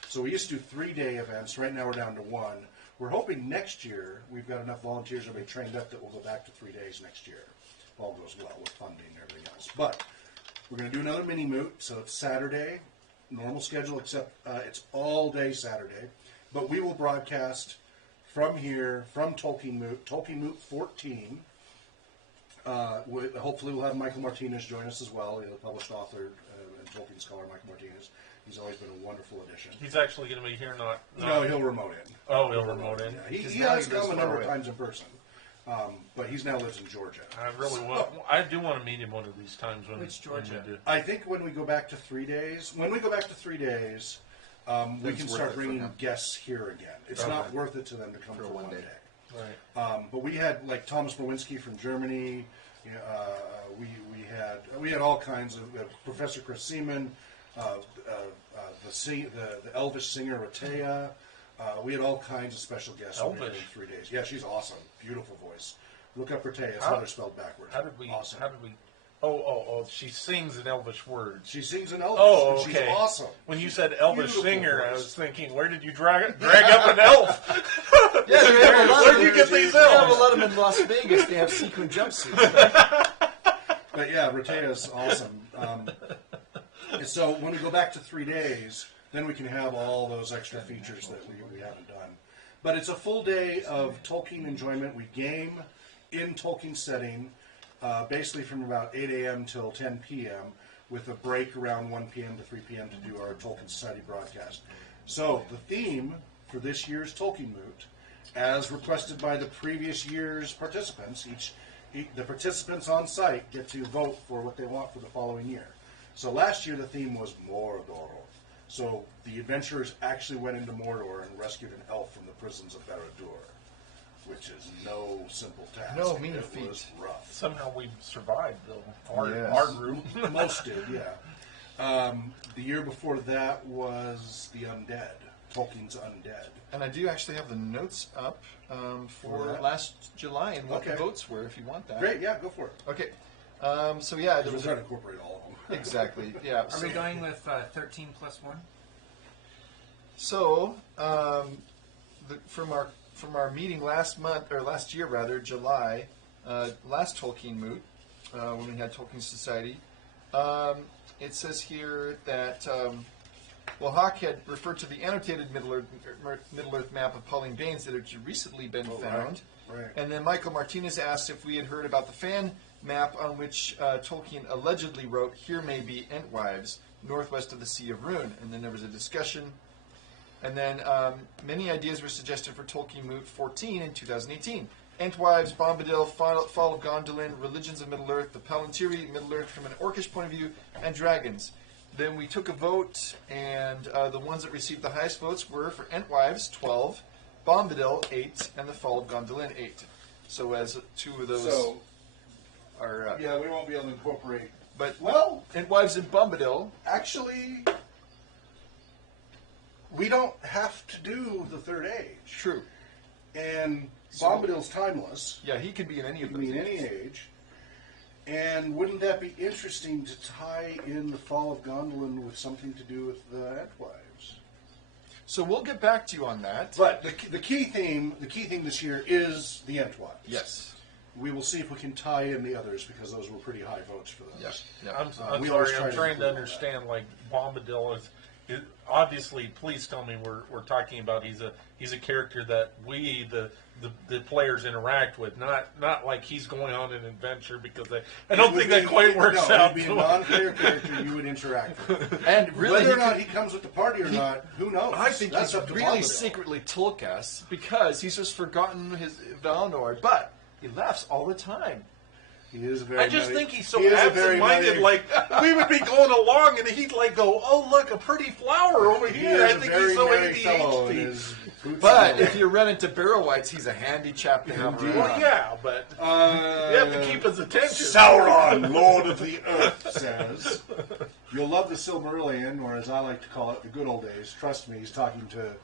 So we used to do 3-day events. Right now we're down to 1. We're hoping next year we've got enough volunteers that will be trained up that we'll go back to 3 days next year. If all goes well with funding and everything else. But we're going to do another mini moot. So it's Saturday, normal schedule, except it's all day Saturday. But we will broadcast from here, from Tolkien Moot 14. Hopefully we'll have Michael Martinez join us as well, the published author and Tolkien scholar Michael Martinez. He's always been a wonderful addition. He's actually going to be here, not. No, he'll remote in. Oh, he'll remote in. Yeah, he now has he lives come a far number of away. times in person, but he's now lives in Georgia. I really want. I do want to meet him one of these times when Which when we Georgia? do. I think when we go back to 3 days, we It's can worth start it for bringing him. guests here again. It's Okay. not worth it to them to come For for one 1 day. day. Right. But we had like Thomas Berwinski from Germany. We had all kinds of Professor Chris Seaman, the Elvish singer Ratea. We had all kinds of special guests over Elvish? in 3 days. Yeah, she's awesome, beautiful voice. Look up Ratea. It's How- how they're spelled backwards. How did we? Awesome. How did we? Oh! She sings in Elvish words. She sings in Elvish. Oh, and okay. She's awesome. When you said Elvish Beautiful singer, I voice. was thinking, where did you drag up an elf? Yeah, we have a lot Where of did you get these We have a elves? lot of them in Las Vegas. They have sequin jumpsuits. But yeah, Ratea's awesome. And so when we go back to 3 days, then we can have all those extra features that we haven't done. But it's a full day of Tolkien enjoyment. We game in Tolkien setting, basically from about 8 a.m. till 10 p.m., with a break around 1 p.m. to 3 p.m. to do our Tolkien Society broadcast. So the theme for this year's Tolkien Moot, as requested by the previous year's participants, the participants on site get to vote for what they want for the following year. So last year the theme was Mordor. So the adventurers actually went into Mordor and rescued an elf from the prisons of Barad-dûr, which is no simple task. No mean it feat. was rough. Somehow we survived, though. Yes. Our group. Most did, yeah. The year before that was the Undead, Tolkien's Undead. And I do actually have the notes up For for that? last July and what the Okay. votes were, if you want that. Great, yeah, go for it. Okay. So yeah, there We'll was try to incorporate all of them. exactly yeah. Are we going with 13 plus 1? So from our meeting last year rather, July, last Tolkien Moot, when we had Tolkien Society, it says here that Hawk had referred to the annotated Middle Earth map of Pauline Baines that had recently been found. Right. And then Michael Martinez asked if we had heard about the fan map on which Tolkien allegedly wrote, "Here may be Entwives, northwest of the Sea of Rune." And then there was a discussion. And then many ideas were suggested for Tolkien Moot 14 in 2018. Entwives, Bombadil, Fall of Gondolin, Religions of Middle-earth, the Palantiri, Middle-earth from an Orcish point of view, and Dragons. Then we took a vote, and the ones that received the highest votes were for Entwives, 12, Bombadil, 8, and the Fall of Gondolin, 8. So as two of those So, are... yeah, we won't be able to incorporate. But Well, Entwives and Bombadil... actually, we don't have to do the Third Age. True. And Bombadil's timeless. Yeah, he could be in any It of could those be in any ages. age. And wouldn't that be interesting to tie in the Fall of Gondolin with something to do with the Entwives? So we'll get back to you on that. But the key theme this year is the Entwines. Yes. We will see if we can tie in the others because those were pretty high votes for those. Yes. Yeah. I'm we always sorry. try I'm to trying to include understand. Like Bombadil is obviously. Please tell me we're talking about he's a character that we the players interact with, not like he's going on an adventure because I don't think that quite works no, out. It would be a non-player character you would interact with. And really, whether or not he comes with the party or not, who knows? I think that's he's up to really Bombadil. secretly Tolkien because he's just forgotten his Valinor, but he laughs all the time. He is a very. I just think he's so he is a very absent-minded. naive- Like we would be going along, and he'd like go, "Oh, look, a pretty flower over He here." is I a think very he's so merry fellow in ADHD. his boots But and if you run into Barrow Whites, he's a handy chap to have Indeed. around. Well, yeah, but you have to keep his attention. Sauron, Lord of the Earth, says, "You'll love the Silmarillion, or as I like to call it, the good old days." Trust me, he's talking to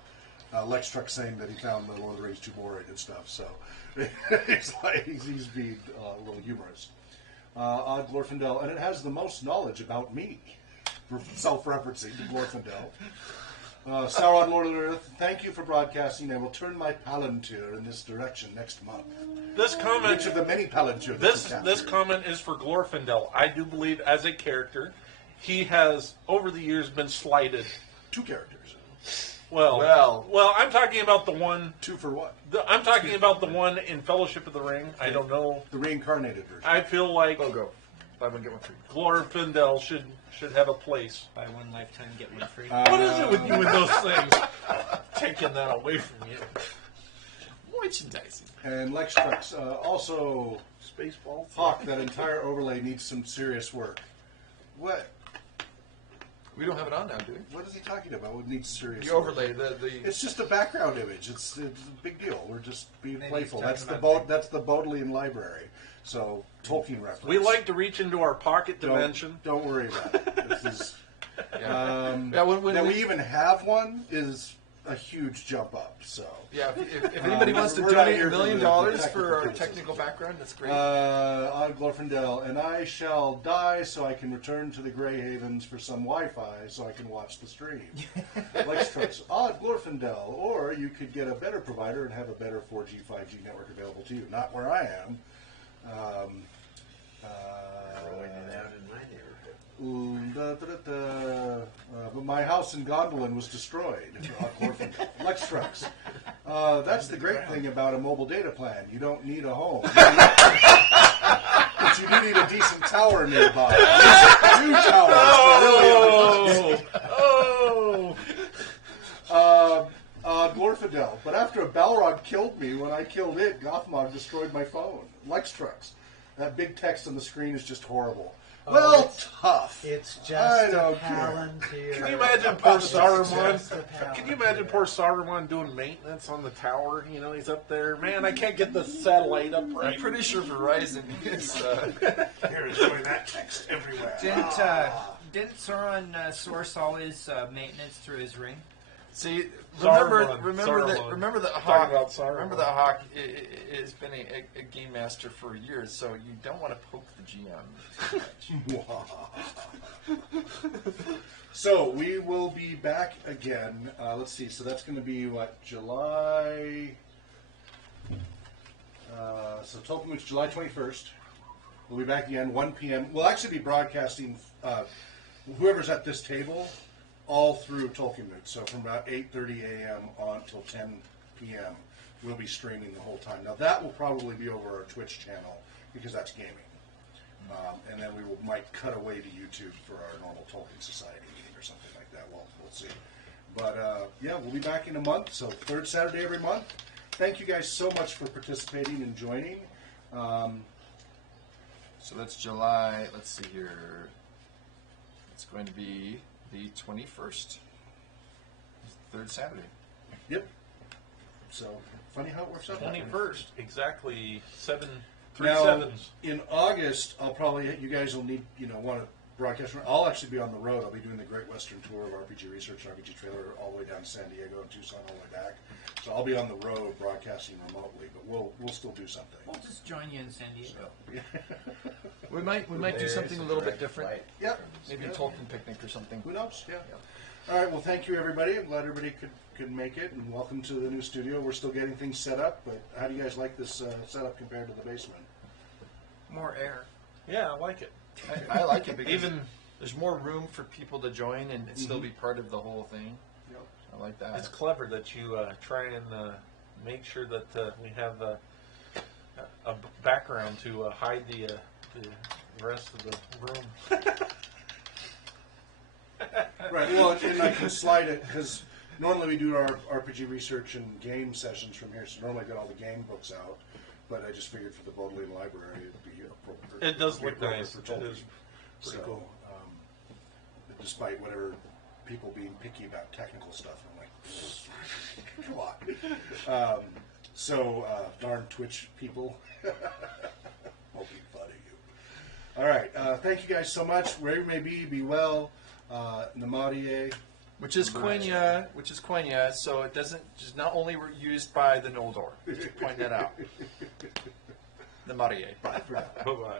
Lex Truck saying that he found the Lord of the Rings too boring and stuff. So it's like he's being a little humorous. Odd Glorfindel, and it has the most knowledge about me, self-referencing to Glorfindel. Sauron, Lord of the Earth, thank you for broadcasting. I will turn my Palantir in this direction next month. This comment, Which of the many Palantir? this comment is for Glorfindel. I do believe, as a character, he has over the years been slighted. Two characters. Well, I'm talking about the one. Two for what? I'm talking about the one in Fellowship of the Ring. I don't know. The reincarnated version. I feel like Go. Buy one, get one free. Glorfindel should have a place. Buy one lifetime, get one free. What is it with you and those things? Taking that away from you. Merchandising. And Lex Trucks also Spaceballs. Hawk. That entire overlay needs some serious work. What? We don't have it on now, do we? What is he talking about? What needs serious The work? overlay, the It's just a background image. It's a big deal. We're just being Maybe playful. he's That's the talking about That's the Bodleian Library. So Tolkien reference. We like to reach into our pocket Don't- dimension. Don't worry about it. This is yeah, when that we even have one is a huge jump up. So yeah. If anybody wants to we're not donate here $1 for million the for technical our criticism. technical background, that's great. on Glorfindel, and I shall die so I can return to the Grey Havens for some Wi-Fi so I can watch the stream. Lex Trucks, odd Glorfindel, or you could get a better provider and have a better 4G, 5G network available to you. Not where I am. Rolling it out in my neighborhood. But my house in Gondolin was destroyed. Lex Trucks. That's the great thing about a mobile data plan. You don't need a home. But you do need a decent tower nearby. 2 towers. Glorfindel. But after a Balrog killed me, when I killed it, Gothmog destroyed my phone. Lex Trucks. That big text on the screen is just horrible. Well, tough. It's I just a don't care. Palantir. Can you imagine poor Just a Saruman? Can you imagine Palantir. poor Saruman doing maintenance on the tower? You know, he's up there. Man, I can't get the satellite up right. I'm pretty sure Verizon is. Here is doing that text everywhere. Didn't Sauron source all his maintenance through his ring? See, Saruman. remember that Talking Hawk. about Saruman. Remember that Hawk has been a game master for years, so you don't want to poke the GM too much. So we will be back again. Let's see. So that's going to be what, July? So Tolkien Week's July 21st. We'll be back again 1 p.m. We'll actually be broadcasting whoever's at this table all through Tolkien Moot. So from about 8:30 a.m. on till 10 p.m. we'll be streaming the whole time. Now that will probably be over our Twitch channel because that's gaming. And then we might cut away to YouTube for our normal Tolkien Society meeting or something like that. We'll see. But yeah, we'll be back in a month. So 3rd Saturday every month. Thank you guys so much for participating and joining. So that's July. Let's see here. It's going to be the 21st, 3rd Saturday. Yep. So funny how it works out. 21st, exactly 3 Now, sevens. in August, I'll probably, you guys will need, want to broadcast. I'll actually be on the road. I'll be doing the Great Western Tour of RPG Research, RPG Trailer, all the way down to San Diego and Tucson, all the way back. So I'll be on the road broadcasting remotely, but we'll still do something. We'll just join you in San Diego. We might do something a little bit different. Yep. Maybe a Tolkien picnic or something. Who knows? Yeah. All right. Well, thank you, everybody. I'm glad everybody could make it, and welcome to the new studio. We're still getting things set up, but how do you guys like this setup compared to the basement? More air. Yeah, I like it. I like it because Even there's more room for people to join and still be part of the whole thing. Yep. I like that. it's clever that you try and make sure that we have a background to hide the rest of the room. Right. Well, and I can slide it because normally we do our RPG research and game sessions from here. So normally I get all the game books out, but I just figured for the Bodleian Library it'd be appropriate. It does it'd be look appropriate nice. for It Tolkien. is pretty So, cool. Despite whatever people being picky about technical stuff, I'm like, come on. Darn Twitch people. Poking fun at you. All right. Thank you guys so much. Wherever you may be well. Namarie. Which is Quenya, so it doesn't just not only used by the Noldor. Just to point that out. The Marie. Bye for now. Bye-bye.